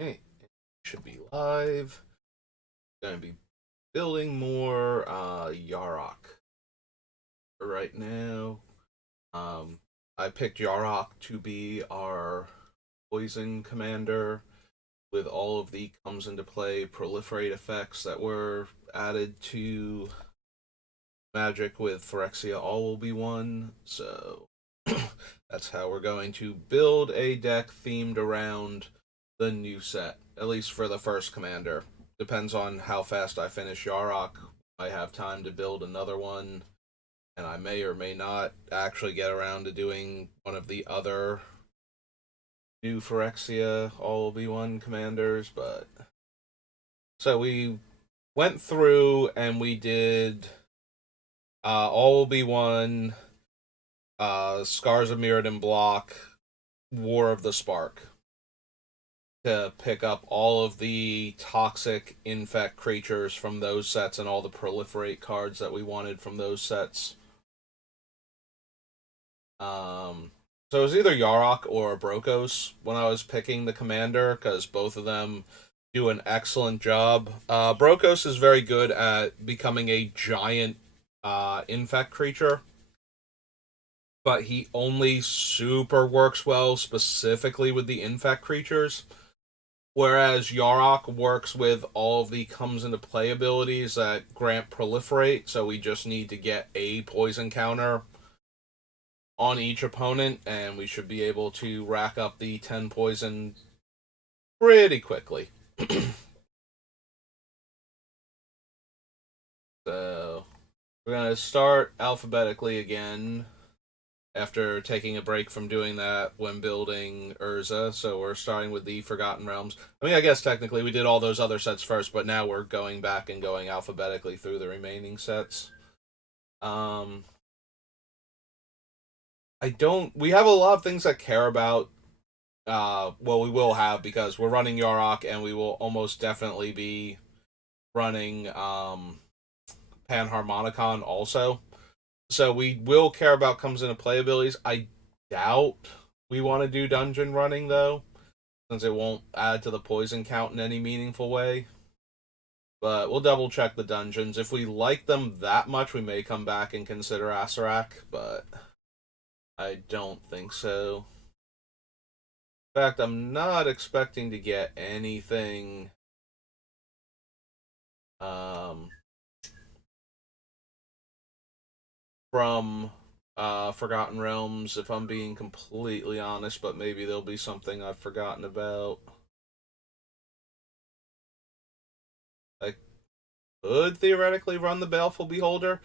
Okay, should be live. Gonna be building more Yarok right now. Um, I picked Yarok to be our poison commander with all of the comes into play proliferate effects that were added to Magic with Phyrexia all will be one. So that's how we're going to build a deck themed around the new set, at least for the first commander. Depends on how fast I finish Yarok. I have time to build another one, and I may or may not actually get around to doing one of the other new Phyrexia all will be one commanders. But so we went through and we did all will be one, Scars of Mirrodin Block, War of the Spark, to pick up all of the toxic infect creatures from those sets and all the proliferate cards that we wanted from those sets. So it was either Yarok or Brokos when I was picking the commander, because both of them do an excellent job. Brokos is very good at becoming a giant infect creature, but he only super works well specifically with the infect creatures. Whereas Yarok works with all of the comes into play abilities that grant proliferate, so we just need to get a poison counter on each opponent, and we should be able to rack up the 10 poison pretty quickly. So, we're going to start alphabetically again after taking a break from doing that when building Urza. So we're starting with the Forgotten Realms. I mean, I guess technically we did all those other sets first, but now we're going back and going alphabetically through the remaining sets. Um, I don't. We have a lot of things that care about. Well, we will have because we're running Yarok, and we will almost definitely be running Panharmonicon also. So we will care about comes into play abilities. I doubt we want to do dungeon running though, since it won't add to the poison count in any meaningful way. But we'll double check the dungeons. If we like them that much, we may come back and consider Asarak, but I don't think so. In fact, I'm not expecting to get anything um, from Forgotten Realms, if I'm being completely honest, but maybe there'll be something I've forgotten about. I could theoretically run the Baleful Beholder.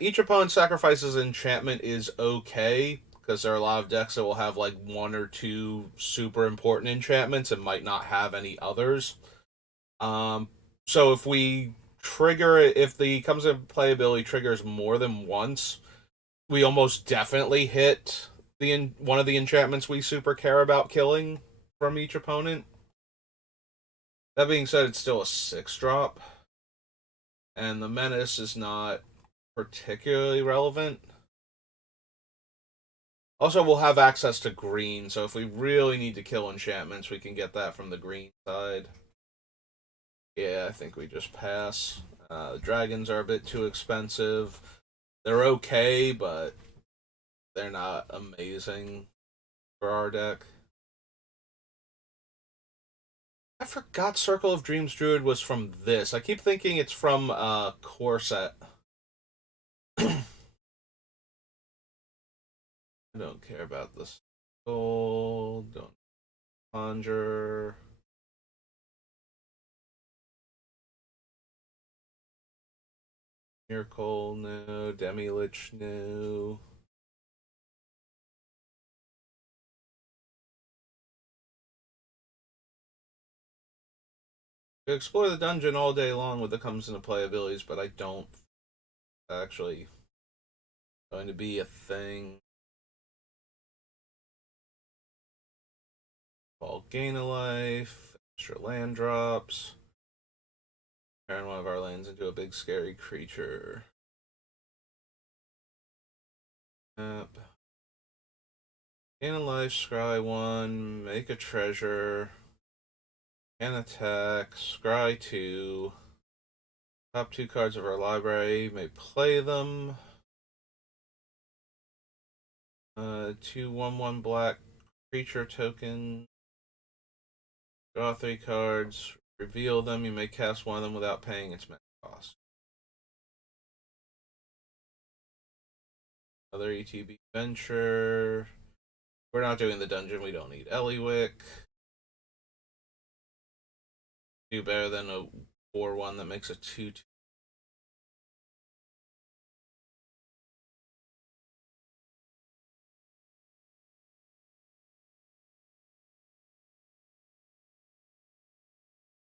Each opponent sacrifices enchantment is okay, because there are a lot of decks that will have like one or two super important enchantments and might not have any others. Um, so if we trigger it, if the comes in play ability triggers more than once, we almost definitely hit one of the enchantments we super care about killing from each opponent. That being said, it's still a 6 drop, and the menace is not particularly relevant. Also, we'll have access to green, so if we really need to kill enchantments, we can get that from the green side. Yeah, I think we just pass. The dragons are a bit too expensive. They're okay, but they're not amazing for our deck. I forgot Circle of Dreams Druid was from this. I keep thinking it's from Core Set. I don't care about this. Gold, don't conjure. Miracle, no. Demi-Lich, no. We explore the dungeon all day long with the comes into play abilities, but I don't actually going to be a thing. All gain a life, extra land drops. Turn one of our lands into a big scary creature. Yep. Gain a life, scry one, make a treasure. Can attack. Scry 2. Top 2 cards of our library. May play them. 2 1/1 black creature token. Draw 3 cards. Reveal them. You may cast one of them without paying its mana cost. Another ETB venture. We're not doing the dungeon. We don't need Eliwick. Do better than a 4/1 that makes a 2/2.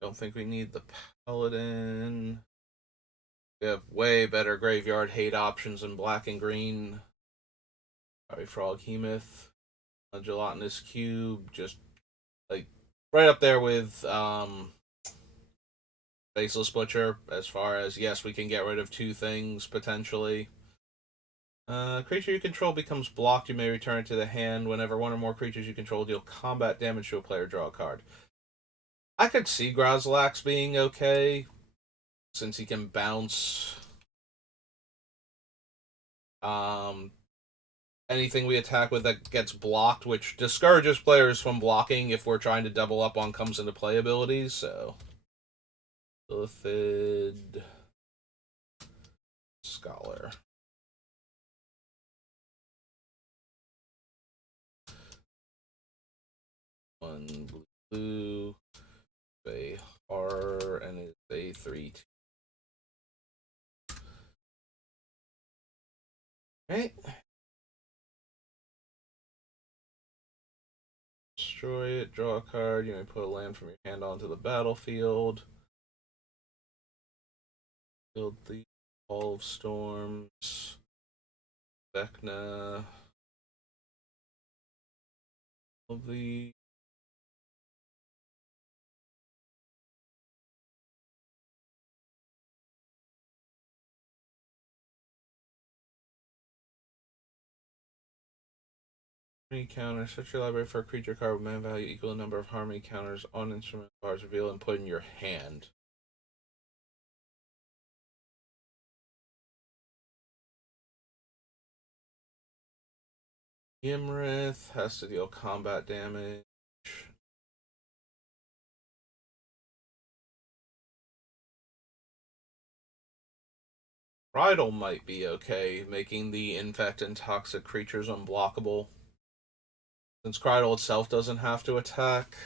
Don't think we need the Paladin. We have way better graveyard hate options in black and green. Sorry, Frog Hemoth. A Gelatinous Cube. Just like right up there with Faceless Butcher, as far as, yes, we can get rid of 2 things, potentially. Creature you control becomes blocked. You may return it to the hand. Whenever one or more creatures you control deal combat damage to a player, draw a card. I could see Grozlax being okay, since he can bounce anything we attack with that gets blocked, which discourages players from blocking if we're trying to double up on comes into play abilities, so... Illithid... Scholar. One blue, a horror, and it's a 3/2. Right. Destroy it, draw a card. You may put a land from your hand onto the battlefield. Build the Hall of Storms. Vecna. Of the harmony counter. Search your library for a creature card with mana value equal to the number of harmony counters on instrument cards reveal and put in your hand. Ymrith has to deal combat damage. Bridal might be okay, making the infect and toxic creatures unblockable. Since Crydal itself doesn't have to attack.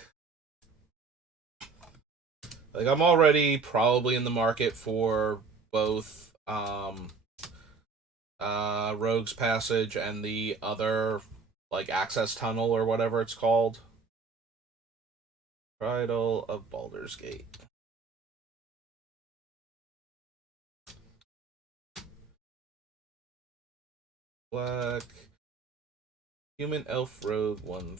Like, I'm already probably in the market for both Rogue's Passage and the other, like, access tunnel or whatever it's called. Crydal of Baldur's Gate. Black. Human Elf Rogue 1.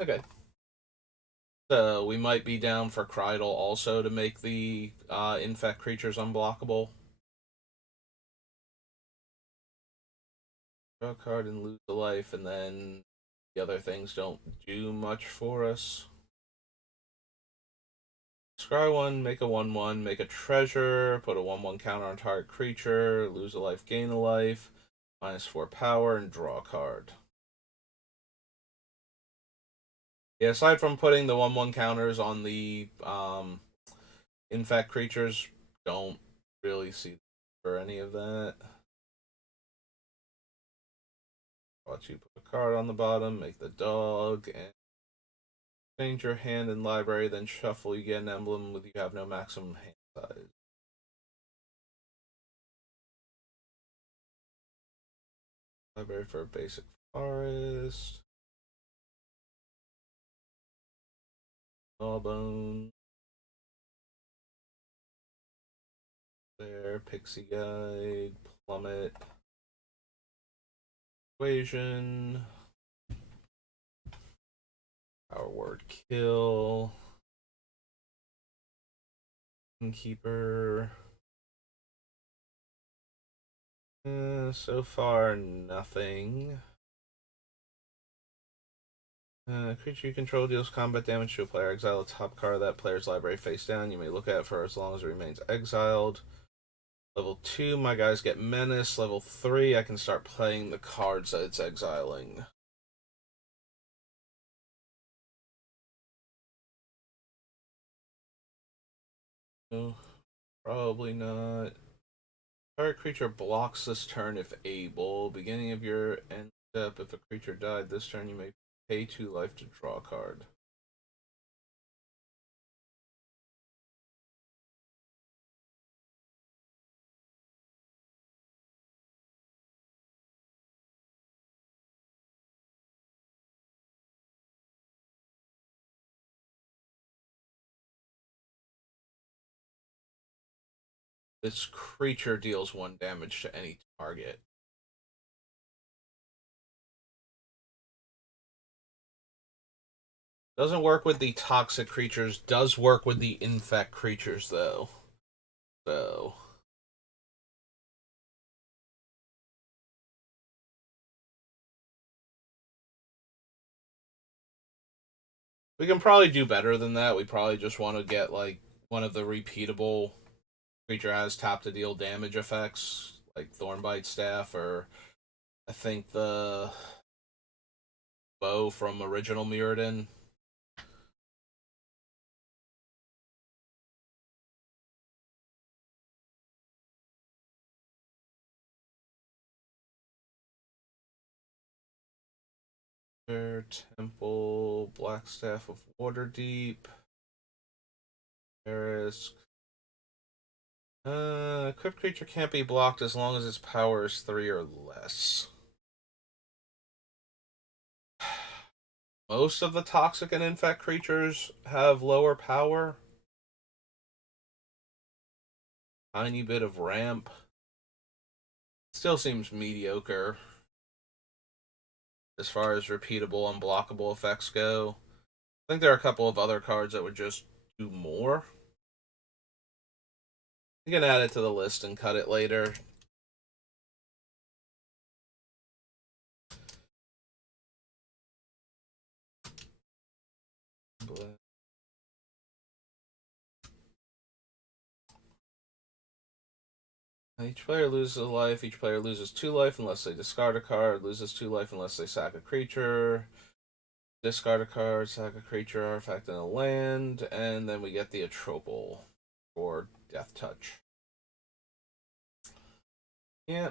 Okay. So we might be down for Crydal also to make the infect creatures unblockable. Draw a card and lose a life, and then the other things don't do much for us. Scry 1, make a 1/1, make a treasure, put a 1/1 counter on target creature, lose a life, gain a life, -4 power, and draw a card. Yeah, aside from putting the 1/1 counters on the infect creatures, don't really see for any of that. Watch you put a card on the bottom, make the dog, and change your hand in library, then shuffle. You get an emblem with you have no maximum hand size. Library for a basic forest. Jawbone. There, Pixie Guide, Plummet, Equation, Our Word Kill, Keeper, So far, nothing. Creature you control deals combat damage to a player. Exile a top card of that player's library face down. You may look at it for as long as it remains exiled. Level 2, my guys get Menace. Level 3, I can start playing the cards that it's exiling. No, probably not. Target creature blocks this turn if able. Beginning of your end step, if a creature died this turn, you may pay 2 life to draw a card. This creature deals 1 damage to any target. Doesn't work with the toxic creatures, does work with the infect creatures, though. So. We can probably do better than that. We probably just want to get, like, one of the repeatable creature has tap to deal damage effects, like Thornbite Staff, or I think the bow from original Mirrodin. Temple, Blackstaff of Waterdeep, Verisk. Equipped creature can't be blocked as long as its power is 3 or less. Most of the toxic and infect creatures have lower power. Tiny bit of ramp. Still seems mediocre as far as repeatable, unblockable effects go. I think there are a couple of other cards that would just do more. You can add it to the list and cut it later. Each player loses a life. Each player loses 2 life unless they discard a card. Loses 2 life unless they sack a creature. Discard a card, sack a creature, artifact, and a land. And then we get the Atropal for Death Touch. Yeah.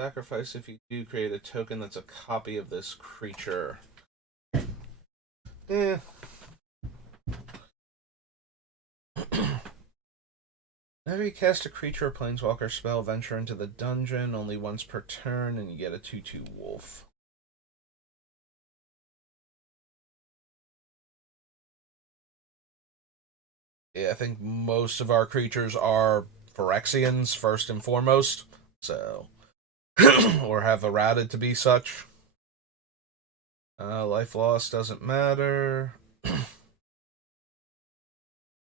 Sacrifice if you do create a token that's a copy of this creature. Eh. Whenever you cast a creature or planeswalker spell, venture into the dungeon only once per turn, and you get a 2/2 wolf. Yeah, I think most of our creatures are Phyrexians first and foremost, so or have errated to be such. Life loss doesn't matter.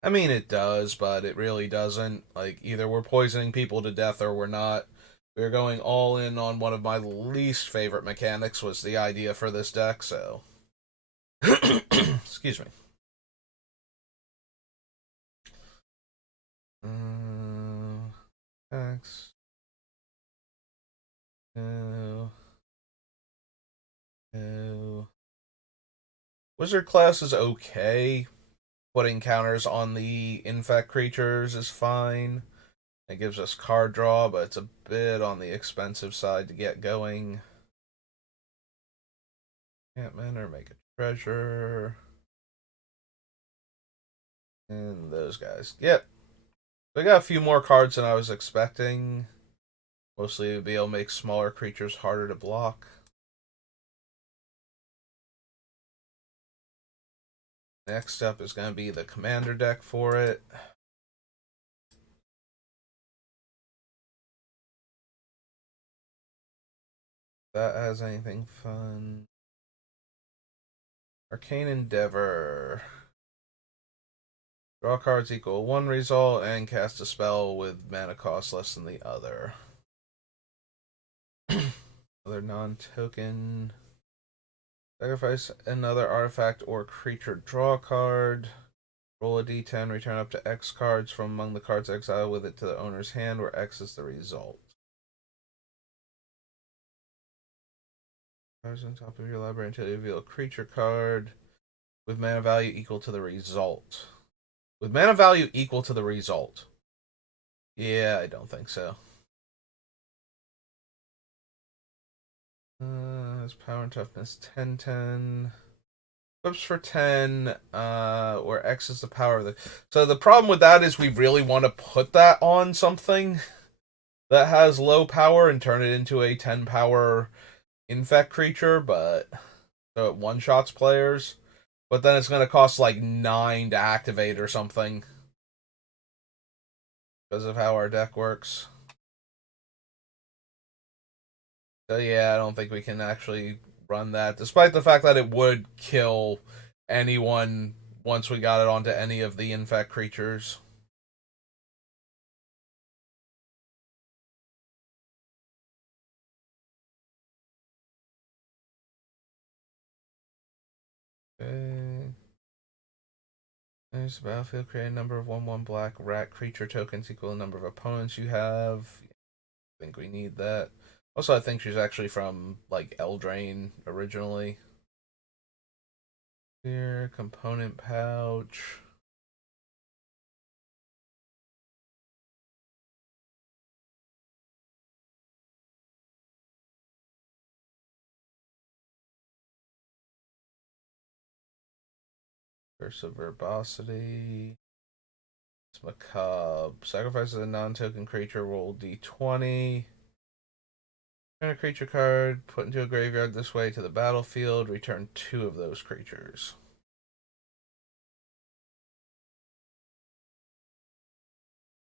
I mean, it does, but it really doesn't. Like, either we're poisoning people to death or we're not. We're going all in on one of my least favorite mechanics was the idea for this deck, so. Excuse me. X. No. No. Wizard class is okay. Putting counters on the infect creatures is fine. It gives us card draw, but it's a bit on the expensive side to get going. Can't or make a treasure. And those guys. Yep. We got a few more cards than I was expecting. Mostly to be able to make smaller creatures harder to block. Next up is going to be the commander deck for it. That has anything fun. Arcane Endeavor. Draw cards equal one result and cast a spell with mana cost less than the other. Other non-token. Sacrifice another artifact or creature. Draw a card. Roll a d10. Return up to X cards from among the cards exiled with it to the owner's hand, where X is the result. Cards on top of your library until you reveal a creature card with mana value equal to the result. With mana value equal to the result. Yeah, I don't think so. Has power and toughness 10-10. Equips for 10, where X is the power of the. So the problem with that is we really want to put that on something that has low power and turn it into a 10 power infect creature, but so it one shots players. But then it's going to cost like 9 to activate or something because of how our deck works. So yeah, I don't think we can actually run that, despite the fact that it would kill anyone once we got it onto any of the infect creatures. Okay. There's the battlefield. Create a number of 1/1 black rat creature tokens equal to the number of opponents you have. I think we need that. Also, I think she's actually from like Eldraine originally. Here, component pouch. Curse of Verbosity. It's macabre. Sacrifices a non-token creature. Roll d20. Turn a creature card. Put into a graveyard this way to the battlefield. Return 2 of those creatures.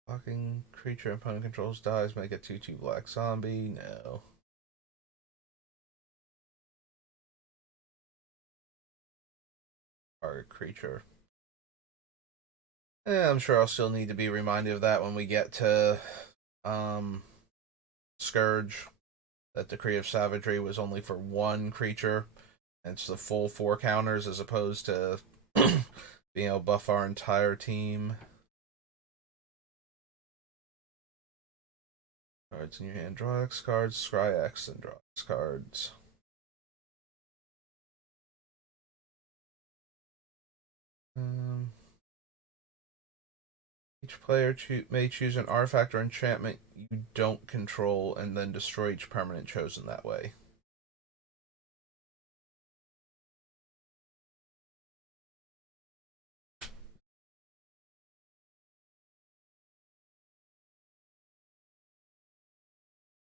Blocking creature opponent controls dies. Make a 2/2 black zombie. No. Target creature. I'm sure I'll still need to be reminded of that when we get to Scourge. That Decree of Savagery was only for one creature. And it's the full 4 counters as opposed to being able to buff our entire team. Cards in your hand. Draw X cards. Scry X and draw X cards. Each player may choose an artifact or enchantment you don't control and then destroy each permanent chosen that way.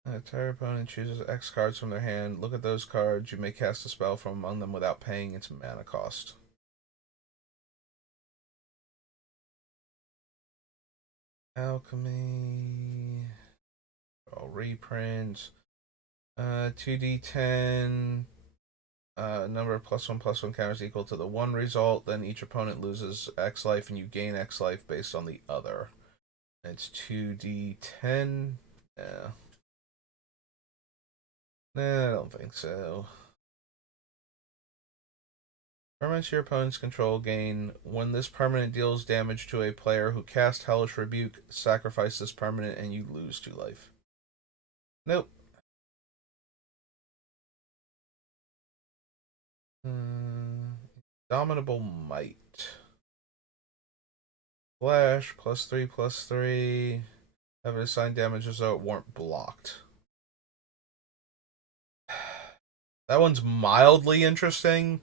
A target opponent chooses X cards from their hand. Look at those cards. You may cast a spell from among them without paying its mana cost. Alchemy. All reprints. 2d10. Number of +1/+1 counters equal to the 1 result. Then each opponent loses X life and you gain X life based on the other. It's 2d10. Yeah. Nah, I don't think so. Permanents your opponent's control gain. When this permanent deals damage to a player who cast Hellish Rebuke, sacrifice this permanent and you lose 2 life. Nope. Dominable Might. Flash, +3/+3. Have it assign damage as though it weren't blocked. That one's mildly interesting.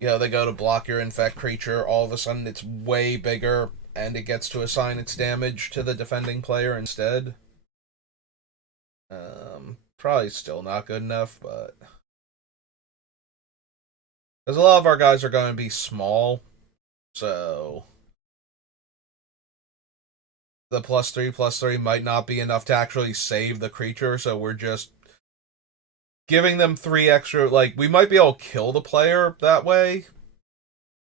You know, they go to block your infect creature, all of a sudden it's way bigger, and it gets to assign its damage to the defending player instead. Probably still not good enough, but because a lot of our guys are going to be small, so the +3/+3 might not be enough to actually save the creature, so we're just giving them 3 extra. Like, we might be able to kill the player that way,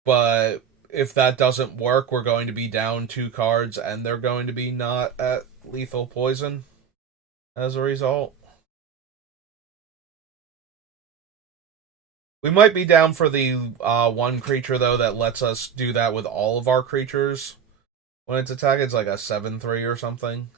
but if that doesn't work, we're going to be down 2 cards, and they're going to be not at lethal poison as a result. We might be down for the one creature, though, that lets us do that with all of our creatures. When it's attacking, it's like a 7/3 or something.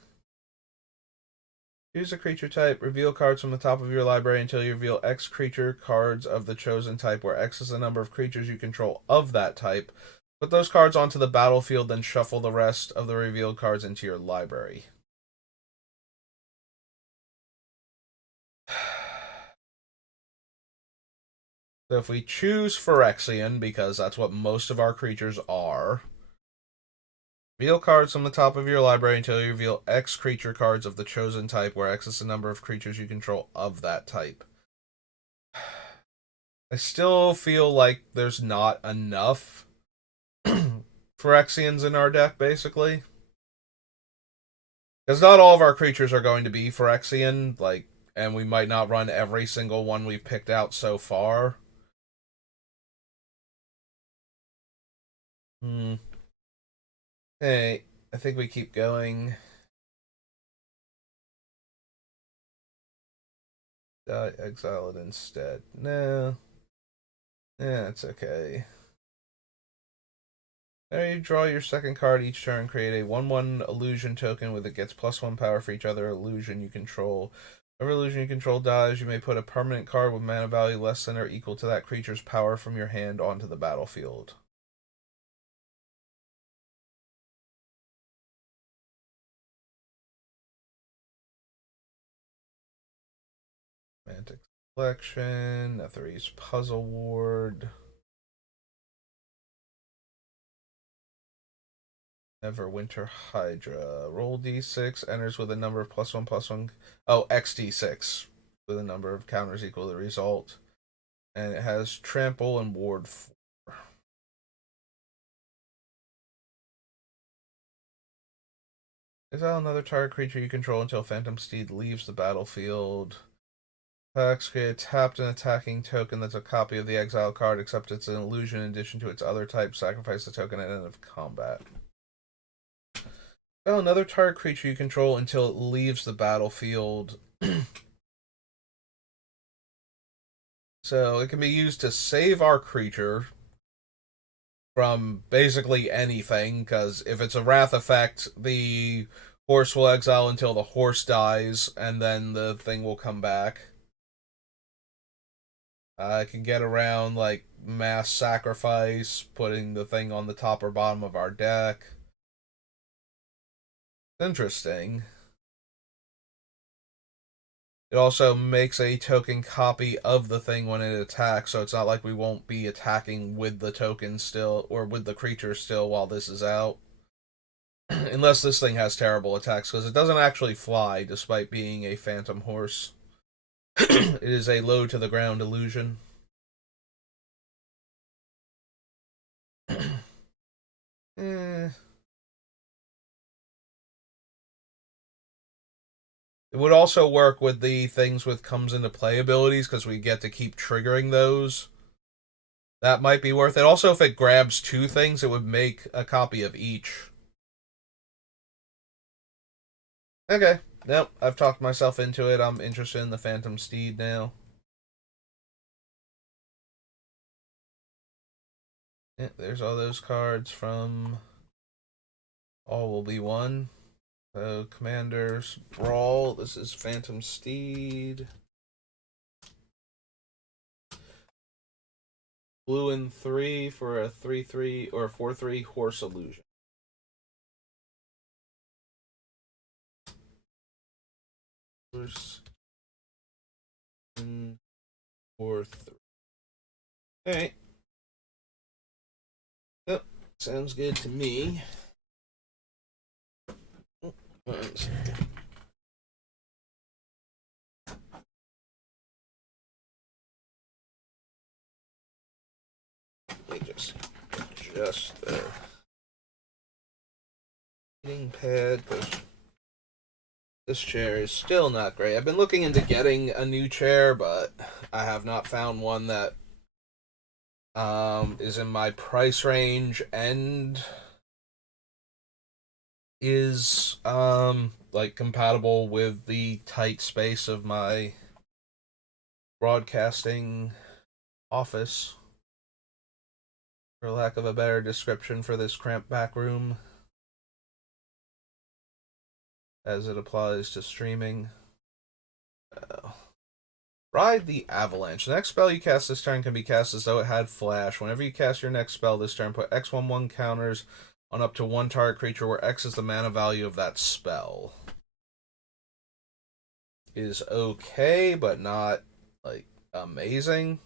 Choose a creature type. Reveal cards from the top of your library until you reveal X creature cards of the chosen type, where X is the number of creatures you control of that type. Put those cards onto the battlefield, then shuffle the rest of the revealed cards into your library. So if we choose Phyrexian, because that's what most of our creatures are, reveal cards from the top of your library until you reveal X creature cards of the chosen type, where X is the number of creatures you control of that type. I still feel like there's not enough Phyrexians in our deck, basically. Because not all of our creatures are going to be Phyrexian, and we might not run every single one we've picked out so far. Hey, I think we keep going. Exile it instead. No. Yeah, it's okay. There, you draw your second card each turn. Create a 1/1 illusion token with it gets +1 power for each other illusion you control. Whenever illusion you control dies, you may put a permanent card with mana value less than or equal to that creature's power from your hand onto the battlefield. Romantic Selection, Netherese Puzzle Ward. Neverwinter Hydra. Roll d6, enters with a number of +1/+1. Oh, XD6 with a number of counters equal to the result. And it has Trample and Ward 4. Exile another target creature you control until Phantom Steed leaves the battlefield. Create tapped an attacking token that's a copy of the exile card, except it's an illusion in addition to its other type. Sacrifice the token at the end of combat. Exile another target creature you control until it leaves the battlefield. So it can be used to save our creature from basically anything, because if it's a wrath effect, the horse will exile until the horse dies, and then the thing will come back. I can get around like mass sacrifice, putting the thing on the top or bottom of our deck. Interesting. It also makes a token copy of the thing when it attacks, so it's not like we won't be attacking with the token still, or with the creature still while this is out. Unless this thing has terrible attacks, because it doesn't actually fly, despite being a phantom horse. It is a low to the ground illusion. Eh. It would also work with the things with comes into play abilities, because we get to keep triggering those. That might be worth it. Also, if it grabs 2 things, it would make a copy of each. Okay. Nope, I've talked myself into it. I'm interested in the Phantom Steed now. Yeah, there's all those cards from All Will Be One. So, Commanders, Brawl. This is Phantom Steed. Blue and 3 for a 3/3 or 4/3 Horse Illusion. Horse and 4/3. Alright. Yep, sounds good to me. 1 second. Let me just adjust the seating pad, because this chair is still not great. I've been looking into getting a new chair, but I have not found one that is in my price range and is like compatible with the tight space of my broadcasting office, for lack of a better description for this cramped back room as it applies to streaming. Ride the Avalanche. The next spell you cast this turn can be cast as though it had flash. Whenever you cast your next spell this turn, put X11 counters on up to one target creature where X is the mana value of that spell. Is okay, but not like amazing.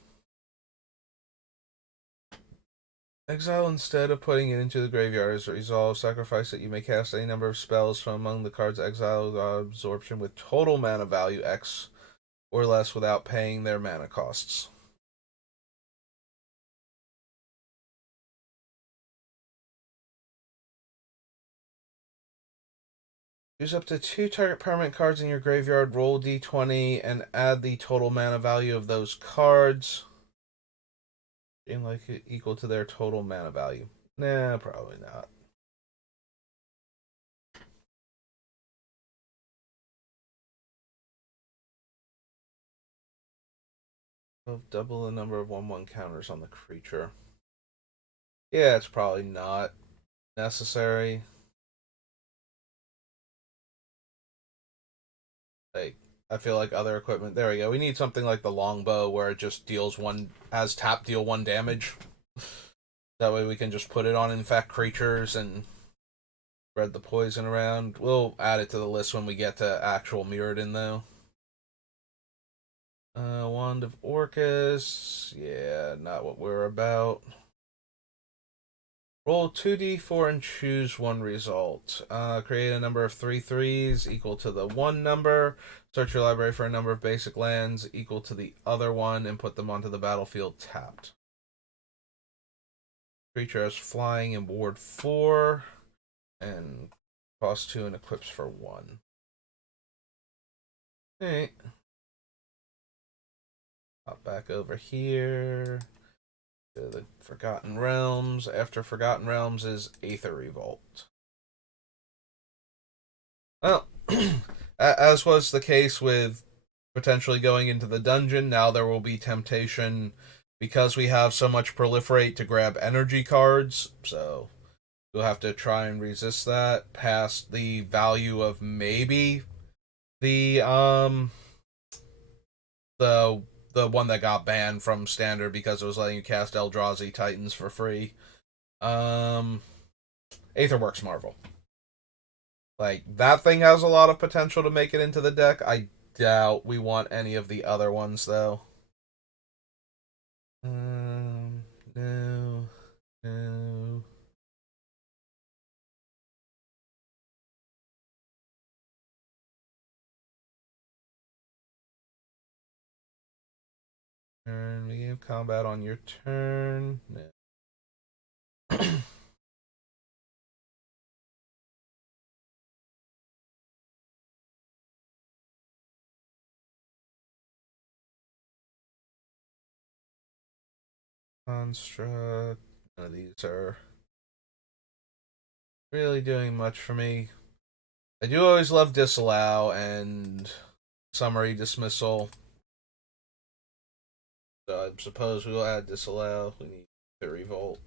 Exile instead of putting it into the graveyard is resolve. Sacrifice it. You may cast any number of spells from among the cards exiled absorption with total mana value X or less without paying their mana costs. Use up to 2 target permanent cards in your graveyard, roll d20, and add the total mana value of those cards. And like equal to their total mana value. Nah, probably not. Double the number of 1/1 counters on the creature. Yeah, it's probably not necessary. Like, I feel like other equipment. There we go. We need something like the longbow where it just deals one, has tap deal 1 damage. That way we can just put it on infect creatures and spread the poison around. We'll add it to the list when we get to actual Mirrodin, though. Wand of Orcus. Yeah, not what we're about. Roll 2d4 and choose one result. Create a number of 3/3s equal to the one number. Search your library for a number of basic lands equal to the other one and put them onto the battlefield tapped. Creature has flying and ward 4 and cost 2 and equips for 1. Alright. Hop back over here to the Forgotten Realms. After Forgotten Realms is Aether Revolt. Well, as was the case with potentially going into the dungeon, now there will be temptation because we have so much proliferate to grab energy cards, so we'll have to try and resist that past the value of maybe the the the one that got banned from standard because it was letting you cast Eldrazi Titans for free. Aetherworks Marvel. Like, that thing has a lot of potential to make it into the deck. I doubt we want any of the other ones, though. No. No. Turn. We have combat on your turn. No. Construct. None of these are really doing much for me. I do always love Disallow and Summary Dismissal. So I suppose we will add Disallow. We need to Revolt.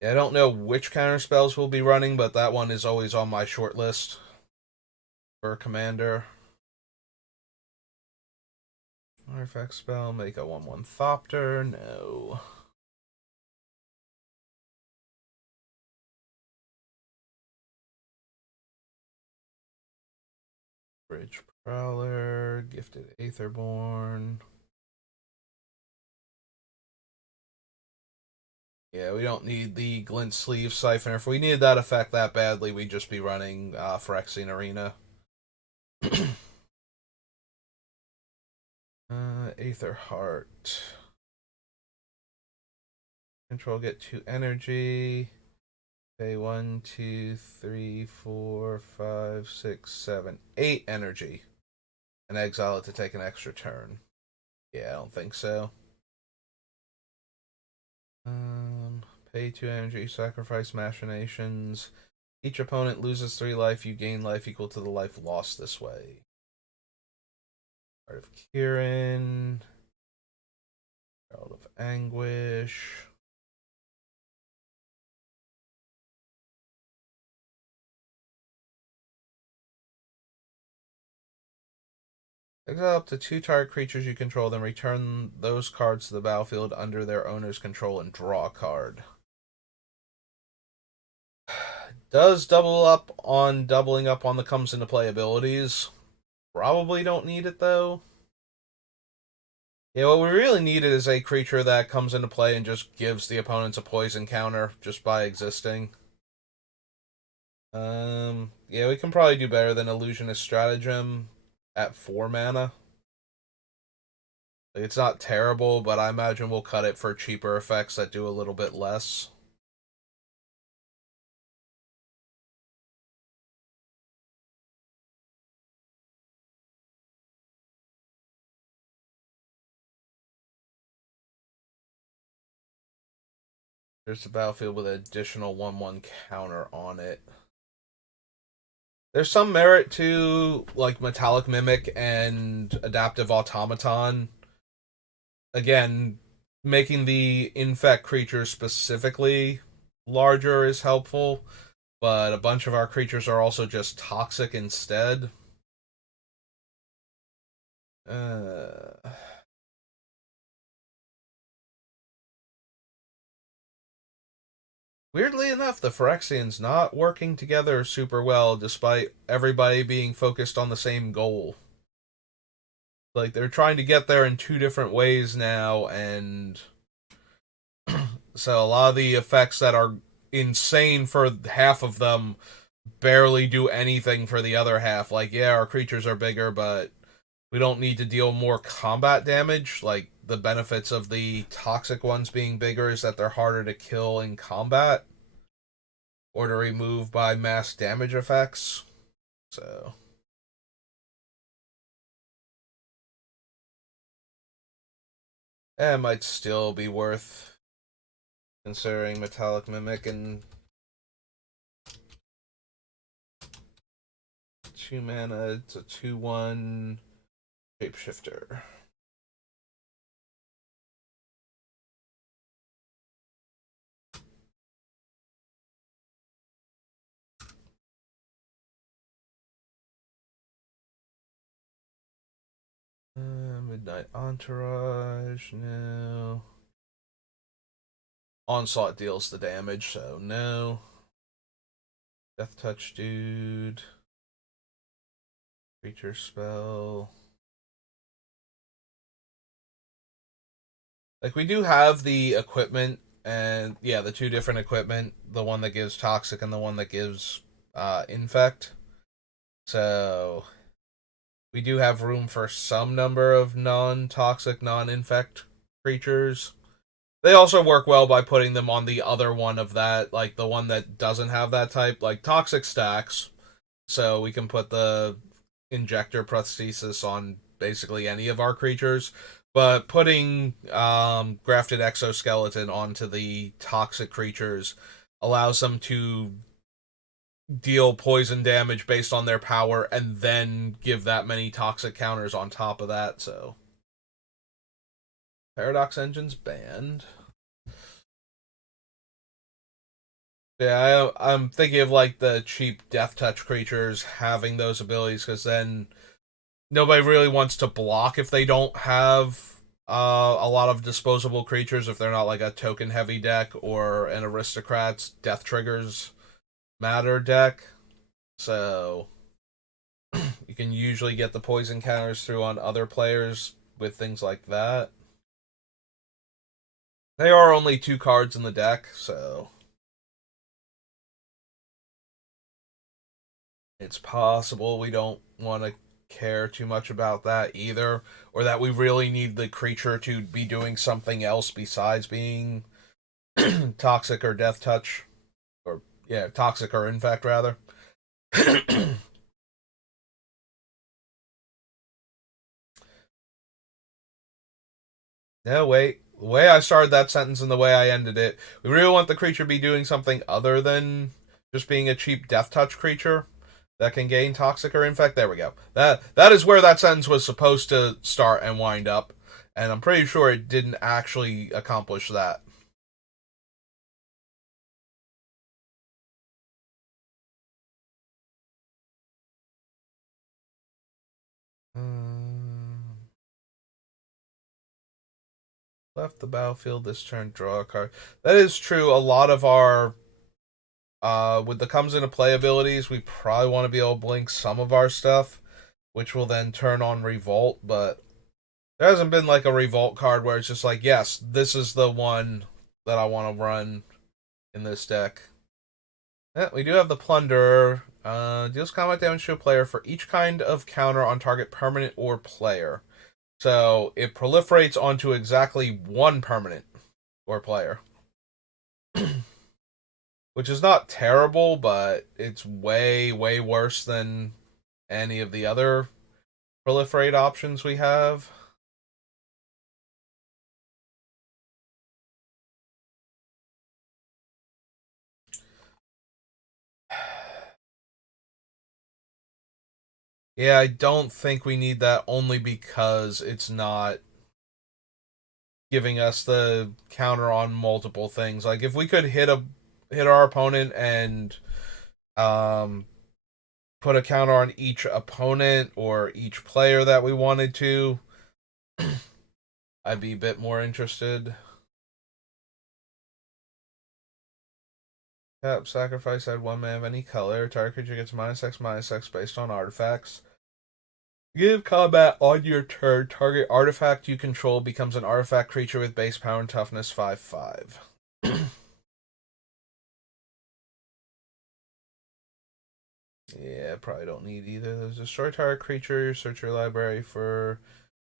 Yeah, I don't know which counter spells we'll be running, but that one is always on my short list for commander. Artifact spell, make a 1/1 Thopter. No. Bridge Prowler, Gifted Aetherborn. Yeah, we don't need the Glint Sleeve Siphoner. If we needed that effect that badly, we'd just be running Phyrexian Arena. Aether Heart. Control, get 2 energy. Okay, 1, 2, 3, 4, 5, 6, 7, 8 energy. And exile it to take an extra turn. Yeah, I don't think so. Pay 2 energy, sacrifice machinations. Each opponent loses 3 life. You gain life equal to the life lost this way. Heart of Kirin. Herald of Anguish. Exile up to 2 target creatures you control, then return those cards to the battlefield under their owner's control and draw a card. Does double up on doubling up on the comes into play abilities. Probably don't need it though. Yeah, what we really need is a creature that comes into play and just gives the opponents a poison counter just by existing. Yeah, we can probably do better than Illusionist Stratagem at 4 mana. Like, it's not terrible, but I imagine we'll cut it for cheaper effects that do a little bit less. There's a battlefield with an additional 1/1 counter on it. There's some merit to like Metallic Mimic and Adaptive Automaton. Again, making the infect creatures specifically larger is helpful, but a bunch of our creatures are also just toxic instead. Uh, Weirdly enough, the Phyrexians not working together super well despite everybody being focused on the same goal. Like, they're trying to get there in 2 different ways now, and so a lot of the effects that are insane for half of them barely do anything for the other half. Like, yeah, our creatures are bigger, but we don't need to deal more combat damage. Like, the benefits of the toxic ones being bigger is that they're harder to kill in combat or to remove by mass damage effects. So, it might still be worth considering Metallic Mimic and 2 mana. It's a 2/1 shapeshifter. Midnight Entourage, no. Onslaught deals the damage, so no. Death Touch Dude. Creature spell. Like, we do have the equipment, and yeah, the 2 different equipment. The one that gives Toxic and the one that gives Infect. So, we do have room for some number of non-toxic, non-infect creatures. They also work well by putting them on the other one of that, like the one that doesn't have that type, like Toxic stacks. So we can put the Injector Prosthesis on basically any of our creatures. But putting Grafted Exoskeleton onto the Toxic creatures allows them to deal poison damage based on their power and then give that many toxic counters on top of that. So Paradox Engine's banned. Yeah, I'm thinking of like the cheap Death Touch creatures having those abilities, because then nobody really wants to block if they don't have a lot of disposable creatures, if they're not like a token heavy deck or an Aristocrats Death Triggers Matter deck. So you can usually get the poison counters through on other players with things like that. They are only 2 cards in the deck, so it's possible we don't want to care too much about that either, or that we really need the creature to be doing something else besides being toxic or death touch, or yeah, toxic or infect rather. No, wait. The way I started that sentence and the way I ended it, we really want the creature to be doing something other than just being a cheap death touch creature that can gain toxic or infect. There we go. That is where that sentence was supposed to start and wind up, and I'm pretty sure it didn't actually accomplish that. Left the battlefield this turn, draw a card. That is true. A lot of our with the comes into play abilities, we probably want to be able to blink some of our stuff, which will then turn on revolt. But there hasn't been like a revolt card where it's just like, yes, this is the one that I want to run in this deck. Yeah, we do have the Plunderer. Deals combat damage to a player for each kind of counter on target permanent or player. So it proliferates onto exactly one permanent or player. Which is not terrible, but it's way, way worse than any of the other proliferate options we have. Yeah, I don't think we need that only because it's not giving us the counter on multiple things. Like if we could hit our opponent and um put a counter on each opponent or each player that we wanted to, I'd be a bit more interested. Yep, sacrifice add one man of any color. Target creature gets -X based on artifacts. Give combat on your turn. Target artifact you control becomes an artifact creature with base power and toughness 5/5. Yeah, probably don't need either of those. Destroy target creature. Search your library for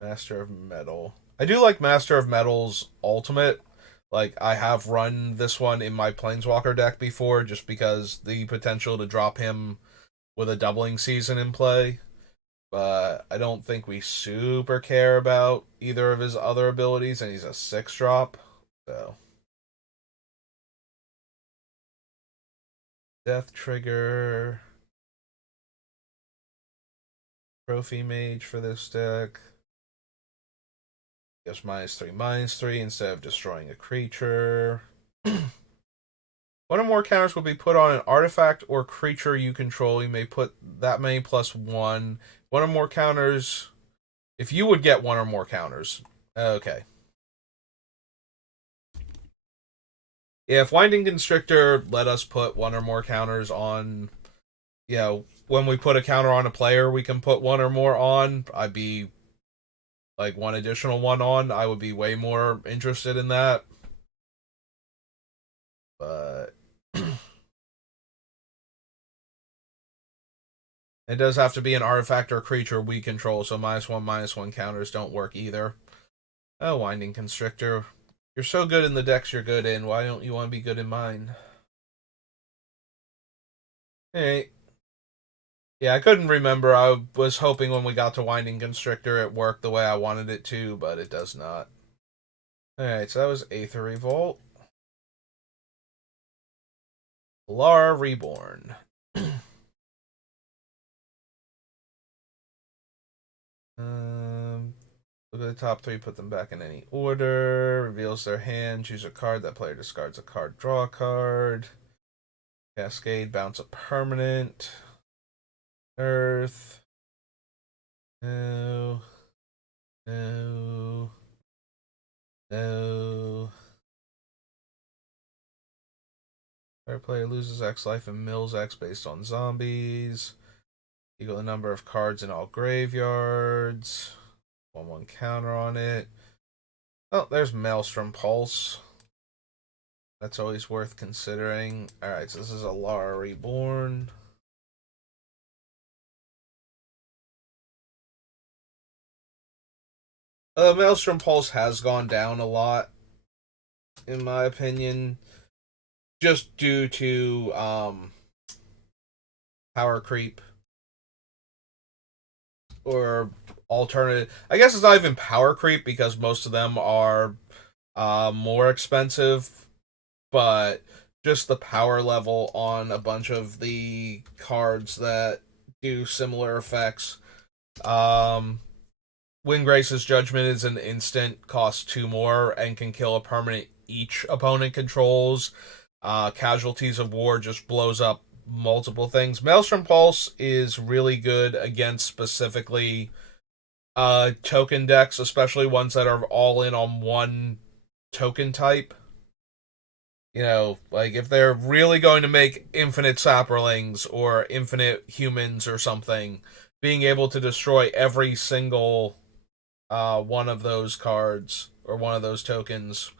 Master of Metal. I do like Master of Metal's ultimate. Like, I have run this one in my Planeswalker deck before just because the potential to drop him with a doubling season in play. But I don't think we super care about either of his other abilities, and he's a 6 drop. So, Death Trigger, Trophy Mage for this deck. Guess -3/-3 instead of destroying a creature. One or more counters will be put on an artifact or creature you control. You may put that many +1. One or more counters. If you would get one or more counters. Okay. Yeah, if Winding Constrictor let us put one or more counters on, when we put a counter on a player, we can put one or more on. I'd be like one additional one on. I would be way more interested in that. But it does have to be an artifact or creature we control, so -1/-1 counters don't work either. Oh, Winding Constrictor. You're so good in the decks you're good in. Why don't you want to be good in mine? Hey. Yeah, I couldn't remember. I was hoping when we got to Winding Constrictor it worked the way I wanted it to, but it does not. Alright, so that was Aether Revolt. Lara Reborn. Look at the top three, put them back in any order. Reveals their hand, choose a card. That player discards a card, draw a card. Cascade, bounce a permanent. Earth. No. No. No. Our player loses X life and mills X based on zombies. Equal the number of cards in all graveyards. 1/1 counter on it. Oh, there's Maelstrom Pulse. That's always worth considering. Alright, so this is a Lara Reborn. Maelstrom Pulse has gone down a lot, in my opinion, just due to power creep or alternative. I guess it's not even power creep because most of them are more expensive, but just the power level on a bunch of the cards that do similar effects. Um, Windgrace's Judgment is an instant, costs 2 more, and can kill a permanent each opponent controls. Casualties of War just blows up multiple things. Maelstrom Pulse is really good against specifically token decks, especially ones that are all in on one token type. Like if they're really going to make infinite sapperlings or infinite humans or something, being able to destroy every single one of those cards or one of those tokens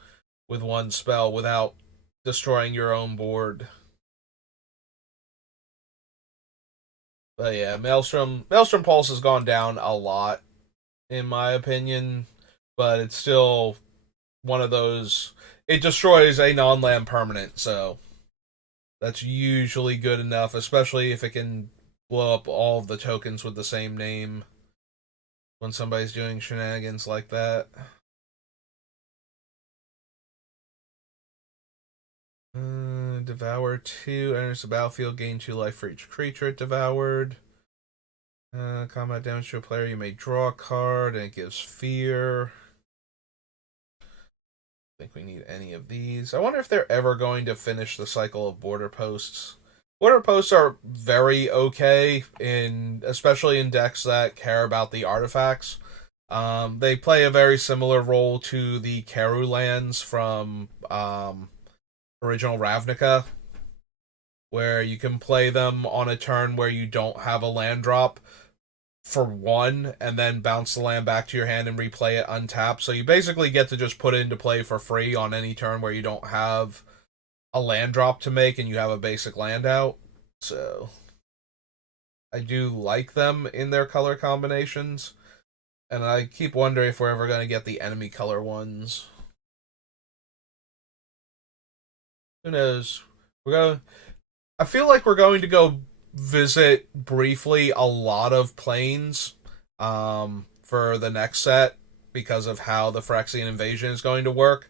with one spell without destroying your own board. But yeah, Maelstrom Pulse has gone down a lot in my opinion, but it's still one of those. It destroys a non-land permanent, so that's usually good enough, especially if it can blow up all of the tokens with the same name when somebody's doing shenanigans like that. Devour 2 enters the battlefield, gain 2 life for each creature it devoured. Combat damage to a player, you may draw a card, and it gives fear. I think we need any of these. I wonder if they're ever going to finish the cycle of border posts. Border posts are very okay especially in decks that care about the artifacts. They play a very similar role to the Karu lands from original Ravnica, where you can play them on a turn where you don't have a land drop for 1 and then bounce the land back to your hand and replay it untapped. So you basically get to just put it into play for free on any turn where you don't have a land drop to make and you have a basic land out. So I do like them in their color combinations. And I keep wondering if we're ever going to get the enemy color ones. Who knows? We're going I feel like we're going to go visit briefly a lot of planes for the next set because of how the Phyrexian invasion is going to work.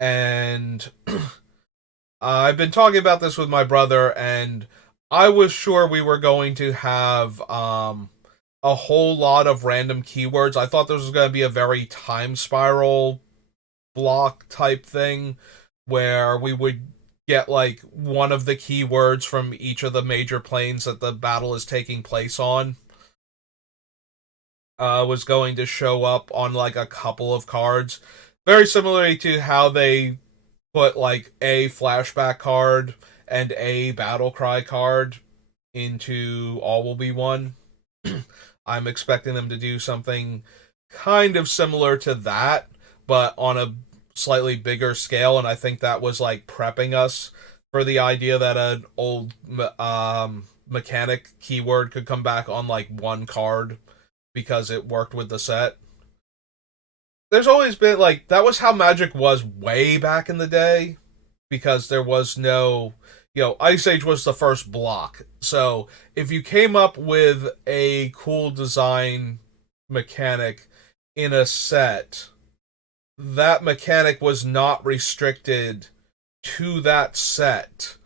And I've been talking about this with my brother, and I was sure we were going to have a whole lot of random keywords. I thought this was going to be a very time spiral block type thing where we would get like one of the keywords from each of the major planes that the battle is taking place on was going to show up on like a couple of cards, very similarly to how they put like a flashback card and a battle cry card into All Will Be One. I'm expecting them to do something kind of similar to that, but on a slightly bigger scale. And I think that was like prepping us for the idea that an old mechanic keyword could come back on like one card because it worked with the set. There's always been like that was how Magic was way back in the day because there was no, Ice Age was the first block. So if you came up with a cool design mechanic in a set, that mechanic was not restricted to that set.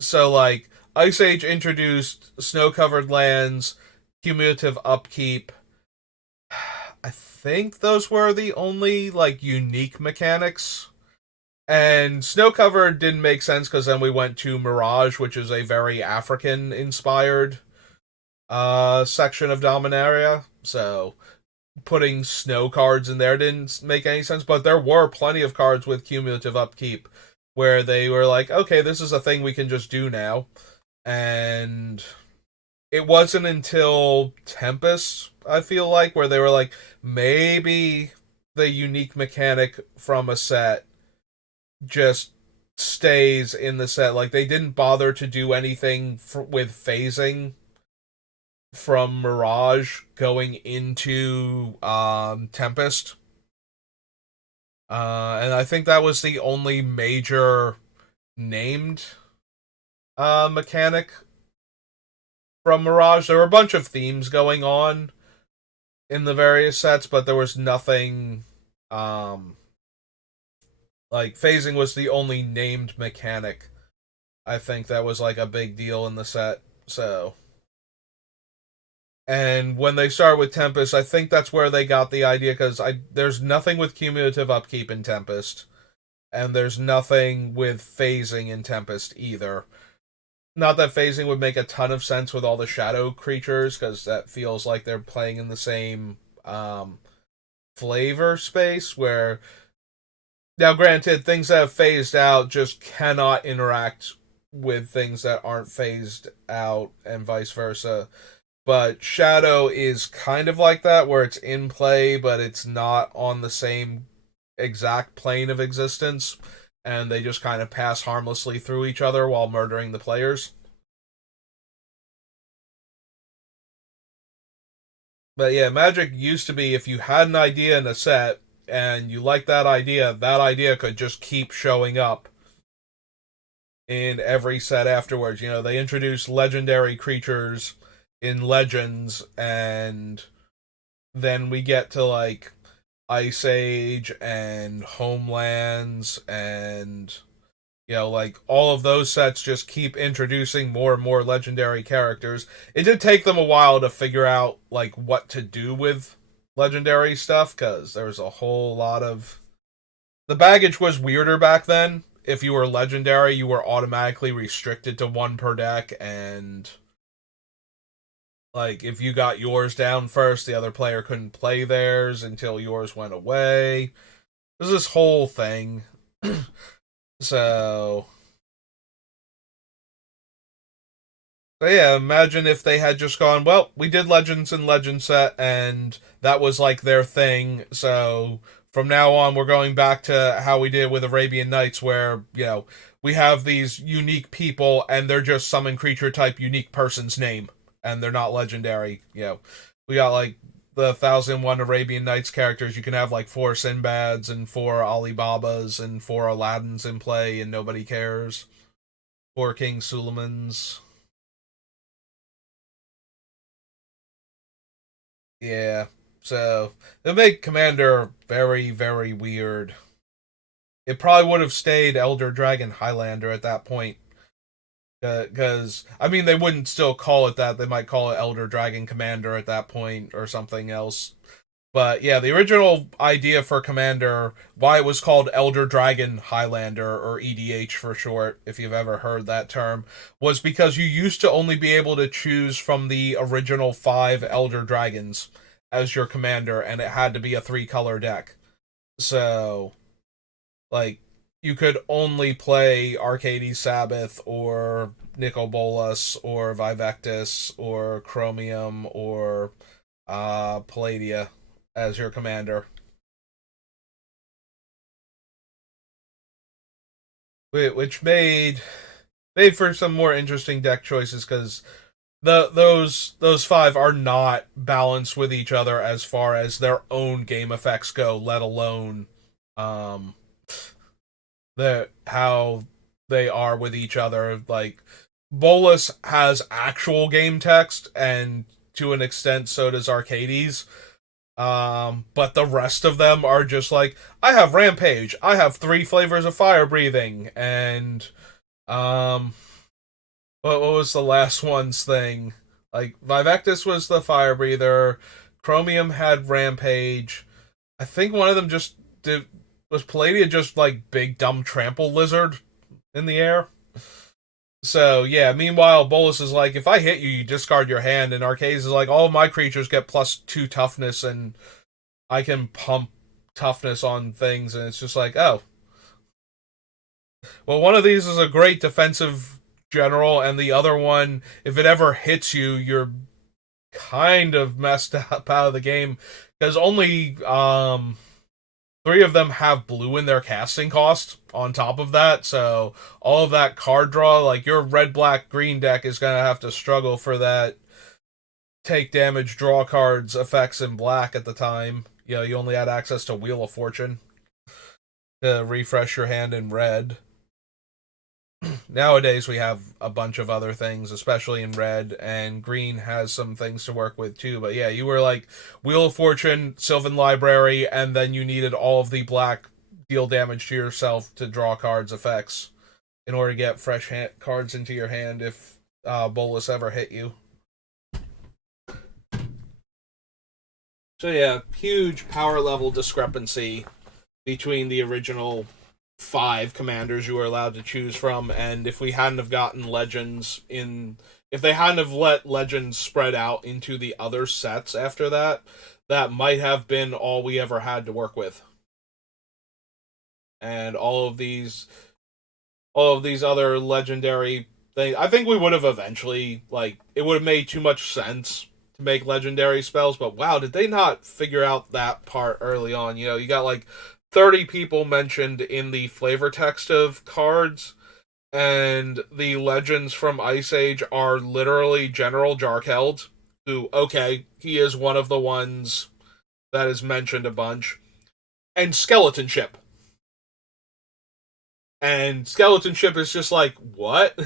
So like Ice Age introduced snow-covered lands, cumulative upkeep. I think those were the only like unique mechanics. And Snow Covered didn't make sense because then we went to Mirage, which is a very African inspired section of Dominaria. So putting snow cards in there didn't make any sense, but there were plenty of cards with cumulative upkeep where they were like, okay, this is a thing we can just do now. And it wasn't until Tempest, I feel like, where they were like, maybe the unique mechanic from a set just stays in the set. Like, they didn't bother to do anything with phasing from Mirage going into Tempest. And I think that was the only major named mechanic from Mirage. There were a bunch of themes going on in the various sets, but there was nothing um like phasing was the only named mechanic. I think that was like a big deal in the set. So, and when they start with Tempest, I think that's where they got the idea because I there's nothing with cumulative upkeep in Tempest, and there's nothing with phasing in Tempest either. Not that phasing would make a ton of sense with all the shadow creatures, because that feels like they're playing in the same flavor space. Where now, granted, things that have phased out just cannot interact with things that aren't phased out, and vice versa. But Shadow is kind of like that, where it's in play, but it's not on the same exact plane of existence, and they just kind of pass harmlessly through each other while murdering the players. But yeah, Magic used to be if you had an idea in a set and you liked that idea could just keep showing up in every set afterwards. You know, they introduced legendary creatures in Legends, and then we get to like Ice Age and Homelands, and like all of those sets just keep introducing more and more legendary characters. It did take them a while to figure out like what to do with legendary stuff, because there was a whole lot of the baggage was weirder back then. If you were legendary, you were automatically restricted to one per deck, and like if you got yours down first, the other player couldn't play theirs until yours went away. There's this whole thing. So yeah, imagine if they had just gone, well, we did Legends and Legend set, and that was like their thing. So from now on, we're going back to how we did with Arabian Nights, where, we have these unique people, and they're just summon creature type unique person's name, and they're not legendary. We got like the 1001 Arabian Nights characters. You can have like 4 Sinbads and 4 Alibabas and 4 Aladdins in play, and nobody cares. 4 King Suleimans. Yeah. So they make Commander very, very weird. It probably would have stayed Elder Dragon Highlander at that point. Because, I mean, they wouldn't still call it that. They might call it Elder Dragon Commander at that point or something else. But yeah, the original idea for Commander, why it was called Elder Dragon Highlander, or EDH for short, if you've ever heard that term, was because you used to only be able to choose from the original 5 Elder Dragons as your commander, and it had to be a 3-color deck. So, like, you could only play Arcades Sabbath, or Nicol Bolas, or Vivectus, or Chromium, or Palladia as your commander, which made for some more interesting deck choices, because those 5 are not balanced with each other as far as their own game effects go, let alone um how they are with each other. Like, Bolus has actual game text, and to an extent so does Arcades. But the rest of them are just like, I have Rampage, I have 3 flavors of fire breathing, and um what was the last one's thing? Like, Vivectus was the fire breather, Chromium had Rampage. I think one of them just did was Palladia just like big dumb trample lizard in the air. So yeah, meanwhile Bolus is like, if I hit you, you discard your hand, and Arcades is like, all of my creatures get +2 toughness, and I can pump toughness on things, and it's just like, oh. Well, one of these is a great defensive general, and the other one, if it ever hits you, you're kind of messed up out of the game, because only 3 of them have blue in their casting cost on top of that. So all of that card draw, like your red, black, green deck is gonna have to struggle for that take damage, draw cards, effects in black at the time. You know, you only had access to Wheel of Fortune to refresh your hand in red. Nowadays, we have a bunch of other things, especially in red, and green has some things to work with too. But yeah, you were like Wheel of Fortune, Sylvan Library, and then you needed all of the black deal damage to yourself to draw cards effects in order to get fresh cards into your hand if Bolus ever hit you. So yeah, huge power level discrepancy between the original five commanders you were allowed to choose from, and if we hadn't have gotten legends in, if they hadn't have let legends spread out into the other sets after that, that might have been all we ever had to work with. And all of these other legendary things, I think we would have eventually, like, it would have made too much sense to make legendary spells, but wow, did they not figure out that part early on? You know, you got like 30 people mentioned in the flavor text of cards, and the legends from Ice Age are literally General Jarkeld, who, okay, he is one of the ones that is mentioned a bunch, and Skeleton Ship. And Skeleton Ship is just like, what?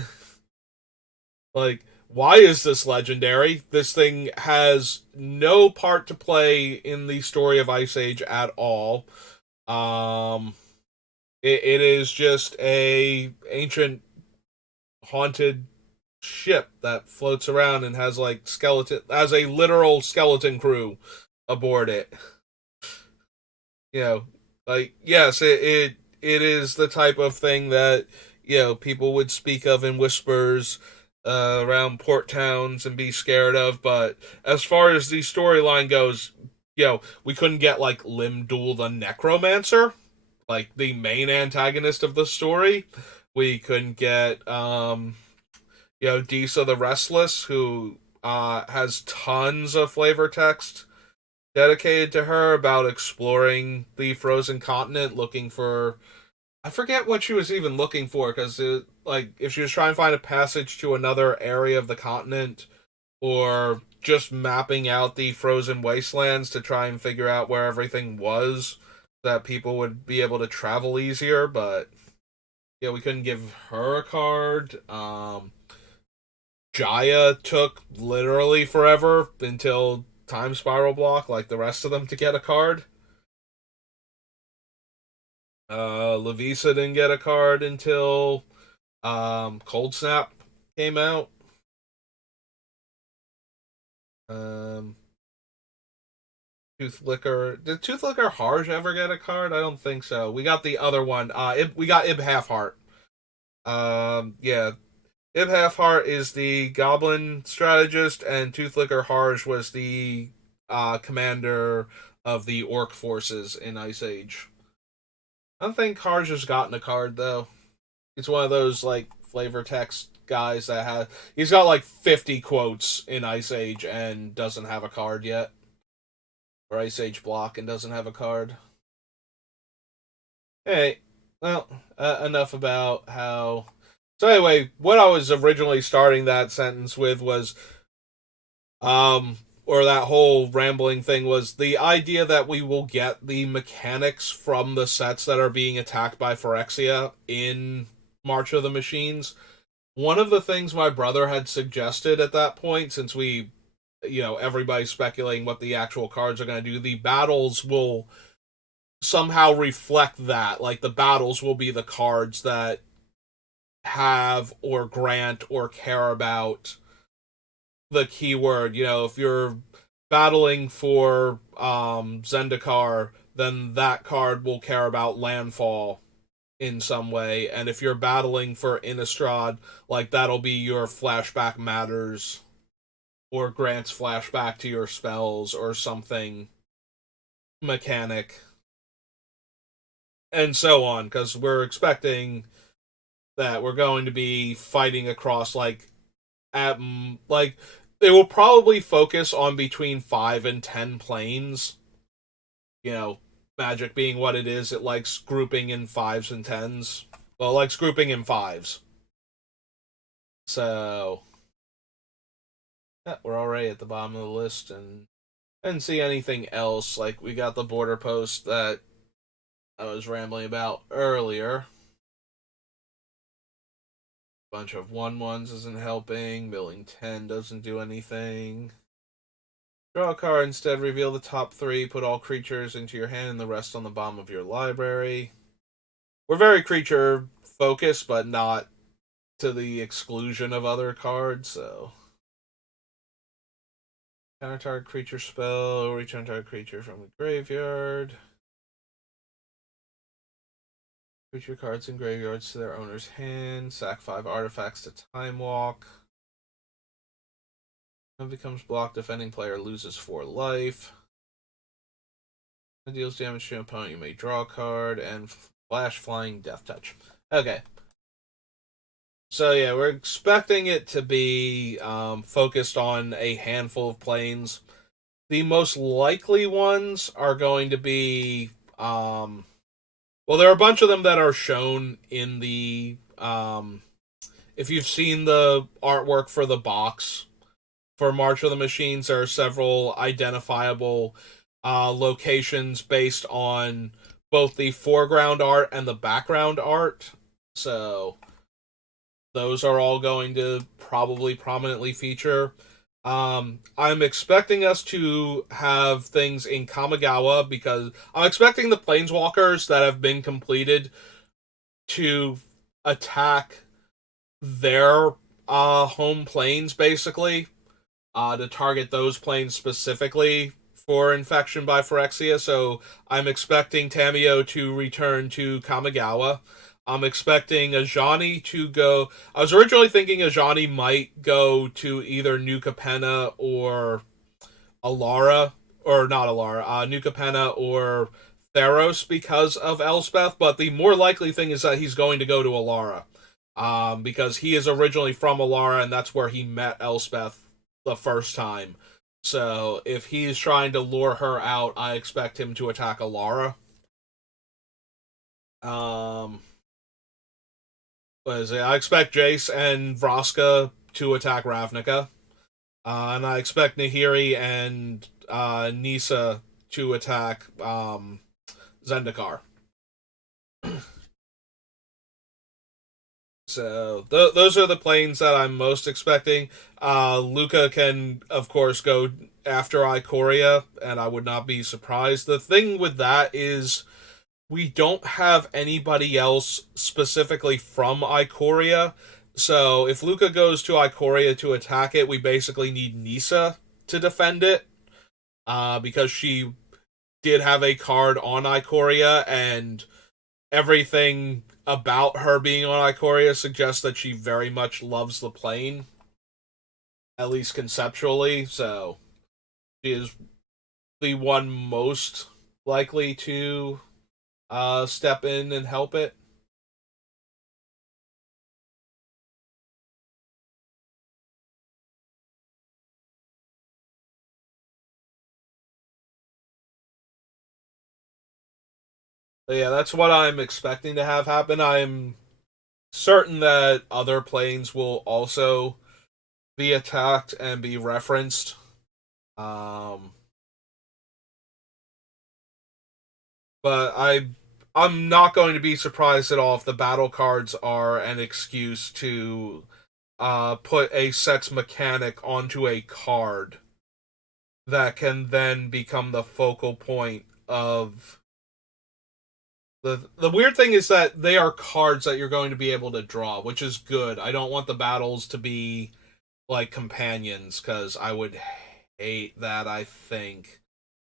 Like, why is this legendary? This thing has no part to play in the story of Ice Age at all. Um, it is just a ancient haunted ship that floats around and has like skeleton, has a literal skeleton crew aboard it. You know, like yes, it is the type of thing that people would speak of in whispers around port towns and be scared of. But as far as the storyline goes, we couldn't get like Limdul the Necromancer, like the main antagonist of the story. We couldn't get Disa the Restless, who has tons of flavor text dedicated to her about exploring the frozen continent, looking for, I forget what she was even looking for, because like if she was trying to find a passage to another area of the continent, or just mapping out the frozen wastelands to try and figure out where everything was, that people would be able to travel easier. But yeah, we couldn't give her a card. Jaya took literally forever until Time Spiral Block, like the rest of them, to get a card. Lavisa didn't get a card until Cold Snap came out. Um, Tooth Liquor. Did Tooth Liquor Harj ever get a card? I don't think so. We got the other one. We got Ib Halfheart. Yeah, Ib Halfheart is the Goblin strategist, and Tooth Liquor Harj was the commander of the Orc forces in Ice Age. I don't think Harj has gotten a card though. He's one of those like flavor text guys that has. He's got like 50 quotes in Ice Age and doesn't have a card yet, or Ice Age block and doesn't have a card. Hey, well, enough about how. So anyway, what I was originally starting that sentence with was, or that whole rambling thing was the idea that we will get the mechanics from the sets that are being attacked by Phyrexia in March of the Machines. One of the things my brother had suggested at that point, since everybody's speculating what the actual cards are going to do, the battles will somehow reflect that. Like, the battles will be the cards that have or grant or care about the keyword. If you're battling for Zendikar, then that card will care about landfall in some way. And if you're battling for Innistrad, like that'll be your flashback matters or grants flashback to your spells or something mechanic. And so on, because we're expecting that we're going to be fighting across at like they will probably focus on between 5 and 10 planes. Magic being what it is, it likes grouping in fives and tens. Well, it likes grouping in fives. So Yeah, we're already at the bottom of the list, and I didn't see anything else. Like, we got the border post that I was rambling about earlier. Bunch of 1/1s isn't helping. Milling 10 doesn't do anything. Draw a card, instead reveal the top 3, put all creatures into your hand and the rest on the bottom of your library. We're very creature focused, but not to the exclusion of other cards, so. Counter target creature spell, return target creature from the graveyard. Put your cards in graveyards to their owner's hand. Sack 5 artifacts to Time Walk. When it becomes blocked, defending player loses 4 life. When it deals damage to an opponent, you may draw a card. And Flash Flying Death Touch. Okay. So yeah, we're expecting it to be focused on a handful of planes. The most likely ones are going to be well, there are a bunch of them that are shown in the if you've seen the artwork for the box for March of the Machines, there are several identifiable locations based on both the foreground art and the background art. So those are all going to probably prominently feature. I'm expecting us to have things in Kamigawa because I'm expecting the planeswalkers that have been completed to attack their home planes, basically, to target those planes specifically for infection by Phyrexia. So I'm expecting Tamio to return to Kamigawa. I'm expecting Ajani to go. I was originally thinking Ajani might go to either New Capenna or Alara, or not Alara, New Capenna or Theros because of Elspeth, but the more likely thing is that he's going to go to Alara. Because he is originally from Alara, and that's where he met Elspeth the first time. So if he's trying to lure her out, I expect him to attack Alara. Um, what is it? I expect Jace and Vraska to attack Ravnica. And I expect Nahiri and Nisa to attack Zendikar. So those are the planes that I'm most expecting. Luca can, of course, go after Ikoria, and I would not be surprised. The thing with that is we don't have anybody else specifically from Ikoria. So if Luca goes to Ikoria to attack it, we basically need Nisa to defend it. Because she did have a card on Ikoria, and everything about her being on Ikoria suggests that she very much loves the plane, at least conceptually. So she is the one most likely to step in and help it. But yeah, that's what I'm expecting to have happen. I'm certain that other planes will also be attacked and be referenced. Um, but I'm not going to be surprised at all if the battle cards are an excuse to put a sex mechanic onto a card that can then become the focal point of the weird thing is that they are cards that you're going to be able to draw, which is good. I don't want the battles to be like companions because I would hate that. I think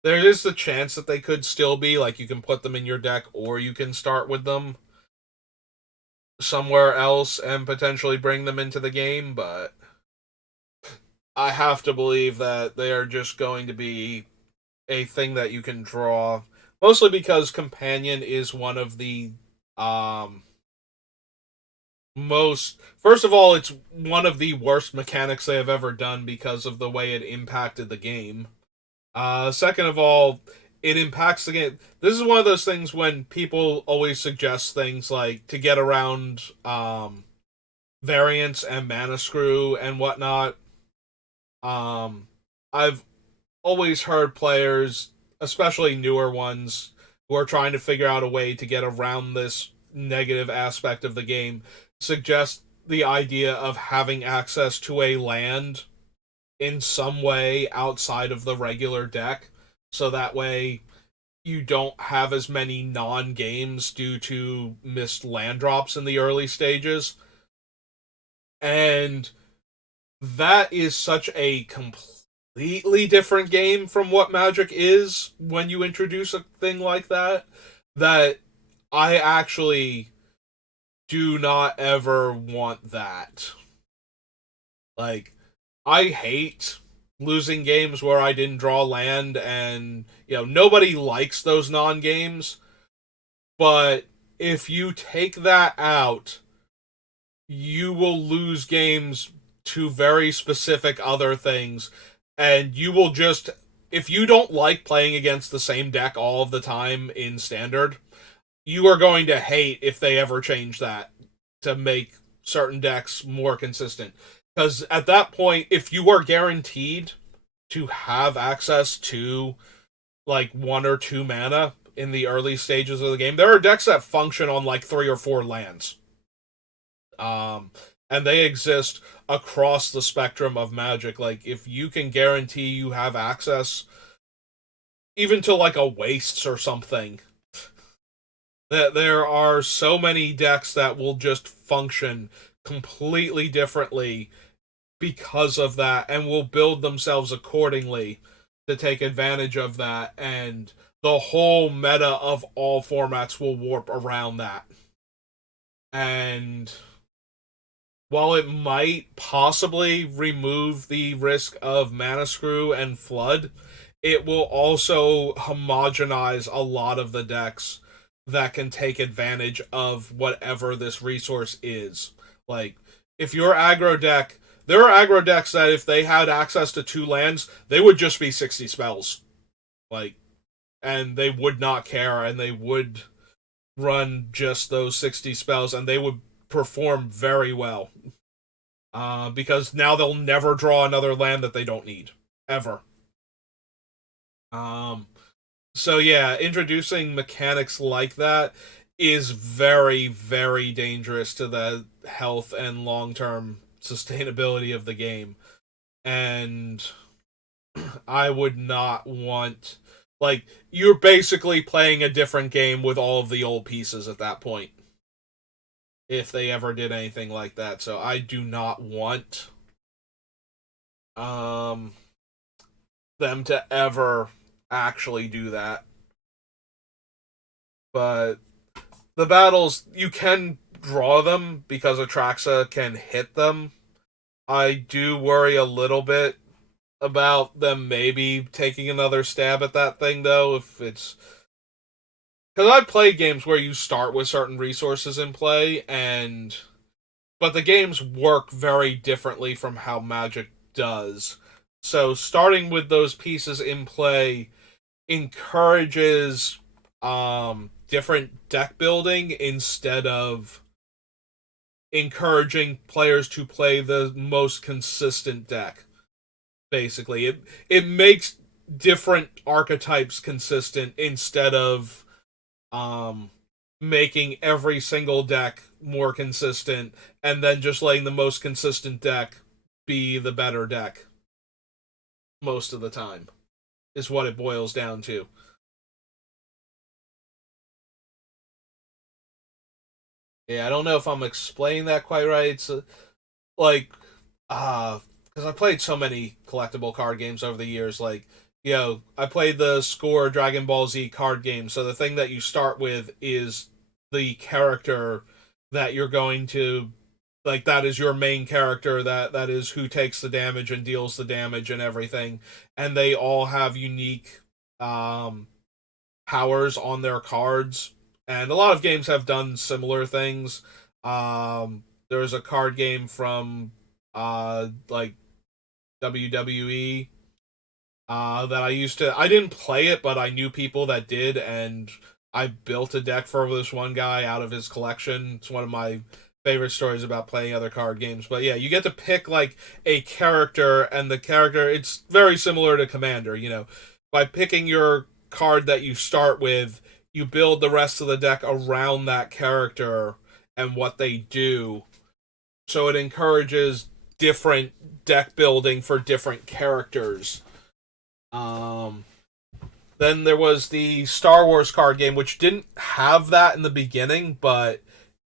there is the chance that they could still be like you can put them in your deck or you can start with them somewhere else and potentially bring them into the game, but I have to believe that they are just going to be a thing that you can draw, mostly because Companion is one of the um most first of all, it's one of the worst mechanics they have ever done because of the way it impacted the game. Second of all, it impacts the game. This is one of those things when people always suggest things like to get around variants and mana screw and whatnot. Um, I've always heard players, especially newer ones, who are trying to figure out a way to get around this negative aspect of the game, suggest the idea of having access to a land in some way outside of the regular deck, so that way you don't have as many non-games due to missed land drops in the early stages. And that is such a completely different game from what Magic is when you introduce a thing like that, that I actually do not ever want that. Like, I hate losing games where I didn't draw land, and nobody likes those non-games, but if you take that out, you will lose games to very specific other things, and you will just, if you don't like playing against the same deck all of the time in standard, you are going to hate if they ever change that to make certain decks more consistent. Because at that point, if you are guaranteed to have access to like 1 or 2 mana in the early stages of the game, there are decks that function on like 3 or 4 lands. Um, and they exist across the spectrum of Magic. Like, if you can guarantee you have access even to like a Wastes or something, that there are so many decks that will just function completely differently because of that, and will build themselves accordingly to take advantage of that, and the whole meta of all formats will warp around that. And while it might possibly remove the risk of Mana Screw and Flood, it will also homogenize a lot of the decks that can take advantage of whatever this resource is. Like, if your aggro deck, there are aggro decks that if they had access to 2 lands, they would just be 60 spells. Like, and they would not care, and they would run just those 60 spells, and they would perform very well. Because now they'll never draw another land that they don't need. Ever. Um, so yeah, introducing mechanics like that is very, very dangerous to the health and long-term sustainability of the game. And I would not want, like, you're basically playing a different game with all of the old pieces at that point, if they ever did anything like that. So I do not want um them to ever actually do that. But the battles, you can draw them because Atraxa can hit them. I do worry a little bit about them maybe taking another stab at that thing, though, if it's... Because I've played games where you start with certain resources in play, and... But the games work very differently from how Magic does. So starting with those pieces in play encourages different deck building instead of encouraging players to play the most consistent deck. Basically, it makes different archetypes consistent instead of um making every single deck more consistent, and then just letting the most consistent deck be the better deck most of the time, is what it boils down to. Yeah, I don't know if I'm explaining that quite right. It's like, because I played so many collectible card games over the years. Like, I played the Score Dragon Ball Z card game. So the thing that you start with is the character that you're going to, like, that is your main character. That is who takes the damage and deals the damage and everything. And they all have unique um powers on their cards, and a lot of games have done similar things. There's a card game from like WWE that I didn't play it, but I knew people that did, and I built a deck for this one guy out of his collection. It's one of my favorite stories about playing other card games. But yeah, you get to pick like a character, and the character, it's very similar to Commander. By picking your card that you start with, you build the rest of the deck around that character and what they do. So it encourages different deck building for different characters. Um, then there was the Star Wars card game, which didn't have that in the beginning, but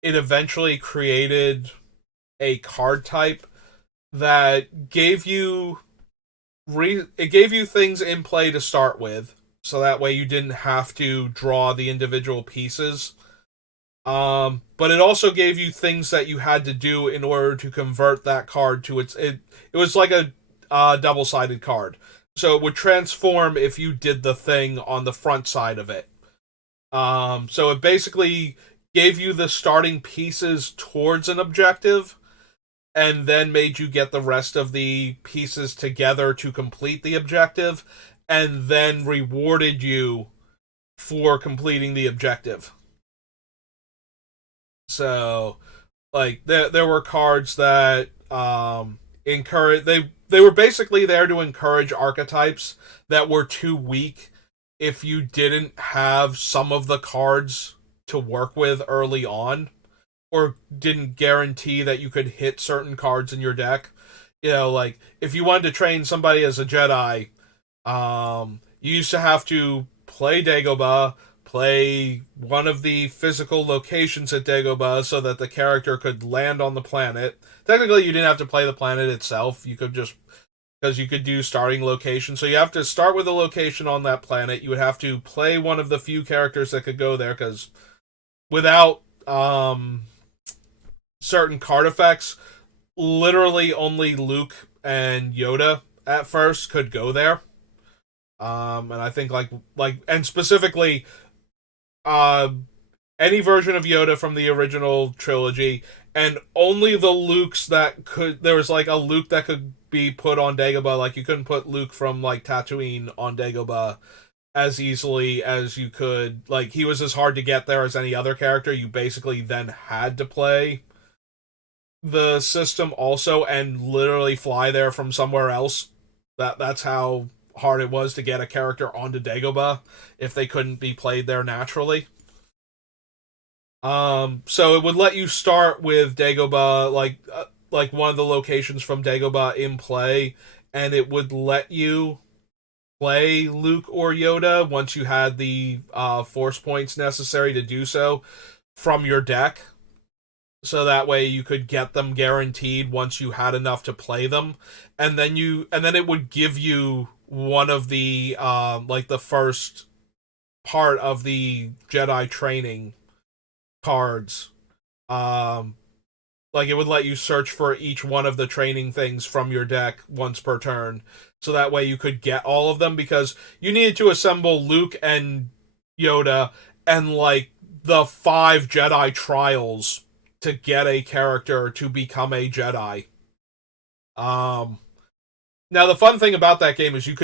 it eventually created a card type that gave you it gave you things in play to start with, so that way you didn't have to draw the individual pieces. But it also gave you things that you had to do in order to convert that card to it was like a double-sided card. So it would transform if you did the thing on the front side of it. So it basically gave you the starting pieces towards an objective, and then made you get the rest of the pieces together to complete the objective, and then rewarded you for completing the objective. So, like, there were cards that encourage they were basically there to encourage archetypes that were too weak if you didn't have some of the cards to work with early on, or didn't guarantee that you could hit certain cards in your deck. Like if you wanted to train somebody as a Jedi, you used to have to play Dagobah, play one of the physical locations at Dagobah so that the character could land on the planet. Technically, you didn't have to play the planet itself. You could just, because you could do starting location. So you have to start with a location on that planet. You would have to play one of the few characters that could go there, because without certain card effects, literally only Luke and Yoda at first could go there. And I think and specifically, uh, any version of Yoda from the original trilogy, and only the Lukes that could. There was like a Luke that could be put on Dagobah. Like you couldn't put Luke from like Tatooine on Dagobah as easily as you could. Like he was as hard to get there as any other character. You basically then had to play the system also and literally fly there from somewhere else. That's how hard it was to get a character onto Dagobah if they couldn't be played there naturally. So it would let you start with Dagobah, like one of the locations from Dagobah in play, and it would let you play Luke or Yoda once you had the force points necessary to do so from your deck. So that way you could get them guaranteed once you had enough to play them, and then it would give you one of the like the first part of the Jedi training cards. Um, like it would let you search for each one of the training things from your deck once per turn, so that way you could get all of them, because you needed to assemble Luke and Yoda and like the 5 Jedi trials to get a character to become a Jedi. Um, Now the fun thing about that game is you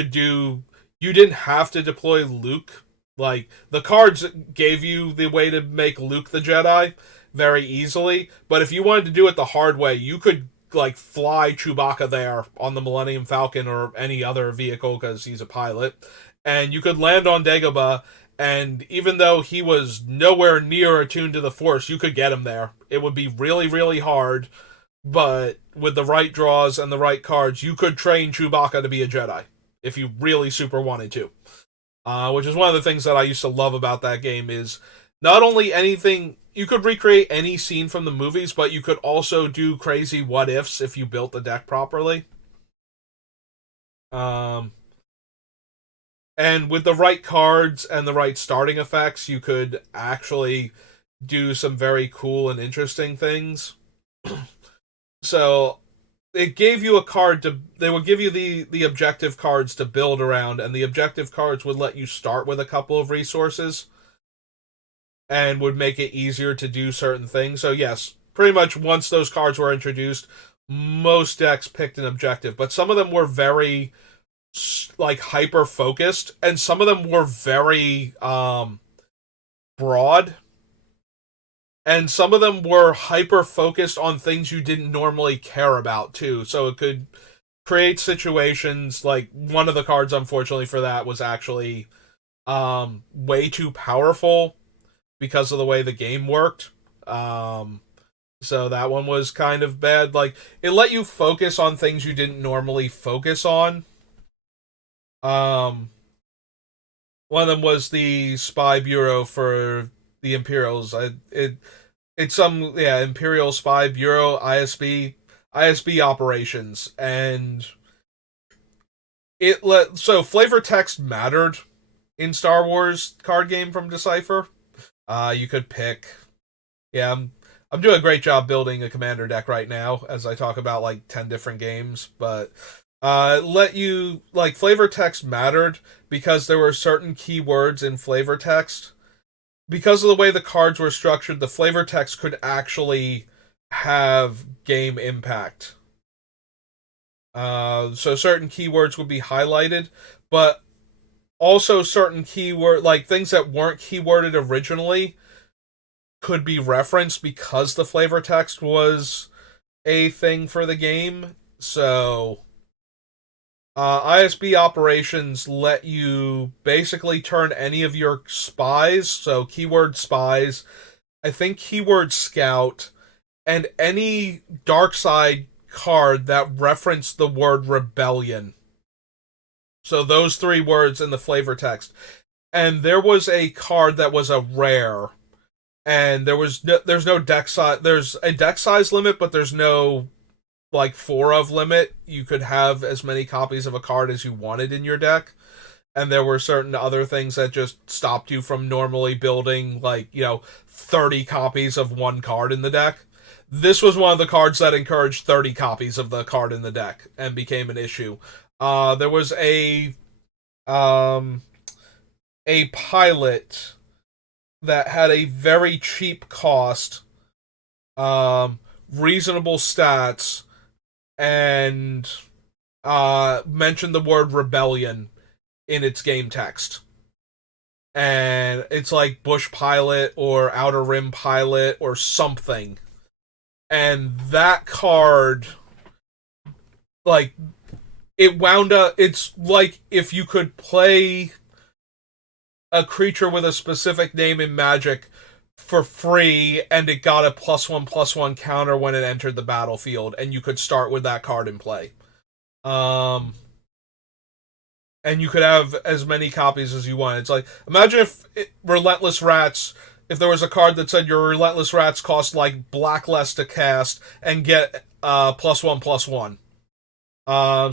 didn't have to deploy Luke. Like the cards gave you the way to make Luke the Jedi very easily, but if you wanted to do it the hard way, you could like fly Chewbacca there on the Millennium Falcon or any other vehicle because he's a pilot, and you could land on Dagobah. And even though he was nowhere near attuned to the Force, you could get him there. It would be really, really hard, but with the right draws and the right cards, you could train Chewbacca to be a Jedi if you really super wanted to. Which is one of the things that I used to love about that game is not only anything you could recreate any scene from the movies, but you could also do crazy what ifs if you built the deck properly. Um, and with the right cards and the right starting effects, you could actually do some very cool and interesting things. So it gave you a card to they would give you the objective cards to build around, and the objective cards would let you start with a couple of resources and would make it easier to do certain things. So yes, pretty much once those cards were introduced, most decks picked an objective, but some of them were very like hyper focused, and some of them were very broad, and some of them were hyper focused on things you didn't normally care about too. So it could create situations like one of the cards, unfortunately, for that was actually way too powerful because of the way the game worked. Um, so that one was kind of bad. Like it let you focus on things you didn't normally focus on. Um, One of them was the spy bureau for the Imperials. It's some Imperial Spy Bureau ISB operations, and flavor text mattered in Star Wars card game from Decipher. You could pick. Yeah, I'm doing a great job building a commander deck right now as I talk about like 10 different games, but let you like flavor text mattered because there were certain keywords in flavor text. Because of the way the cards were structured, the flavor text could actually have game impact. So certain keywords would be highlighted, but also certain keyword like things that weren't keyworded originally could be referenced because the flavor text was a thing for the game. So ISB operations let you basically turn any of your spies, so keyword spies, I think keyword scout, and any dark side card that referenced the word rebellion. So those three words in the flavor text. And there was a card that was a rare, and there's no deck size. There's a deck size limit, but there's no like four of limit. You could have as many copies of a card as you wanted in your deck, and there were certain other things that just stopped you from normally building like 30 copies of one card in the deck. This was one of the cards that encouraged 30 copies of the card in the deck and became an issue. There was um a pilot that had a very cheap cost, reasonable stats, and mentioned the word rebellion in its game text. And it's like Bush Pilot or Outer Rim Pilot or something. And that card, like, it wound up. It's like if you could play a creature with a specific name in Magic for free and it got a +1/+1 counter when it entered the battlefield, and you could start with that card in play. Um, and you could have as many copies as you want. It's like imagine Relentless Rats. If there was a card that said your Relentless Rats cost like blackless to cast and get +1/+1.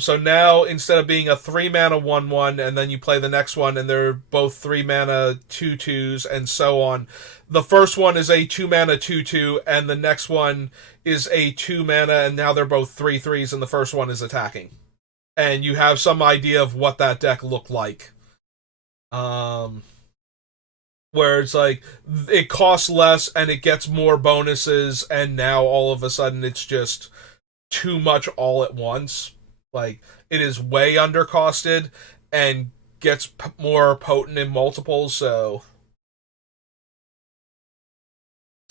So now instead of being a 3 mana 1/1 and then you play the next one and they're both 3 mana 2/2s and so on, the first one is a 2 mana 2/2 and the next one is a 2 mana and now they're both 3/3s and the first one is attacking. And you have some idea of what that deck looked like. Um, where it's like it costs less and it gets more bonuses, and now all of a sudden it's just too much all at once. Like it is way undercosted and gets more potent in multiples. So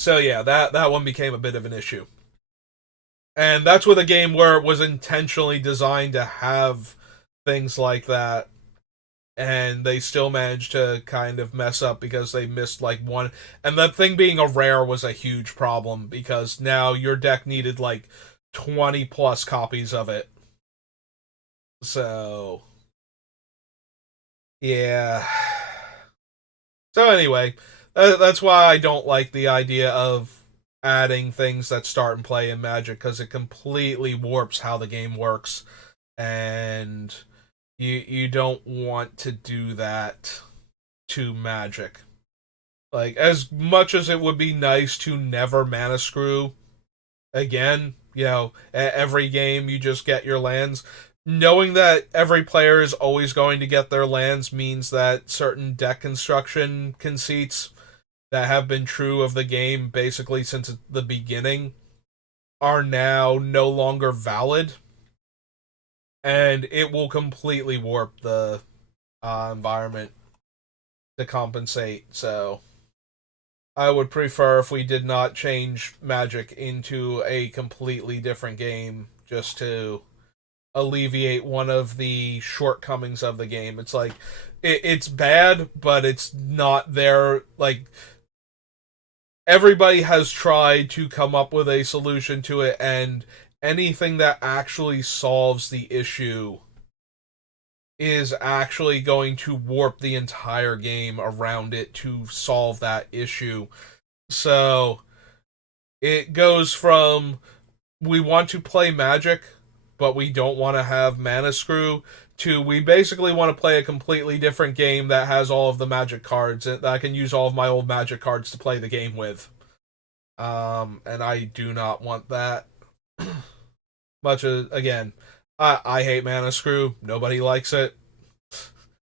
yeah, that one became a bit of an issue. And that's with a game where it was intentionally designed to have things like that, and they still managed to kind of mess up because they missed like one. And that thing being a rare was a huge problem because now your deck needed like 20 plus copies of it. So yeah. So anyway, that's why I don't like the idea of adding things that start and play in Magic, because it completely warps how the game works, and you don't want to do that to Magic. Like as much as it would be nice to never mana screw again, every game you just get your lands. Knowing that every player is always going to get their lands means that certain deck construction conceits that have been true of the game basically since the beginning are now no longer valid, and it will completely warp the environment to compensate. So I would prefer if we did not change Magic into a completely different game just to alleviate one of the shortcomings of the game. It's like it's bad, but it's not there. Like everybody has tried to come up with a solution to it, and anything that actually solves the issue is actually going to warp the entire game around it to solve that issue. So it goes from we want to play Magic, but we don't want to have Mana Screw, to we basically want to play a completely different game that has all of the Magic cards that I can use all of my old Magic cards to play the game with. And I do not want that. Much as again, I hate Mana Screw. Nobody likes it.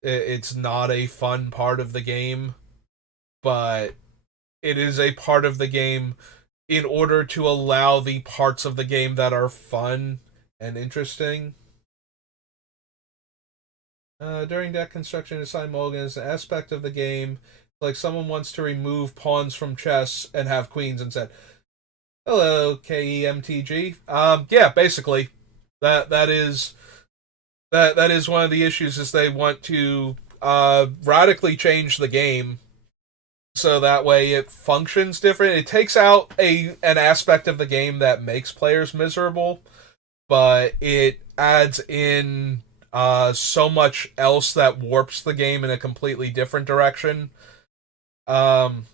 It's not a fun part of the game, but it is a part of the game in order to allow the parts of the game that are fun and interesting. During deck construction, assign mulligans an aspect of the game. Like someone wants to remove pawns from chess and have queens and said, "Hello, KEMTG." Yeah, basically, that is that is one of the issues. Is they want to radically change the game so that way it functions different. It takes out an aspect of the game that makes players miserable, but it adds in so much else that warps the game in a completely different direction. Um,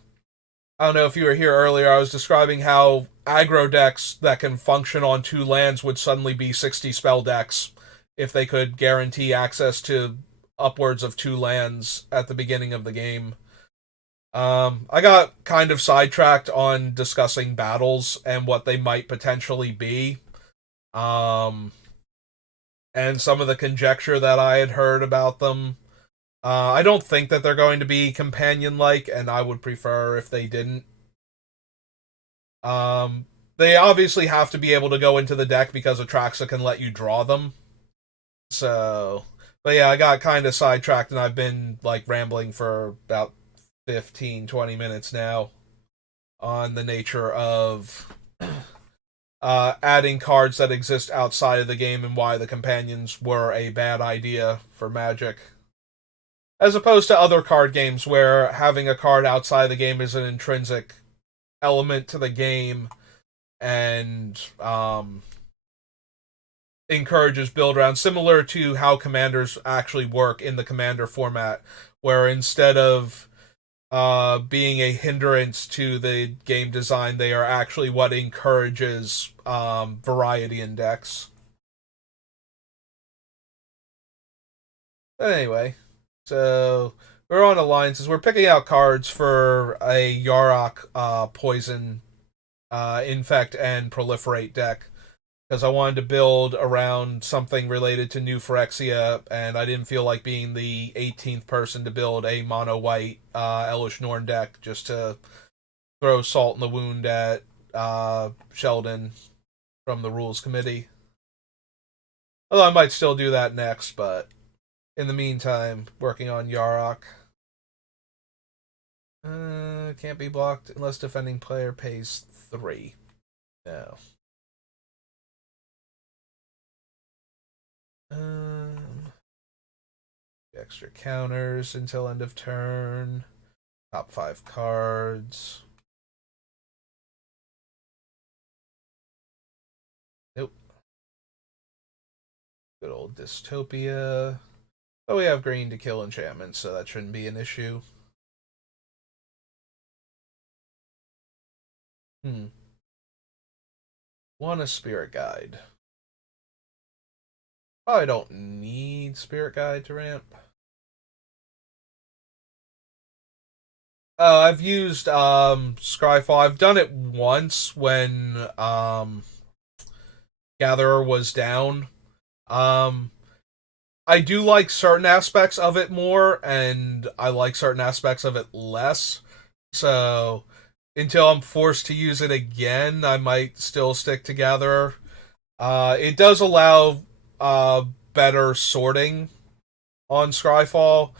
I don't know if you were here earlier. I was describing how aggro decks that can function on 2 lands would suddenly be 60 spell decks if they could guarantee access to upwards of 2 lands at the beginning of the game. I got kind of sidetracked on discussing battles and what they might potentially be. Um, and some of the conjecture that I had heard about them. I don't think that they're going to be companion like, and I would prefer if they didn't. They obviously have to be able to go into the deck because Atraxa can let you draw them. So, but yeah, I got kind of sidetracked and I've been like rambling for about 15, 20 minutes now on the nature of adding cards that exist outside of the game and why the companions were a bad idea for Magic. As opposed to other card games where having a card outside the game is an intrinsic element to the game and encourages build around, similar to how commanders actually work in the commander format, where instead of being a hindrance to the game design, they are actually what encourages variety in decks. But anyway, so we're on alliances. We're picking out cards for a Yarok poison, infect, and proliferate deck because I wanted to build around something related to New Phyrexia, and I didn't feel like being the 18th person to build a mono white Elish Norn deck just to throw salt in the wound at Sheldon from the rules committee. Although I might still do that next, but in the meantime, working on Yarok. Can't be blocked unless defending player pays 3. No. Extra counters until end of turn. Top 5 cards. Nope. Good old Dystopia. Oh, we have green to kill enchantments, so that shouldn't be an issue. Want a Spirit Guide. Probably don't need Spirit Guide to ramp. I've used Scryfall. I've done it once when Gatherer was down. I do like certain aspects of it more, and I like certain aspects of it less. So until I'm forced to use it again, I might still stick to Gatherer. It does allow better sorting on Scryfall,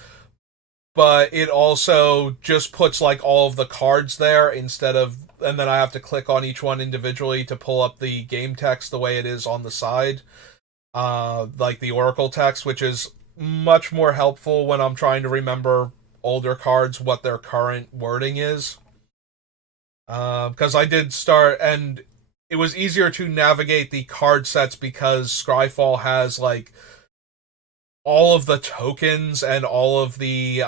but it also just puts like all of the cards there instead of, and then I have to click on each one individually to pull up the game text the way it is on the side, like the Oracle text, which is much more helpful when I'm trying to remember older cards what their current wording is. Because I did start, and it was easier to navigate the card sets because Scryfall has like all of the tokens and all of the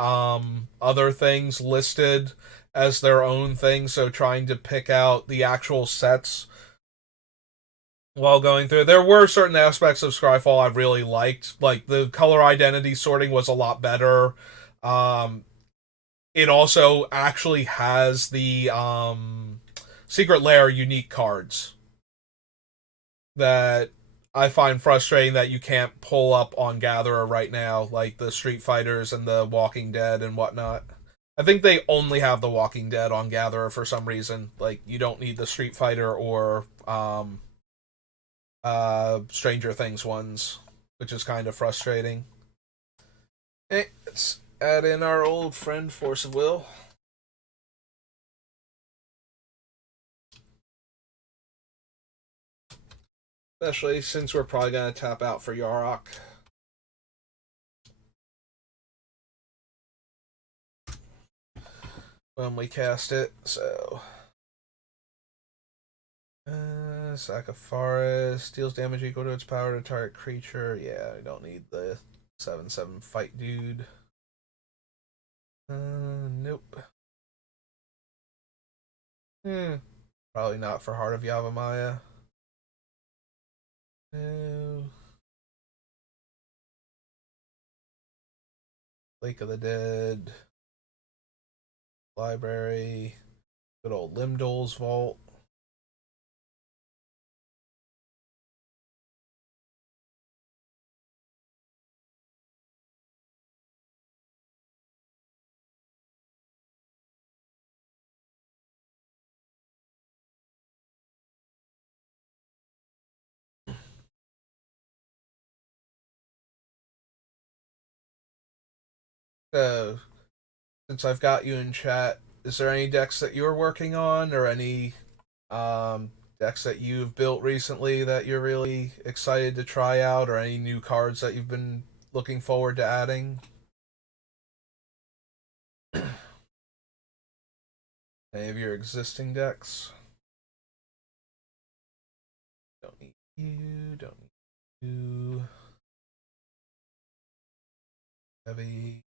other things listed as their own thing. So trying to pick out the actual sets while going through, there were certain aspects of Scryfall I really liked. Like the color identity sorting was a lot better. Um, it also actually has the secret lair unique cards that I find frustrating that you can't pull up on Gatherer right now, like the Street Fighters and the Walking Dead and whatnot. I think they only have the Walking Dead on Gatherer for some reason. Like you don't need the Street Fighter or Stranger Things ones, which is kind of frustrating. Hey, let's add in our old friend Force of Will. Especially since we're probably going to tap out for Yarok when we cast it, so... Sack of Forest. Deals damage equal to its power to target creature. Yeah, I don't need the 7/7 fight dude. Nope. Probably not for Heart of Yavimaya. No. Lake of the Dead. Library. Good old Limdol's Vault. So, since I've got you in chat, is there any decks that you're working on, or any decks that you've built recently that you're really excited to try out, or any new cards that you've been looking forward to adding? Any of your existing decks? Don't need you, don't need you. Heavy.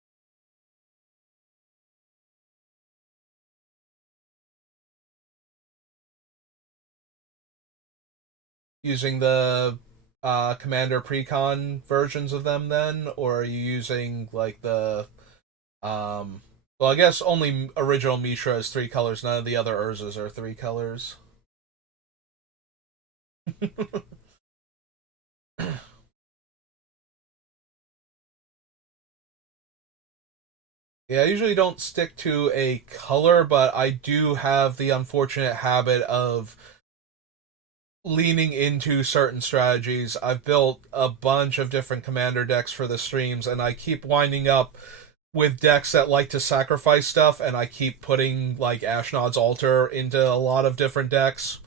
Using the Commander Precon versions of them then, or are you using like the well, I guess only original Mishra is three colors. None of the other Urzas are three colors. Yeah, I usually don't stick to a color, but I do have the unfortunate habit of leaning into certain strategies. I've built a bunch of different commander decks for the streams, and I keep winding up with decks that like to sacrifice stuff, and I keep putting like Ashnod's Altar into a lot of different decks.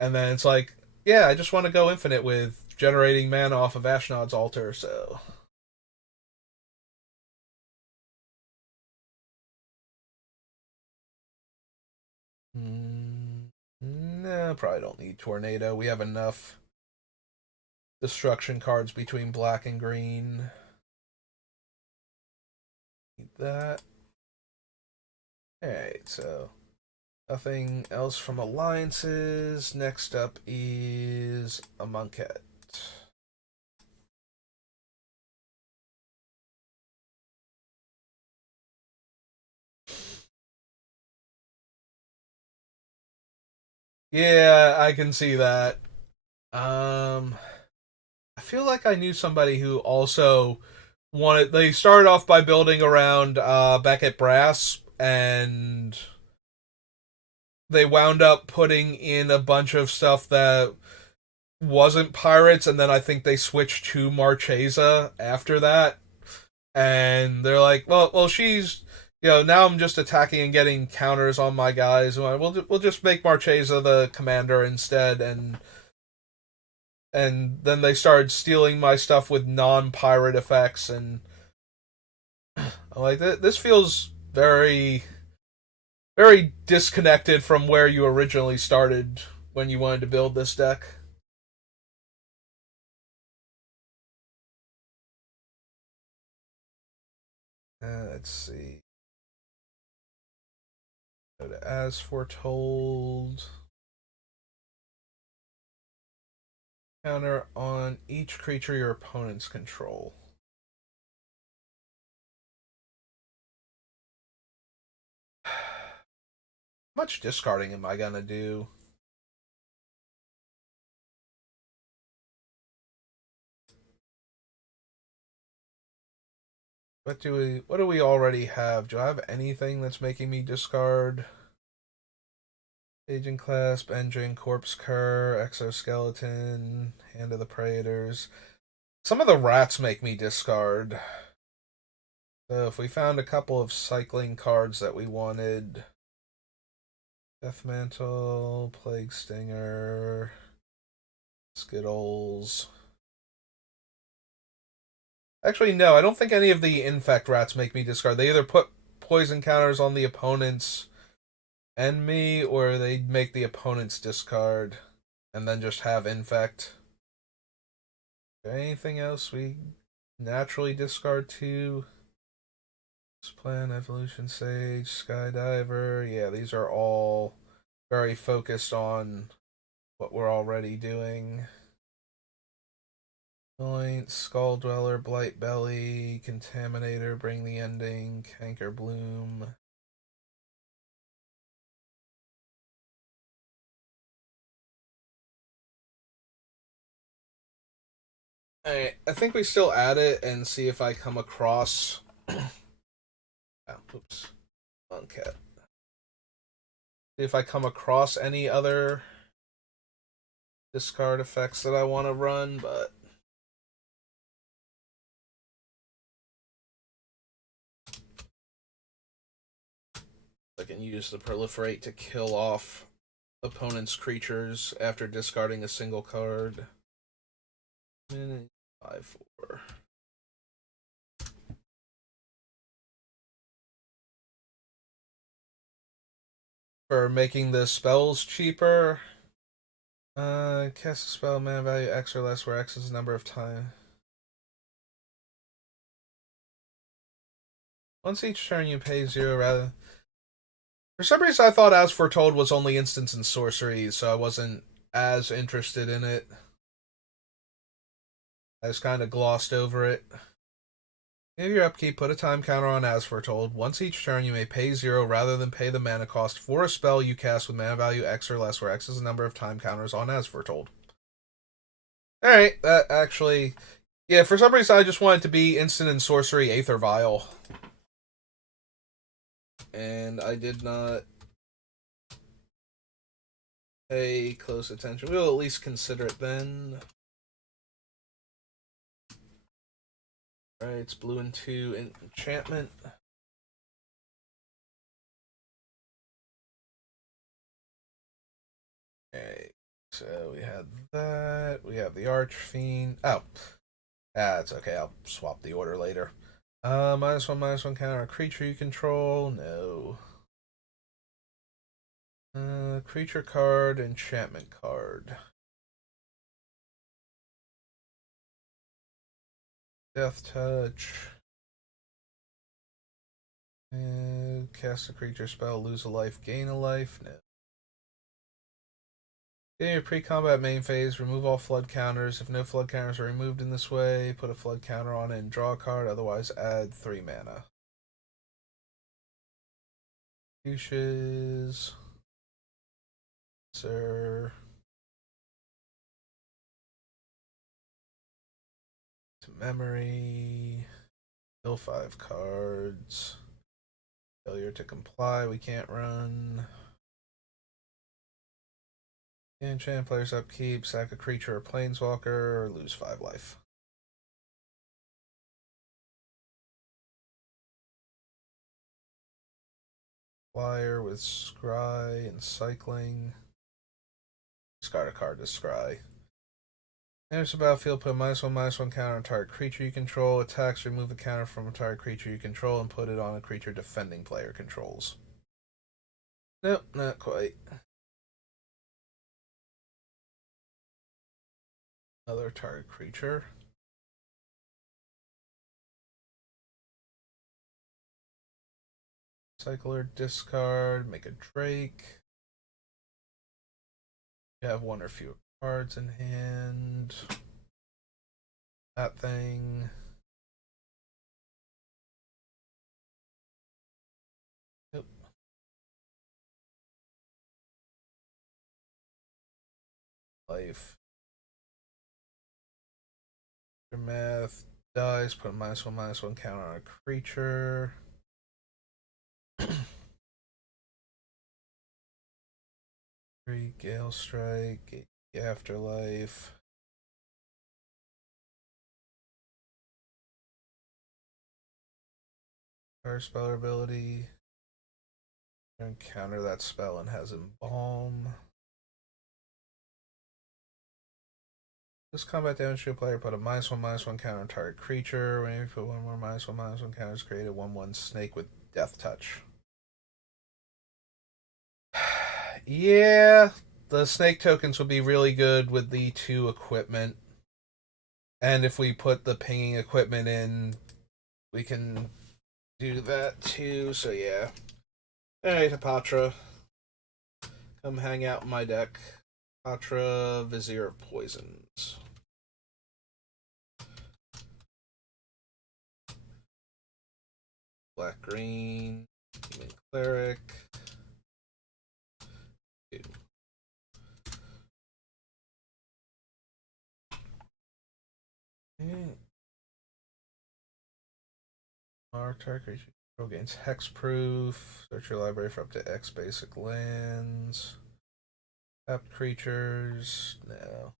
And then it's like, yeah, I just want to go infinite with generating mana off of Ashnod's Altar, so. No, probably don't need Tornado. We have enough destruction cards between black and green. Need that. Alright, so nothing else from alliances. Next up is a Monkette. Yeah, I can see that. I feel like I knew somebody who also wanted. They started off by building around Beckett Brass, and they wound up putting in a bunch of stuff that wasn't pirates, and then I think they switched to Marchesa after that. and they're like, well, she's, now I'm just attacking and getting counters on my guys. We'll just make Marchesa the commander instead, and then they started stealing my stuff with non-pirate effects, and I'm like, this feels very, very disconnected from where you originally started when you wanted to build this deck. Let's see. Go to As Foretold. Counter on each creature your opponents control. How much discarding am I gonna do? What do we already have? Do I have anything that's making me discard? Agent Clasp, Engine, Corpse Cur, Exoskeleton, Hand of the Praetors. Some of the rats make me discard. So if we found a couple of cycling cards that we wanted, Death Mantle, Plague Stinger, Skittles. Actually, no, I don't think any of the infect rats make me discard. They either put poison counters on the opponents and me, or they make the opponents discard and then just have infect. Anything else we naturally discard to? Plan, Evolution Sage, Skydiver. Yeah, these are all very focused on what we're already doing. Point, Skull Dweller, Blight Belly, Contaminator, Bring the Ending, Canker Bloom. I think we still add it and see if I come across. Oops. On cat. See if I come across any other discard effects that I want to run, but I can use the proliferate to kill off opponent's creatures after discarding a single card. 5/4. For making the spells cheaper, cast a spell, mana value X or less, where X is the number of time. Once each turn, you pay 0 rather. For some reason, I thought As Foretold was only instants and sorceries, so I wasn't as interested in it. I just kind of glossed over it. Give your upkeep, put a time counter on As Foretold. Once each turn, you may pay 0 rather than pay the mana cost for a spell you cast with mana value X or less, where X is the number of time counters on As Foretold. Alright, that actually. Yeah, for some reason, I just wanted to be instant and sorcery Aether Vial. And I did not pay close attention. We'll at least consider it then. Alright, it's blue and 2 enchantment. Okay, so we had that. We have the Archfiend. Oh, that's okay. I'll swap the order later. -1/-1 counter on a creature you control. No. Creature card, enchantment card. Death Touch. Cast a creature spell, lose a life, gain a life. No. In your pre-combat main phase, remove all flood counters. If no flood counters are removed in this way, put a flood counter on it and draw a card. Otherwise, add 3 mana. Douches. Sir. To memory. Kill 5 cards. Failure to comply, we can't run. Enchant player's upkeep, sack a creature or planeswalker, or lose 5 life. Flyer with Scry and Cycling. Discard a card to Scry. Enters the battlefield, put a -1/-1 counter on target creature you control. Attacks, remove a counter from a target creature you control and put it on a creature defending player controls. Nope, not quite. Another target creature. Cycler, discard, make a Drake. You have one or fewer cards in hand. That thing. Nope. Life. Math. Dies, put a -1/-1 counter on a creature. Three Gale Strike, Afterlife. Our spell ability. And counter that spell and has Embalm. This combat damage to a player, put a -1/-1 counter on target creature. When you put one more -1/-1 counters, create a 1/1 snake with Death Touch. Yeah, the snake tokens would be really good with the 2 equipment. And if we put the pinging equipment in, we can do that too, so yeah. Alright, Hapatra. Come hang out in my deck. Hapatra, Vizier of Poisons. Black green, Human Cleric. Mark target creature gains hexproof. Search your library for up to X basic lands. Tapped creatures. No.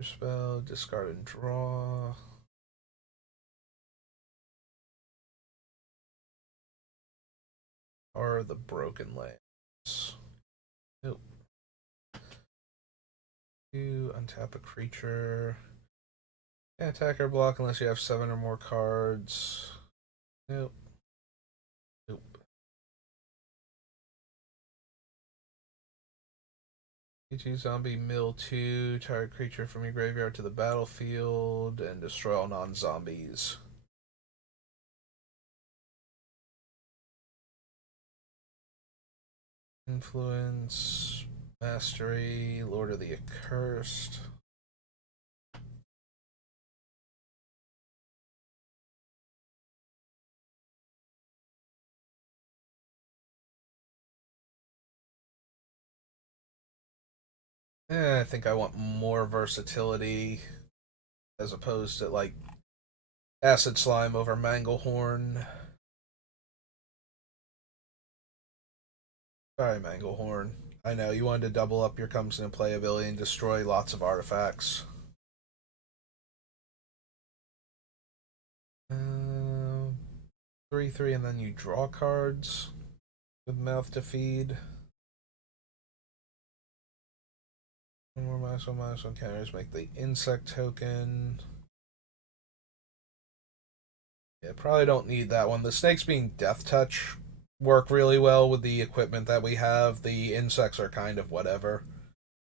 Spell, discard and draw. Or the Broken Lands. Nope. You untap a creature. Can't attack or block unless you have 7 or more cards. Nope. Nope. T2 zombie mill 2, target creature from your graveyard to the battlefield, and destroy all non-zombies. Influence, Mastery, Lord of the Accursed. I think I want more versatility as opposed to like Acid Slime over Manglehorn. Sorry, Manglehorn. I know you wanted to double up your comes into play ability and destroy lots of artifacts. 3/3, and then you draw cards with Mouth to Feed. One more -1/-1 counters make the insect token. Yeah, probably don't need that one. The snakes being Death Touch work really well with the equipment that we have. The insects are kind of whatever.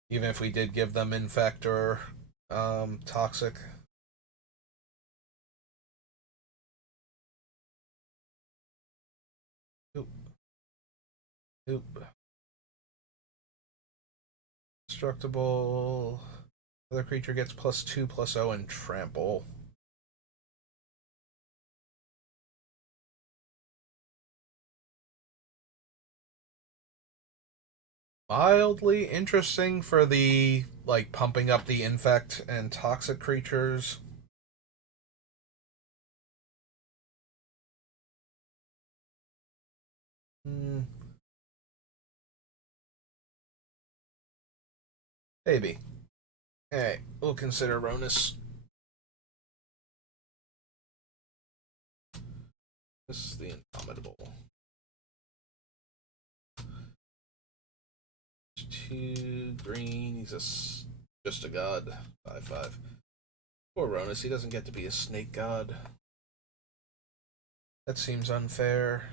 Even if we did give them Infect or Toxic. Oop. Oop. Destructible. Other creature gets +2/+0 and trample. Mildly interesting for the like pumping up the infect and toxic creatures. Maybe. Alright, we'll consider Ronus. This is the Indomitable. 2 green. He's just a god. 5/5. Poor Ronus. He doesn't get to be a snake god. That seems unfair.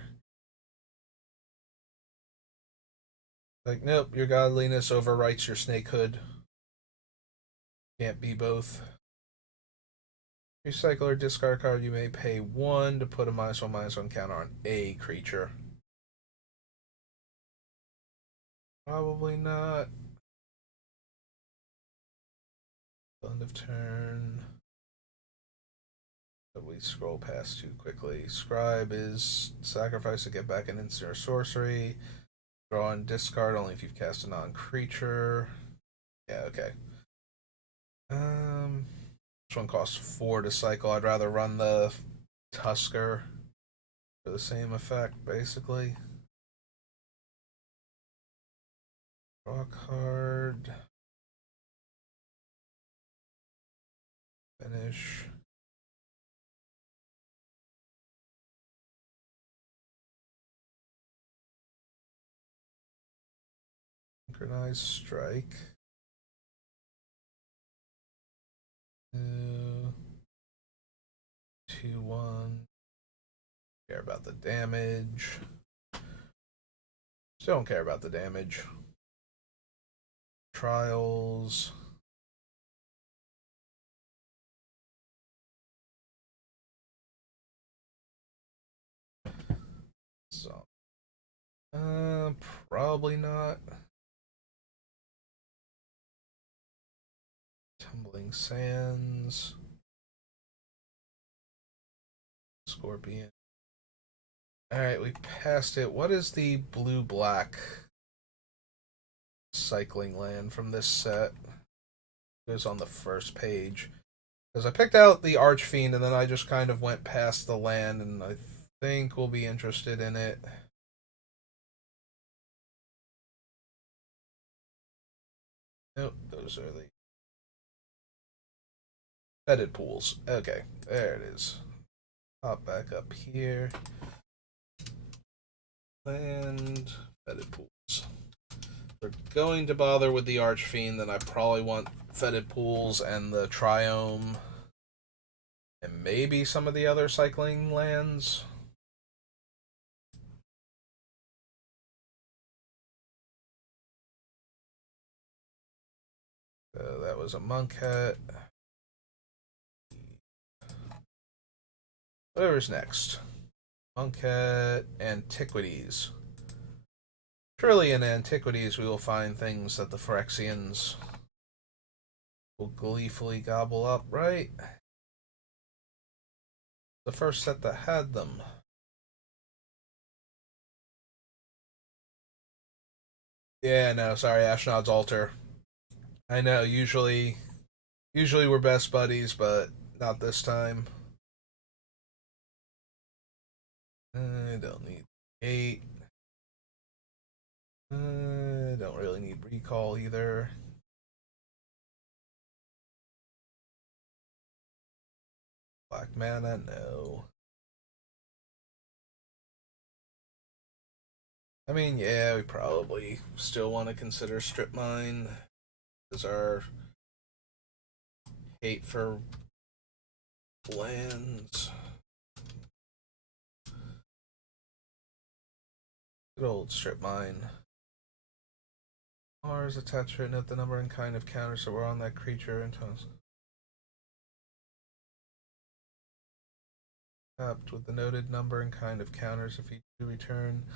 Like, nope, your godliness overwrites your snakehood. Can't be both. Recycle or discard card, you may pay 1 to put a -1/-1 counter on a creature. Probably not. End of turn. But we scroll past too quickly. Scribe is sacrifice to get back an instant or sorcery. Draw and discard only if you've cast a non-creature. Yeah, okay. This one costs 4 to cycle. I'd rather run the Tusker for the same effect, basically. Draw a card. Finish. Synchronized strike. 2/1. Care about the damage. Still don't care about the damage. Trials. So, probably not. Tumbling Sands. Scorpion. Alright, we passed it. What is the blue-black cycling land from this set? It was on the first page. Because I picked out the Archfiend and then I just kind of went past the land and I think we'll be interested in it. Nope, those are the bedded pools. Okay, there it is. Pop back up here. Land, bedded pools. If we're going to bother with the Archfiend, then I probably want fetid pools and the Triome. And maybe some of the other cycling lands. That was a monk hat. Whatever's next. Monk hat, Antiquities. Surely in Antiquities we will find things that the Phyrexians will gleefully gobble up, right? The first set that had them. Yeah, no, sorry, Ashnod's Altar. I know, usually we're best buddies, but not this time. I don't need 8. I don't really need recall either. Black mana, no. I mean, yeah, we probably still want to consider Strip Mine as our hate for lands. Good old Strip Mine. Mars attached to it, note the number and kind of counters that were on that creature and tones. Tapped with the noted number and kind of counters if you do return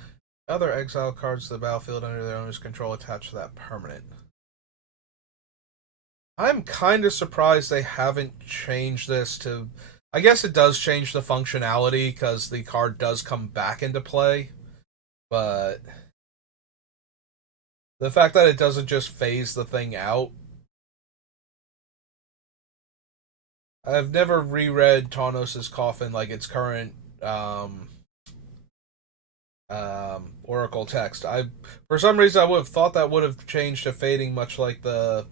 other exile cards to the battlefield under their owner's control attached to that permanent. I'm kind of surprised they haven't changed this to. I guess it does change the functionality because the card does come back into play, but the fact that it doesn't just phase the thing out. I've never reread Tawnos' Coffin like its current Oracle text. I for some reason I would have thought that would have changed to fading, much like the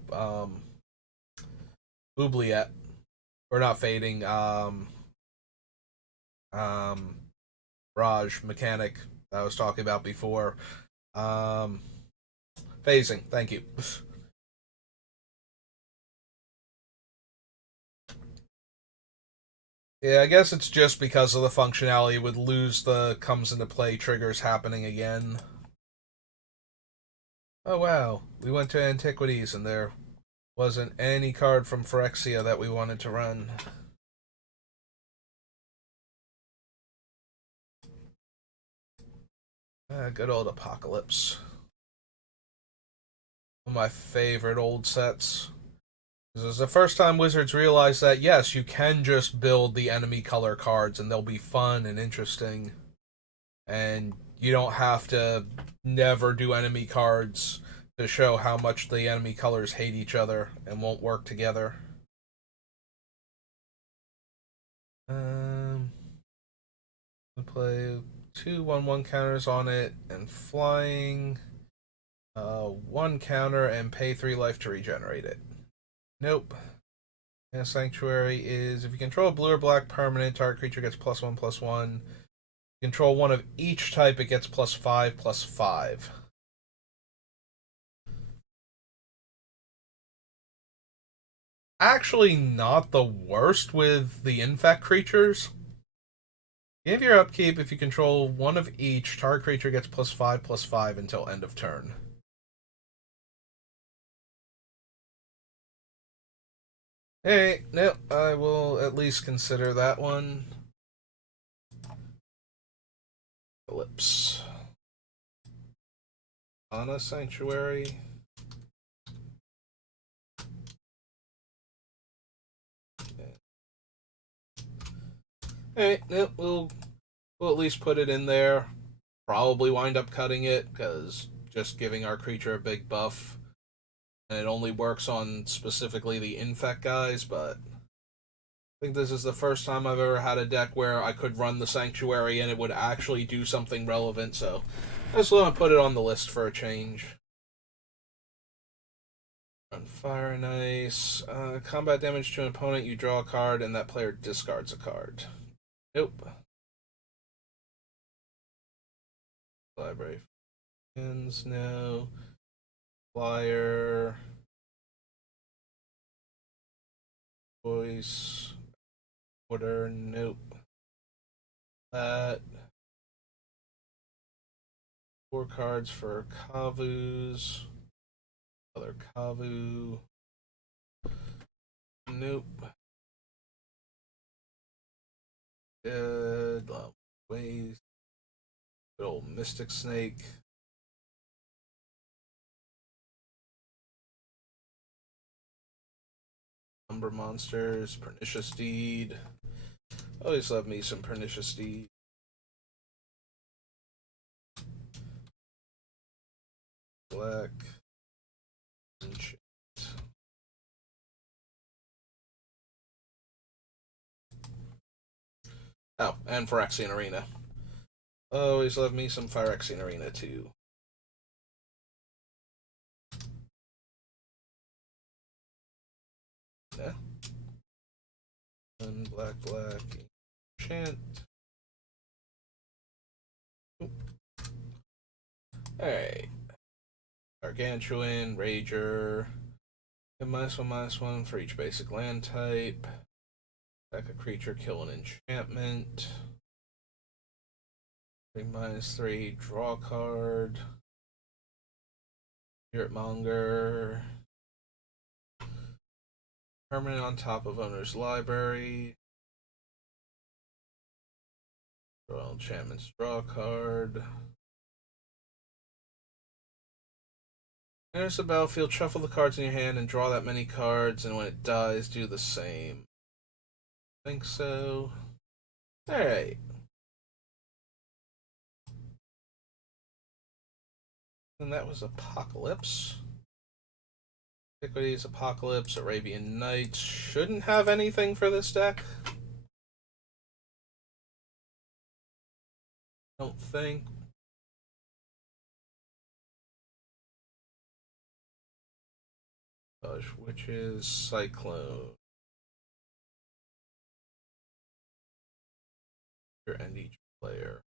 Oubliette, or not fading. Raj mechanic that I was talking about before. Um, Phasing, thank you. Yeah, I guess it's just because of the functionality would lose the comes into play triggers happening again. Oh wow, we went to Antiquities and there wasn't any card from Phyrexia that we wanted to run. Good old Apocalypse. One of my favorite old sets. This is the first time Wizards realized that, yes, you can just build the enemy color cards and they'll be fun and interesting. And you don't have to never do enemy cards to show how much the enemy colors hate each other and won't work together. Um, we play 2/1/1 counters on it and flying. One counter and pay 3 life to regenerate it. Nope. And Sanctuary is if you control a blue or black permanent, target creature gets +1/+1. Control one of each type, it gets +5/+5. Actually, not the worst with the infect creatures. Give your upkeep if you control one of each, target creature gets +5/+5 until end of turn. Hey, no, I will at least consider that one. Ellipse. Ana Sanctuary. Hey, no, we'll at least put it in there. Probably wind up cutting it because just giving our creature a big buff, and it only works on specifically the infect guys. But I think this is the first time I've ever had a deck where I could run the Sanctuary and it would actually do something relevant. So I just want to put it on the list for a change. Run Fire and Ice. Combat damage to an opponent, you draw a card, and that player discards a card. Nope. Library ends no. Flyer. Voice. Order. Nope. That. 4 cards for Kavus. Other Kavu. Nope. Dead. Waste. Good old Mystic Snake. Number Monsters. Pernicious Deed. Always love me some Pernicious Deed. Black. Enchant. Oh, and Phyrexian Arena. Always love me some Phyrexian Arena too. Yeah. And black, enchant. Alright. Gargantuan, Rager. And -1/-1 for each basic land type. Attack a creature, kill an enchantment. 3/3, draw card. Spirit Monger. Permanent on top of owner's library. Draw enchantments, draw card. Enters the battlefield, shuffle the cards in your hand and draw that many cards, and when it dies, do the same. I think so. Alright. And that was Apocalypse. Antiquities, Apocalypse, Arabian Nights. Shouldn't have anything for this deck. Don't think. Gosh, Witches, Cyclone. And each player.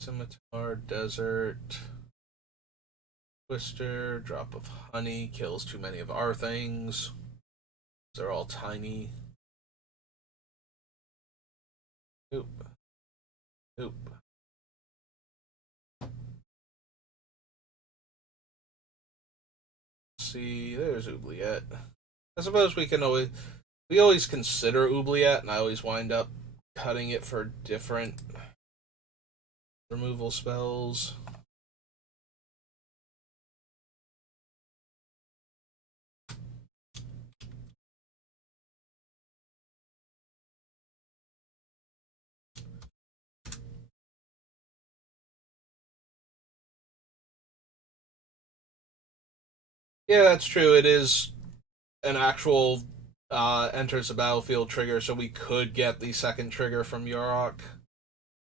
Scimitar, Desert, Twister, Drop of Honey, kills too many of our things. They're all tiny. Oop. Oop. See, there's Oubliette. I suppose we always consider Oubliette, and I always wind up cutting it for different removal spells. Yeah, that's true. It is an actual enters the battlefield trigger, so we could get the second trigger from Yarok,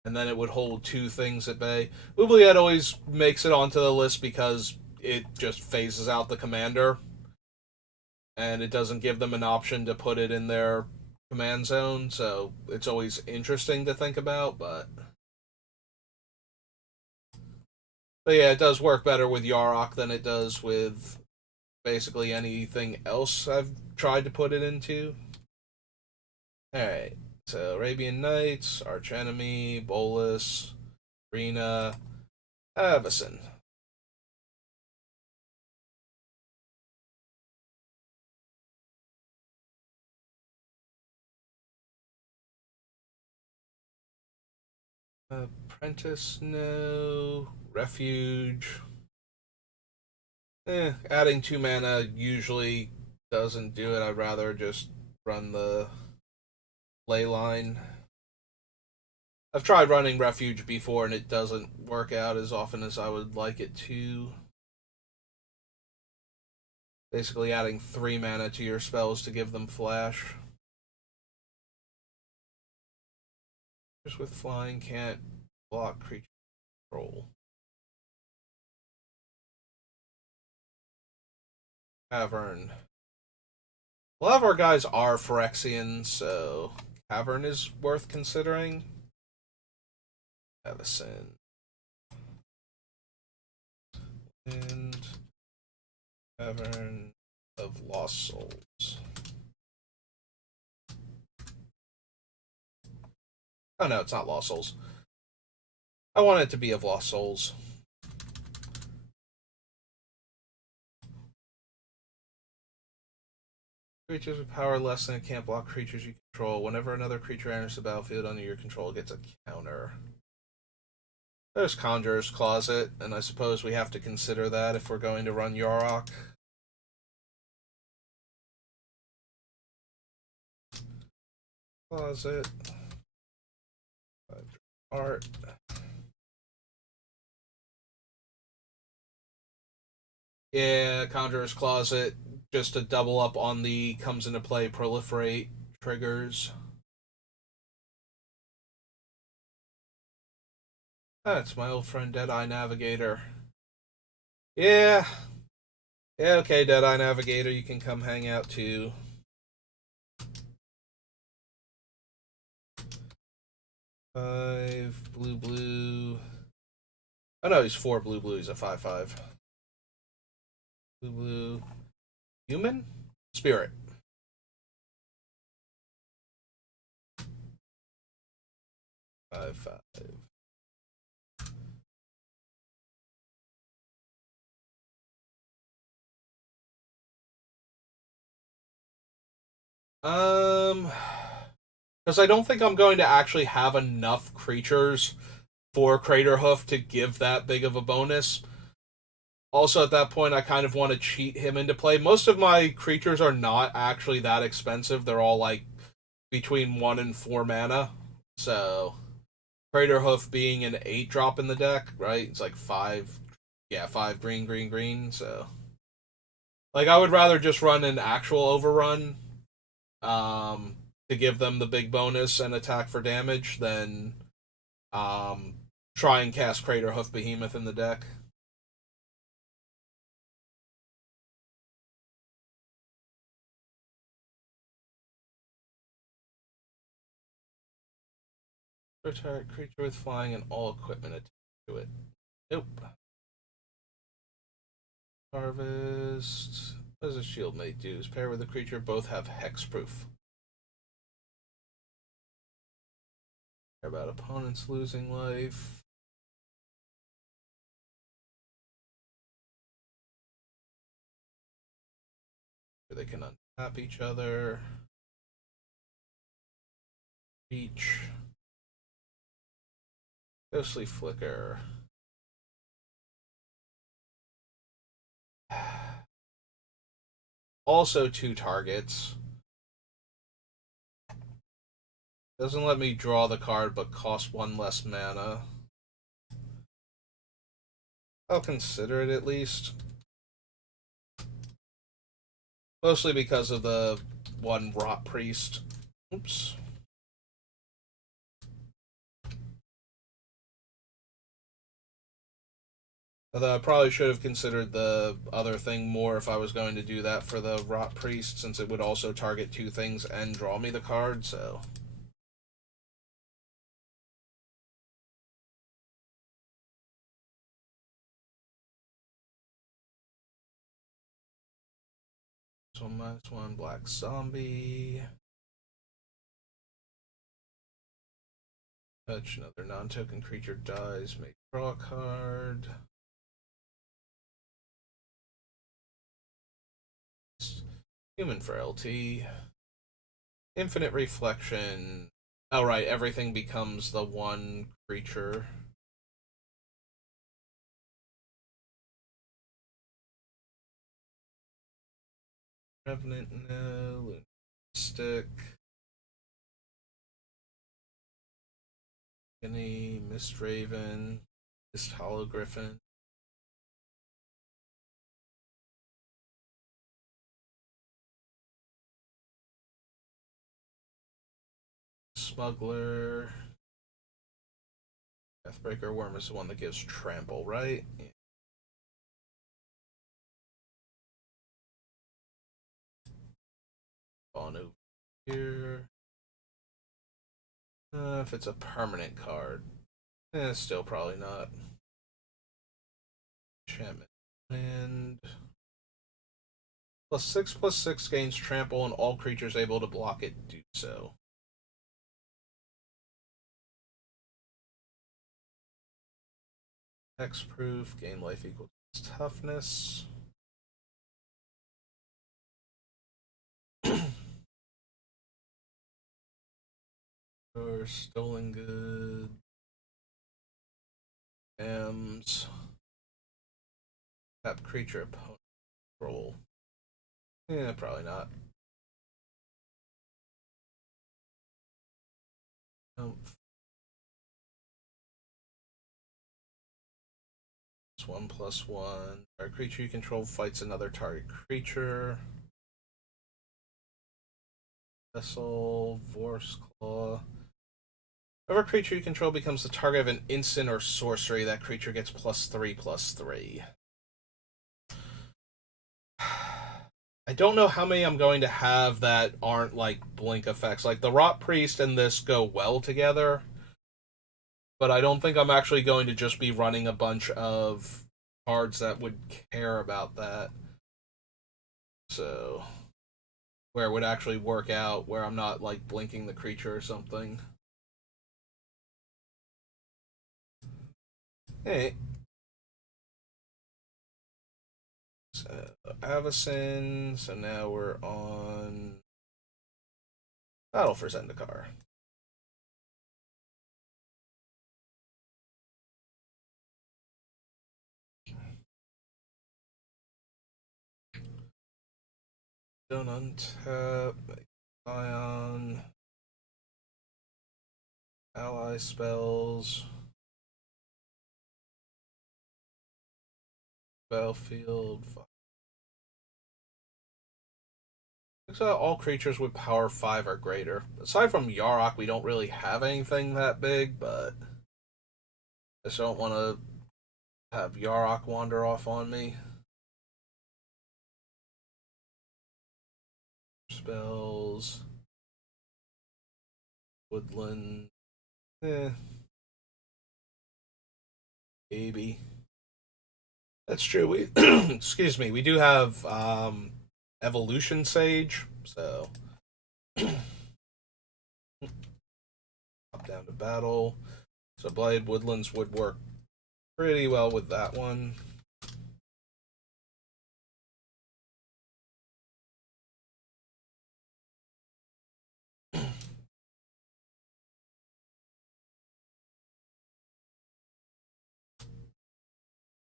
and then it would hold two things at bay. Oubliette always makes it onto the list because it just phases out the commander, and it doesn't give them an option to put it in their command zone, so it's always interesting to think about, but yeah, it does work better with Yarok than it does with basically anything else I've tried to put it into. Alright, so Arabian Nights, Arch Enemy, Bolus, Rena, Avacyn. Apprentice, no. Refuge. Adding 2 mana usually doesn't do it. I'd rather just run the ley line. I've tried running Refuge before and it doesn't work out as often as I would like it to. Basically adding 3 mana to your spells to give them flash. Just with flying can't block creature control. Cavern. A lot of our guys are Phyrexians, so Cavern is worth considering. Avacyn. And Cavern of Lost Souls. Oh no, it's not Lost Souls. I want it to be of Lost Souls. Creatures with power less than it can't block creatures you control. Whenever another creature enters the battlefield under your control, it gets a counter. There's Conjurer's Closet, and I suppose we have to consider that if we're going to run Yarok. Closet. Art. Yeah, Conjurer's Closet, just to double up on the comes into play proliferate triggers. That's my old friend Deadeye Navigator. Yeah. Yeah, okay, Deadeye Navigator, you can come hang out too. Five, blue, blue. Oh no, he's 4 blue, blue. He's a 5/5. Blue, blue. Human? Spirit. 5/5. Um, because I don't think I'm going to actually have enough creatures for Craterhoof to give that big of a bonus. Also, at that point, I kind of want to cheat him into play. Most of my creatures are not actually that expensive. They're all like between 1 and 4 mana. So, Craterhoof being an 8 drop in the deck, right? It's like 5, yeah, 5 green, green, green. So, like, I would rather just run an actual overrun um, to give them the big bonus and attack for damage than um, try and cast Craterhoof Behemoth in the deck. Target creature with flying and all equipment attached to it. Nope. Harvest. What does a shield mate do? Pair with the creature, both have hexproof. Care about opponents losing life. They can untap each other. Reach. Ghostly Flicker. Also 2 targets. Doesn't let me draw the card, but costs 1 less mana. I'll consider it at least. Mostly because of the 1 Rot Priest. Oops. Although I probably should have considered the other thing more if I was going to do that for the Rot Priest, since it would also target 2 things and draw me the card, so... So -1 Black Zombie. Touch, another non-token creature dies, make draw a card. Human Frailty. Infinite Reflection. Oh, right, everything becomes the 1 creature. Revenant, no. Stick. Any Mistraven. Mist Hologriffin. Smuggler. Deathbreaker Worm is the one that gives trample, right? Yeah. On over here. If it's a permanent card. Still probably not. Enchantment. And +6/+6 gains trample, and all creatures able to block it do so. Hexproof, gain life equal to toughness. Or stolen goods. Gems. Tap creature opponent roll. Yeah, probably not. Nope. +1/+1. Our creature you control fights another target creature. Vessel, Vorse Claw. Whatever creature you control becomes the target of an instant or sorcery, that creature gets +3/+3. I don't know how many I'm going to have that aren't like blink effects. Like the Rot Priest and this go well together, but I don't think I'm actually going to just be running a bunch of cards that would care about that. So, where it would actually work out, where I'm not like blinking the creature or something. Hey. So, Avacyn. So now we're on Battle for Zendikar. Don't untap. Ion. Ally spells. Battlefield. Looks like all creatures with power 5 or greater. Aside from Yarok, we don't really have anything that big, but I just don't want to have Yarok wander off on me. Spells. Woodland. Eh, maybe. That's true. We excuse me. We do have evolution sage, so up down to battle. So Blade Woodlands would work pretty well with that one.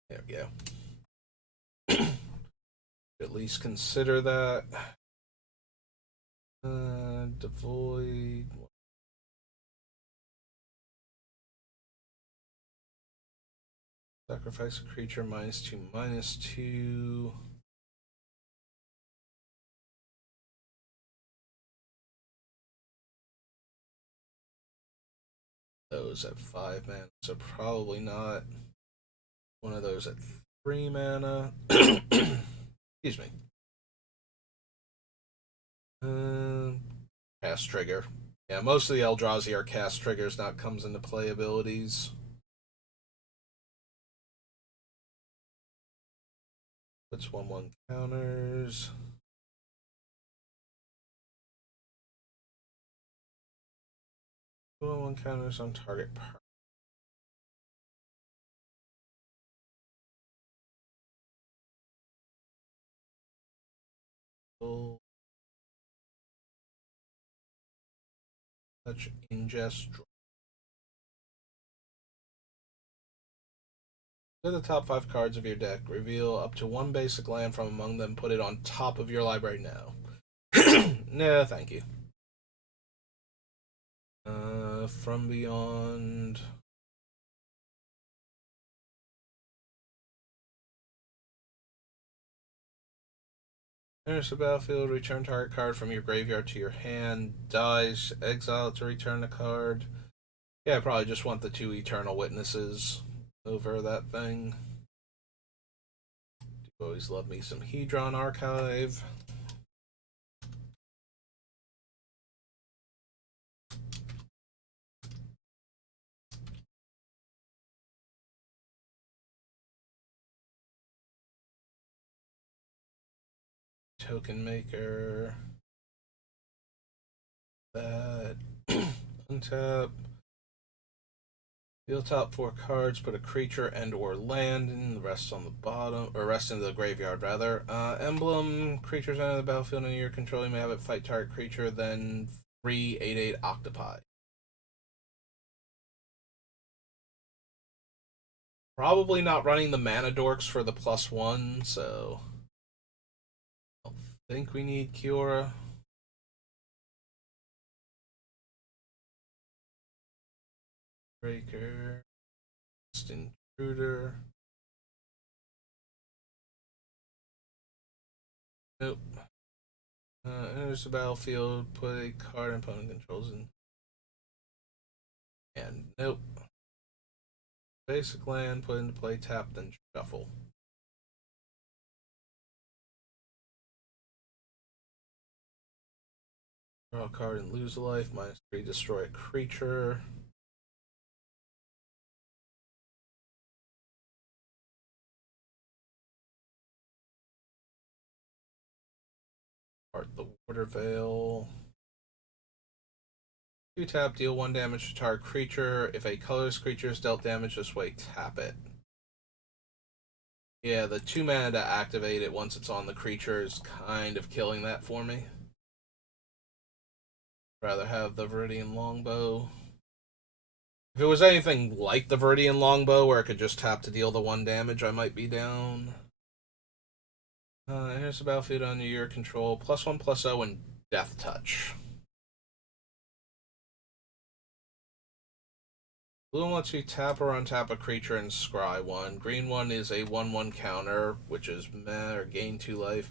There we go. At least consider that. Devoid. Sacrifice a creature -2/-2. Those at 5 mana, so probably not one of those at 3 mana. Excuse me. Cast trigger. Yeah, most of the Eldrazi are cast triggers, not comes into play abilities. Puts 1/1 counters. 1/1 counters on target. Touch ingest. Go to the top 5 cards of your deck. Reveal up to 1 basic land from among them. Put it on top of your library now. No, thank you. From Beyond. Enters the battlefield, return target card from your graveyard to your hand. Dies, exile to return the card. Yeah, I probably just want the 2 Eternal Witnesses over that thing. Always love me some Hedron Archive. Token Maker. That. Untap. Deal top 4 cards, put a creature and or land in, the rest on the bottom, or rest in the graveyard rather. Emblem, creatures enter the battlefield under your control, you may have it fight target creature, then 3/8/8 octopi. Probably not running the mana dorks for the +1, so I don't think we need Kiora. Breaker, Intruder. Nope. Enters the battlefield, put a card opponent controls in. And nope. Basic land, put into play, tap, then shuffle. Draw a card and lose a life. -3, destroy a creature. Part the Water Veil. 2 tap, deal 1 damage to target creature. If a colorless creature is dealt damage this way, tap it. Yeah, the 2 mana to activate it once it's on the creature is kind of killing that for me. Rather have the Viridian Longbow. If it was anything like the Viridian Longbow, where I could just tap to deal the 1 damage, I might be down. Here's the battlefield under your control. +1/+0 and Death Touch. Blue one lets you tap or untap a creature and scry 1. Green one is a 1/1 counter, which is meh, or gain 2 life.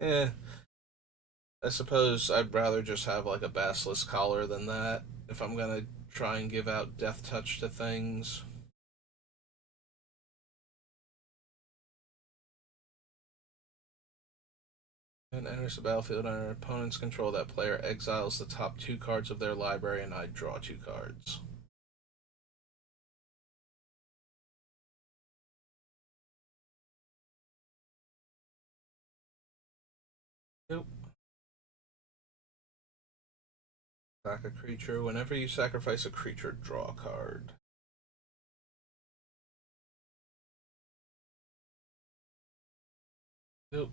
I suppose I'd rather just have like a Basilisk Collar than that if I'm gonna try and give out Death Touch to things. And enters the battlefield under opponent's control. That player exiles the top 2 cards of their library, and I draw 2 cards. Nope. Sack a creature. Whenever you sacrifice a creature, draw a card. Nope.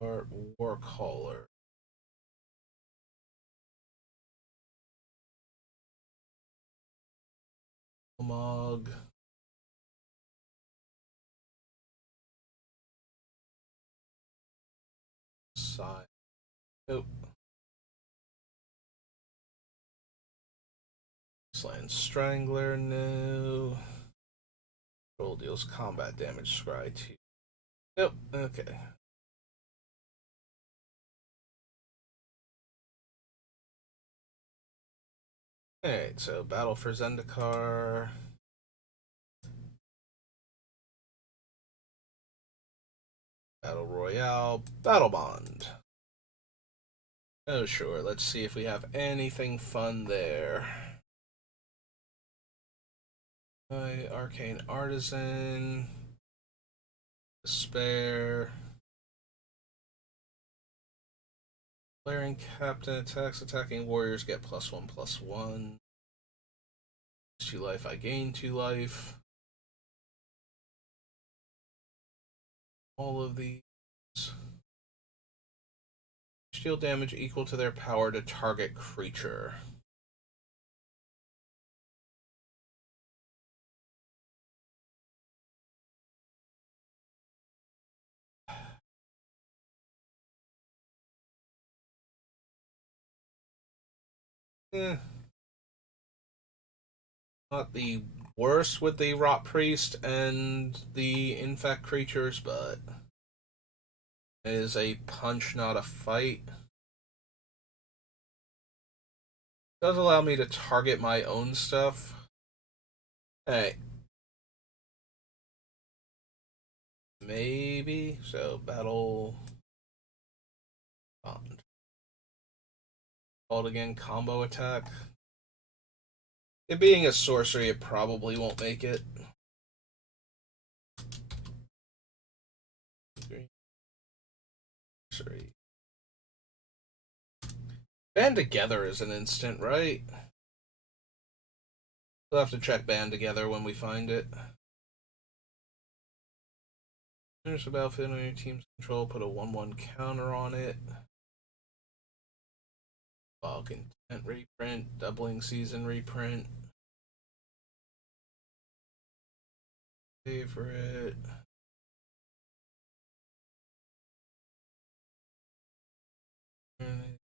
Or Warcaller. Mog. Side. Nope. Slant Strangler, no. Roll deals combat damage, scry 2. Nope, okay. Alright, so Battle for Zendikar. Battle Royale. Battle Bond. Oh, sure, let's see if we have anything fun there. Arcane Artisan. Despair. Player and captain attacks. Attacking warriors get +1/+1. 2 life, I gain 2 life. All of these. Deal damage equal to their power to target creature. Eh. Not the worst with the Rot Priest and the Infect creatures, but it is a punch, not a fight. It does allow me to target my own stuff. Hey. Maybe. So, Battle Bond. Called again, combo attack. It being a sorcery, it probably won't make it. Sorcery. Band Together is an instant, right? We'll have to check Band Together when we find it. There's a battlefield on your team's control, put a 1/1 counter on it. Fog Intent reprint, Doubling Season reprint. Favorite.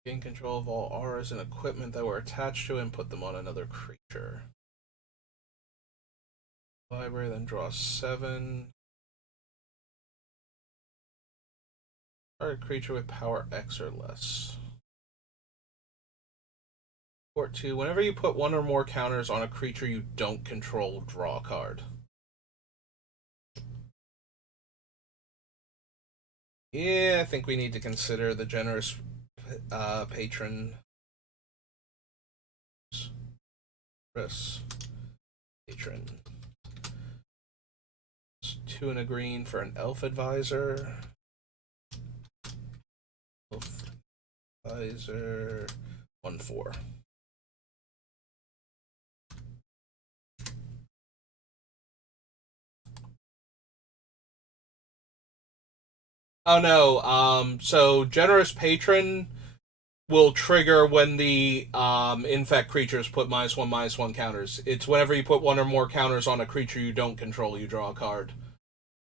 Gain control of all auras and equipment that were attached to it and put them on another creature. Library, then draw 7. Target creature with power X or less. Port 2. Whenever you put 1 or more counters on a creature you don't control, draw a card. Yeah, I think we need to consider the generous patron. Chris. Patron. 2 and a green for an elf advisor. Elf advisor. 1/4. Oh no. So generous patron will trigger when the infect creatures put -1/-1 counters. It's whenever you put 1 or more counters on a creature you don't control, you draw a card.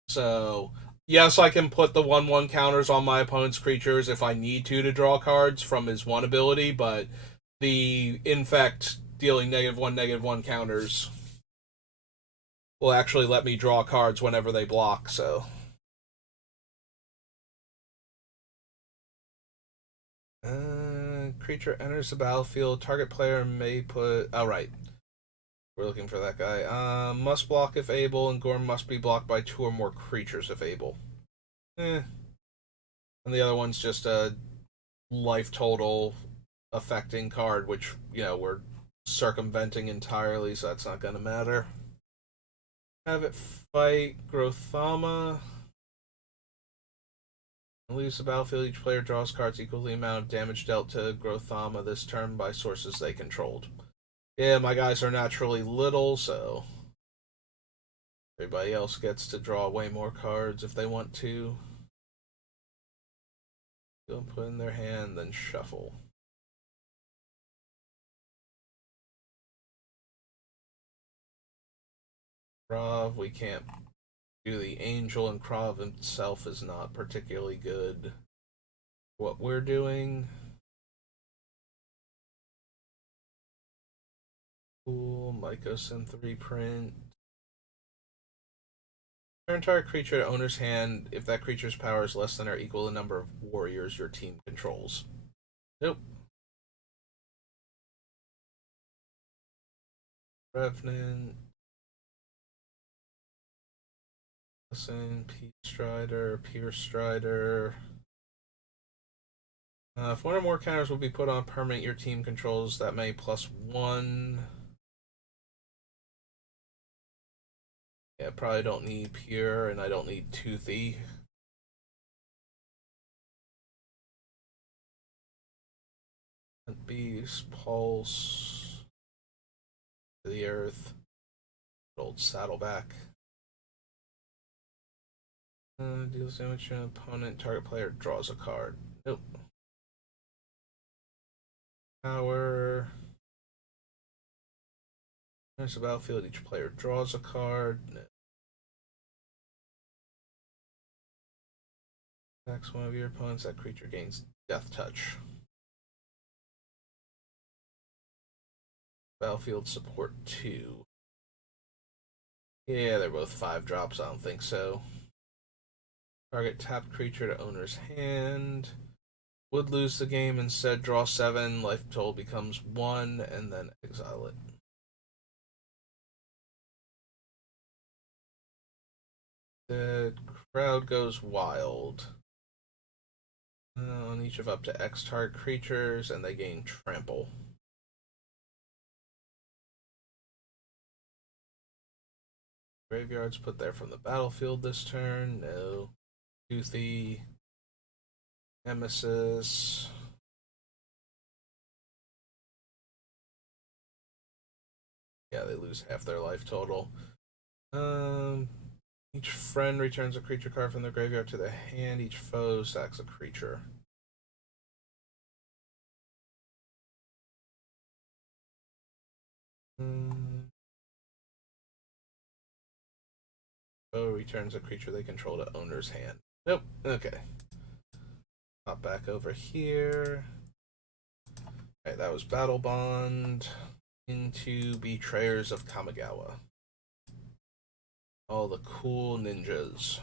So yes, I can put the 1/1 counters on my opponent's creatures if I need to draw cards from his 1 ability, but the infect dealing -1/-1 counters will actually let me draw cards whenever they block. So. Creature enters the battlefield. Target player may put. Oh, right. We're looking for that guy. Must block if able, and Gorm must be blocked by two or more creatures if able. Eh. And the other one's just a life total affecting card, which, we're circumventing entirely, so that's not going to matter. Have it fight Grothama. Leaves the battlefield, each player draws cards equal to the amount of damage dealt to Grothama this turn by sources they controlled. Yeah, my guys are naturally little, so everybody else gets to draw way more cards if they want to. Go put in their hand, then shuffle. Krav, we can't do the Angel, and Krav himself is not particularly good. What we're doing. Cool, Mycosynth reprint. Turn target creature to owner's hand if that creature's power is less than or equal to the number of warriors your team controls. Nope. Revenant. Listen, Peace Strider, Pierce Strider. If one or more counters will be put on permanent your team controls, that may +1. Yeah, probably don't need Pure, and I don't need Toothy. Beast, Pulse, to the Earth. Old Saddleback. Deals damage to an opponent. Target player draws a card. Nope. Power. There's the battlefield. Each player draws a card. No. Attacks one of your opponents. That creature gains Death Touch. Battlefield support 2. Yeah, they're both 5-drops. I don't think so. Target tapped creature to owner's hand. Would lose the game, instead draw 7. Life total becomes 1, and then exile it. The crowd goes wild. On each of up to X target creatures, and they gain trample. Graveyards put there from the battlefield this turn. No. Toothy. Nemesis. Yeah, they lose half their life total. Each friend returns a creature card from the graveyard to the hand. Each foe sacks a creature. Foe returns a creature they control to owner's hand. Nope. Okay. Pop back over here. Alright, that was Battle Bond. Into Betrayers of Kamigawa. All the cool ninjas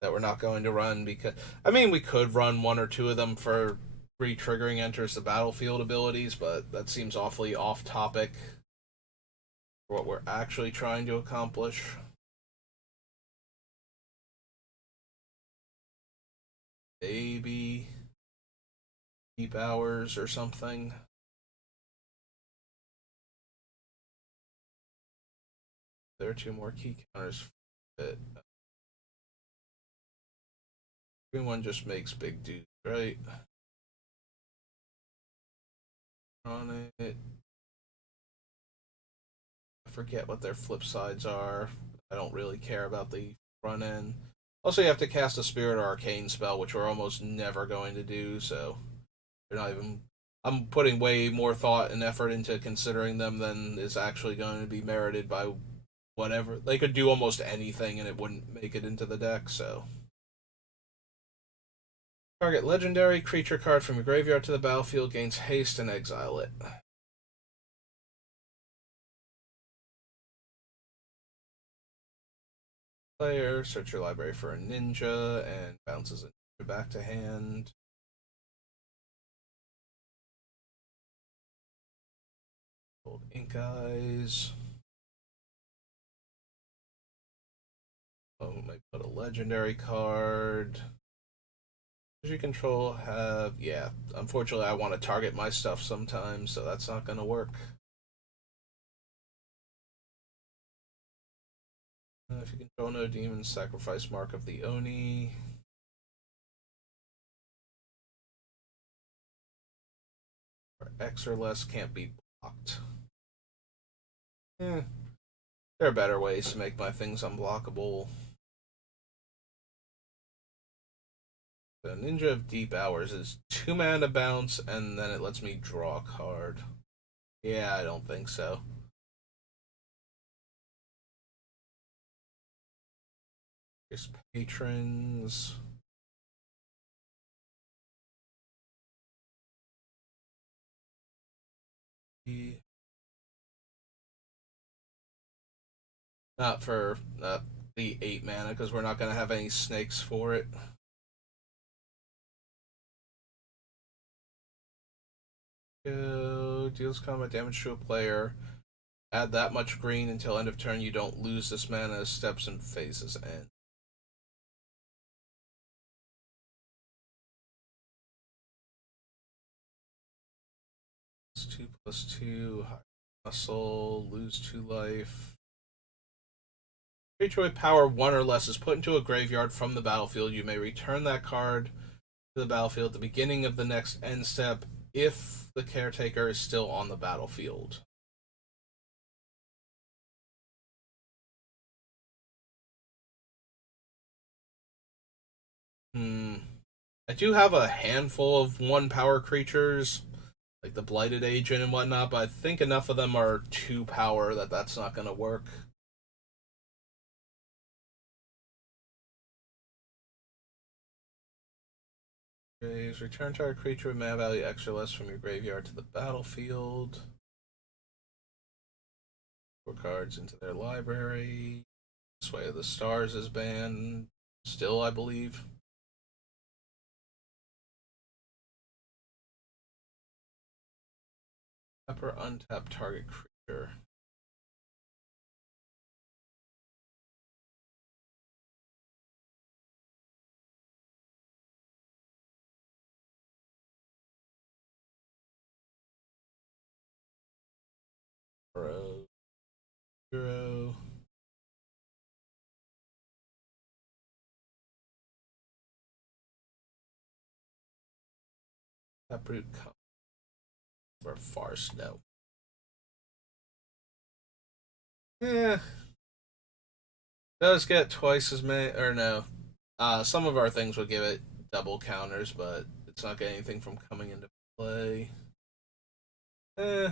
that we're not going to run because we could run one or two of them for re-triggering enters the battlefield abilities, but that seems awfully off topic for what we're actually trying to accomplish. Maybe Deep Hours or something. There are 2 more key counters that everyone just makes big dudes, right? On it. I forget what their flip sides are. I don't really care about the front end. Also, you have to cast a Spirit or Arcane spell, which we're almost never going to do, so they're not even. I'm putting way more thought and effort into considering them than is actually going to be merited by whatever. They could do almost anything and it wouldn't make it into the deck, so. Target legendary creature card from your graveyard to the battlefield gains haste and exile it. Player, search your library for a ninja, and bounces a ninja back to hand. Ink Eyes. Oh, might put a legendary card. Energy control have, yeah. Unfortunately, I want to target my stuff sometimes, so that's not going to work. If you control no demons, sacrifice Mark of the Oni. Or X or less can't be blocked. Eh, there are better ways to make my things unblockable. The Ninja of Deep Hours is 2 mana to bounce, and then it lets me draw a card. Yeah, I don't think so. Here's Patrons. Not for the 8 mana, because we're not going to have any snakes for it. Go, deals combat damage to a player. Add that much green until end of turn. You don't lose this mana as steps and phases end. +2/+2. Muscle. Lose 2 life. Creature with power 1 or less is put into a graveyard from the battlefield. You may return that card to the battlefield at the beginning of the next end step if the caretaker is still on the battlefield. I do have a handful of 1 power creatures, like the Blighted Agent and whatnot, but I think enough of them are 2 power that that's not going to work. Return target creature with mana value X or less from your graveyard to the battlefield. 4 cards into their library. Sway of the Stars is banned. Still, I believe. Pepper untap target creature. Zero. Zero. Taproot or Farce, no. Yeah. Does get twice as many, or no. Some of our things would give it double counters, but it's not getting anything from coming into play. Eh,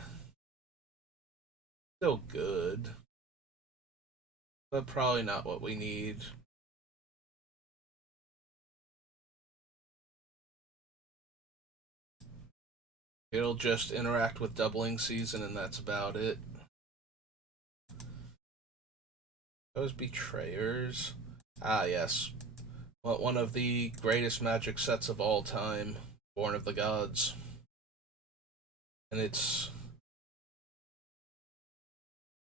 still good, but probably not what we need. It'll just interact with Doubling Season, and that's about it. Those Betrayers. Ah, yes. One of the greatest Magic sets of all time, Born of the Gods. And it's.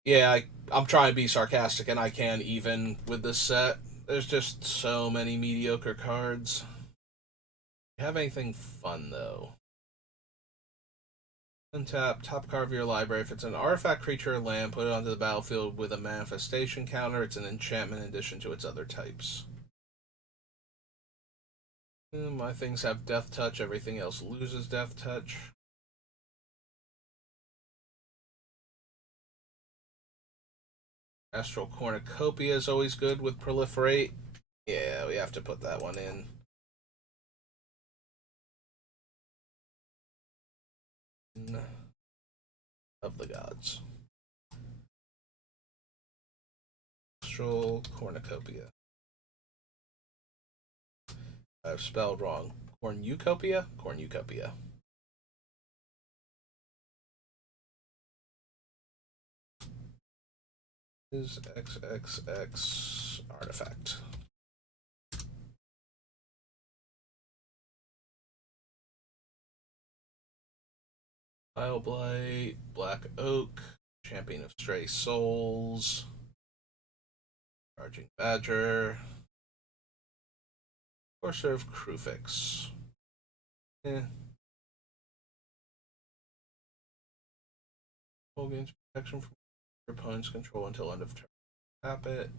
Yeah, I'm trying to be sarcastic, and I can even with this set. There's just so many mediocre cards. You have anything fun, though? Untap, top card of your library. If it's an artifact, creature, or land, put it onto the battlefield with a manifestation counter. It's an enchantment in addition to its other types. My things have Death Touch, everything else loses Death Touch. Astral Cornucopia is always good with Proliferate. Yeah, we have to put that one in. Of the Gods. Astral Cornucopia. I've spelled wrong. Cornucopia? Cornucopia. Is XXX artifact. Isle Blight, Black Oak, Champion of Stray Souls. Charging Badger. Courser of Crufix. Eh. Full gains protection from your opponent's control until end of turn. Tap it.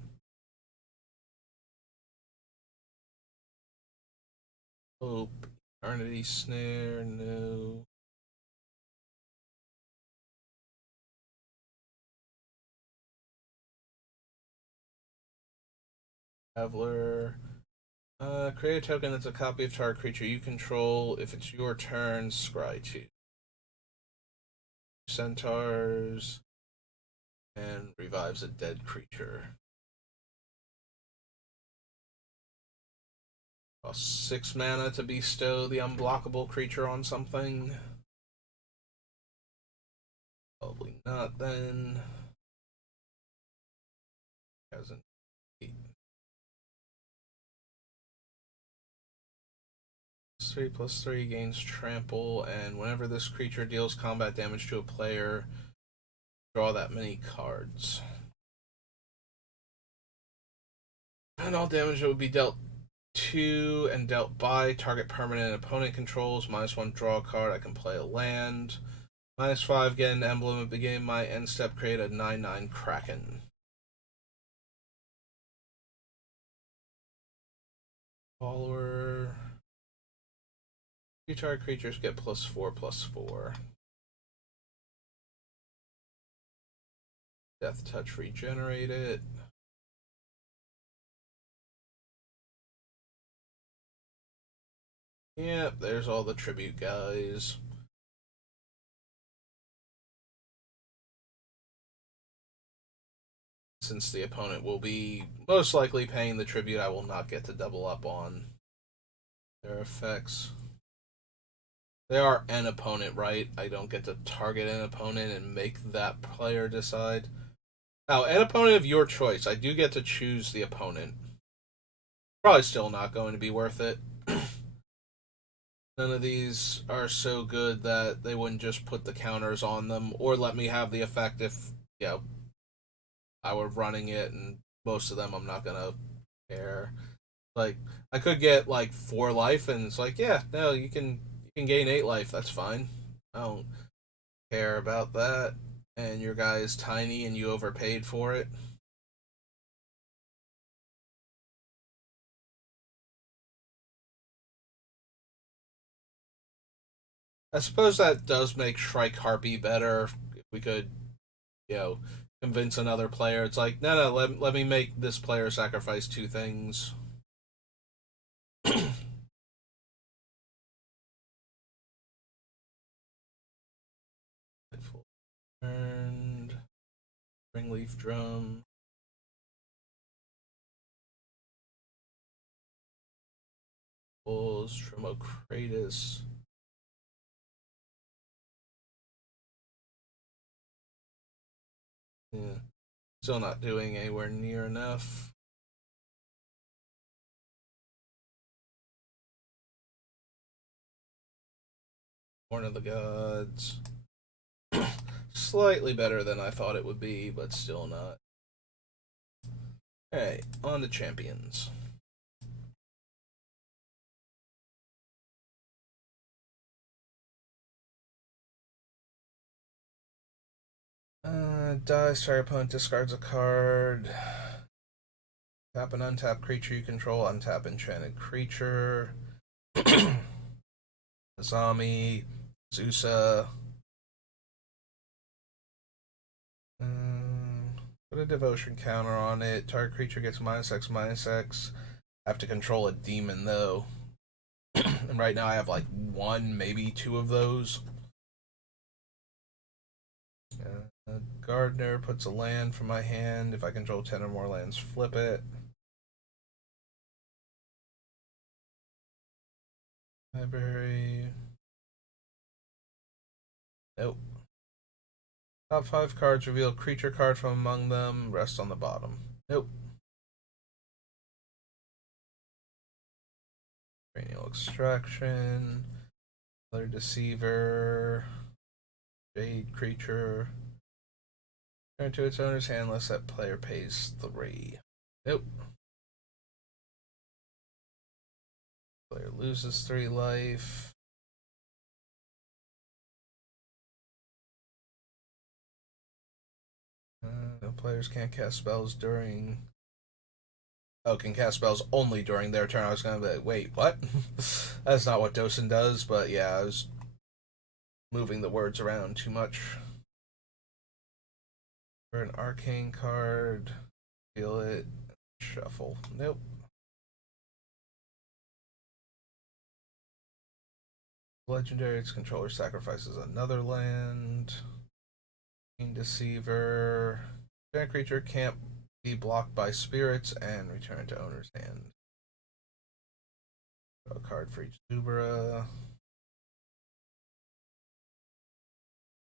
Hope. Eternity Snare. No. Traveler. Create a token that's a copy of target creature you control. If it's your turn, scry 2. Centaurs. And revives a dead creature. Cost 6 mana to bestow the unblockable creature on something. Probably not then. Hasn't. 3/3 gains trample, and whenever this creature deals combat damage to a player, draw that many cards. And all damage that would be dealt to and dealt by target permanent and opponent controls. -1 draw a card. I can play a land. -5 get an emblem at the beginning of my end step. Create a 9/9 Kraken. Follower. Two target creatures get +4/+4. Death Touch regenerate it. Yep, there's all the tribute guys. Since the opponent will be most likely paying the tribute, I will not get to double up on their effects. They are an opponent, right? I don't get to target an opponent and make that player decide. Now, an opponent of your choice. I do get to choose the opponent. Probably still not going to be worth it. None of these are so good that they wouldn't just put the counters on them or let me have the effect if, you know, I were running it, and most of them I'm not gonna care. Like, I could get like 4 life, and it's like, yeah, no, you can gain 8 life. That's fine. I don't care about that. And your guy is tiny, and you overpaid for it. I suppose that does make Shrike Harpy better. If we could, you know, convince another player, it's like, no, let me make this player sacrifice 2 things. Turned. Springleaf Drum. Bulls. Tremocratus. Yeah. Still not doing anywhere near enough. Horn of the Gods. Slightly better than I thought it would be, but still not. Alright, on to champions. Dies, target opponent discards a card. Tap an untap creature you control, untap enchanted creature. Azami, Zusa. Put a devotion counter on it. Target creature gets -X/-X. I have to control a demon though. And right now I have like 1, maybe 2 of those. Gardener puts a land from my hand. If I control 10 or more lands, flip it. Library. Nope. Top 5 cards reveal creature card from among them. Rest on the bottom. Nope. Cranial Extraction. Another Deceiver. Jade Creature. Turn to its owner's hand unless that player pays 3. Nope. Player loses 3 life. No players can't cast spells during. Oh, can cast spells only during their turn. I was gonna be like, wait, what? That's not what Dosen does, but yeah, I was moving the words around too much. For an arcane card, feel it, shuffle. Nope. Legendary, its controller sacrifices another land. Deceiver. That creature can't be blocked by spirits and return to owner's hand. Draw a card for each Zubra.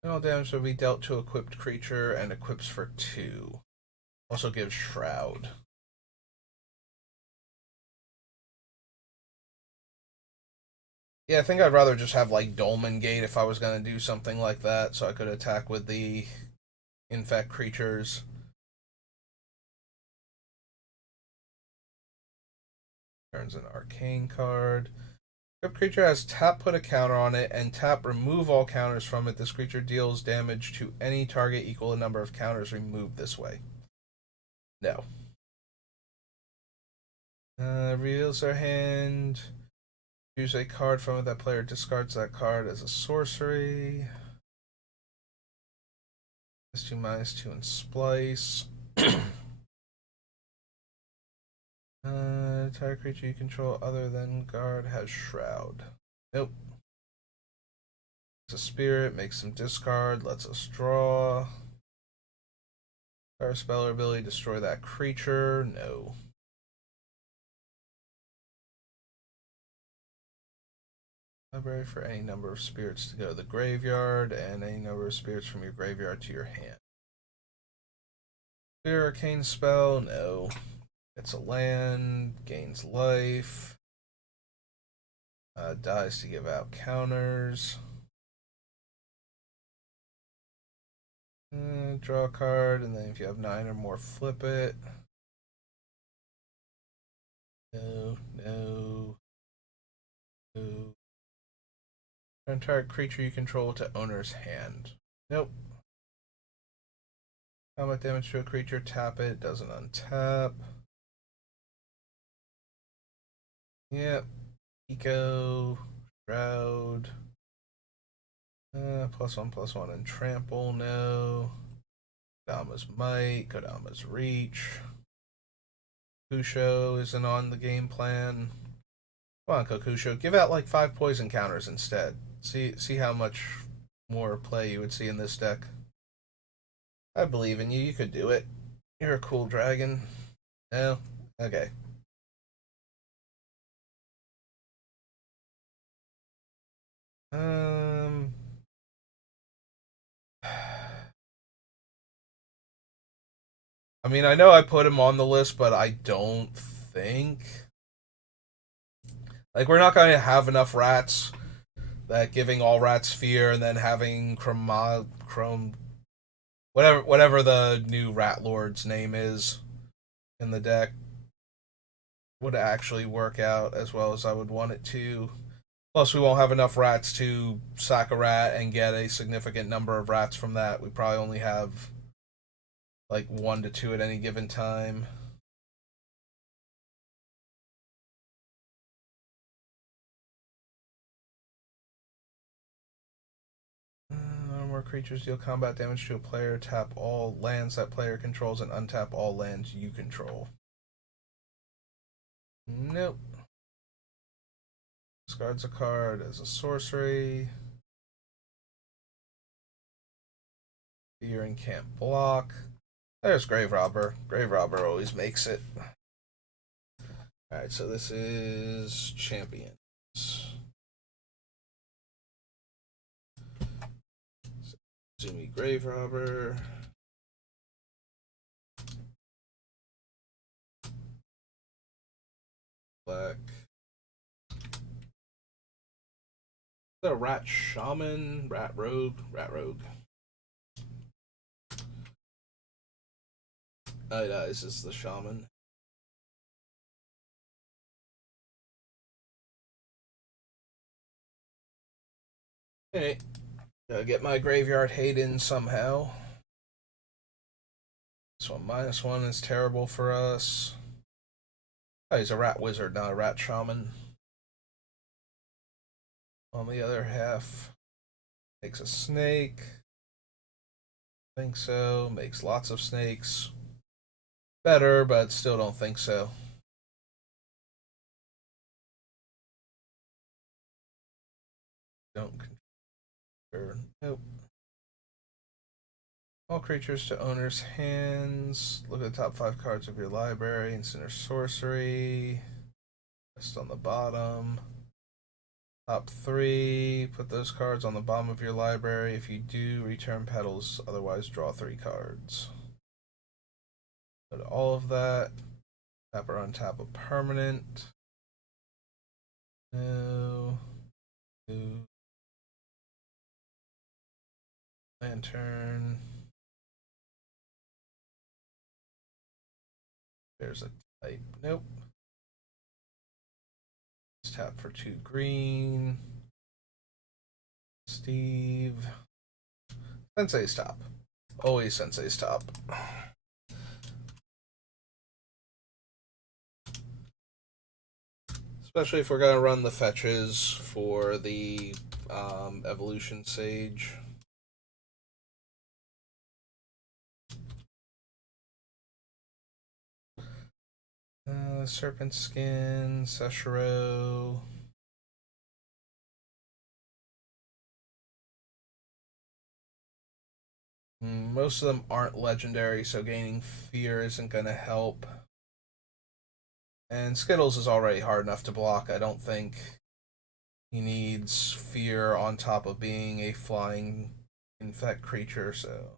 And all damage will be dealt to equipped creature and equips for 2. Also gives Shroud. Yeah, I think I'd rather just have like Dolmen Gate if I was gonna do something like that, so I could attack with the infect creatures. Turns an arcane card. If creature has tap, put a counter on it, and tap, remove all counters from it. This creature deals damage to any target equal to the number of counters removed this way. No. Reveals their hand. Choose a card from it. That player discards that card as a sorcery. -2/-2 and splice. Entire creature you control other than guard has shroud. Nope. It's a spirit, makes them discard, lets us draw. Our spell or ability destroy that creature. No. Library for any number of spirits to go to the graveyard, and any number of spirits from your graveyard to your hand. Clear arcane spell. No. It's a land, gains life. Dies to give out counters. Draw a card, and then if you have 9 or more, flip it. No, no, no. Entire creature you control to owner's hand. Nope. Combat damage to a creature, tap it, doesn't untap. Yep. Eco, Shroud. +1/+1 and trample, no. Kodama's Might, Kodama's Reach. Kusho isn't on the game plan. Come on, Kokusho, give out like 5 poison counters instead. See how much more play you would see in this deck. I believe in you. You could do it. You're a cool dragon. No? Okay. Um. I mean, I know I put him on the list, but I don't think. Like, we're not going to have enough rats that giving all rats fear and then having whatever the new rat lord's name is in the deck would actually work out as well as I would want it to. Plus, we won't have enough rats to sack a rat and get a significant number of rats from that. We probably only have like 1 to 2 at any given time. No more creatures deal combat damage to a player. Tap all lands that player controls and untap all lands you control. Nope. Discards a card as a sorcery. Fear and can't block. There's Grave Robber. Grave Robber always makes it. Alright, so this is Champions. Zumi Grave Robber. Black. Is that a Rat Shaman? Rat Rogue? Rat Rogue. Night Eyes is the shaman. Hey, gotta get my graveyard hate in somehow. This one -1 is terrible for us. Oh, he's a rat wizard, not a rat shaman. On the other half, makes a snake. Think so. Makes lots of snakes. Better, but still don't think so. Don't consider. Nope. All creatures to owner's hands. Look at the top 5 cards of your library. Instant or sorcery. Just on the bottom. Top 3. Put those cards on the bottom of your library. If you do, return petals. Otherwise, draw 3 cards. Put all of that. Tap or untap a permanent. No. No. Lantern. There's a type. Nope. Let's tap for 2 green. Steve. Sensei stop. Always Sensei stop. Especially if we're going to run the fetches for the Evolution Sage. Serpent Skin, Seshiro. Most of them aren't legendary, so gaining fear isn't going to help. And Skittles is already hard enough to block. I don't think he needs fear on top of being a flying infect creature, so.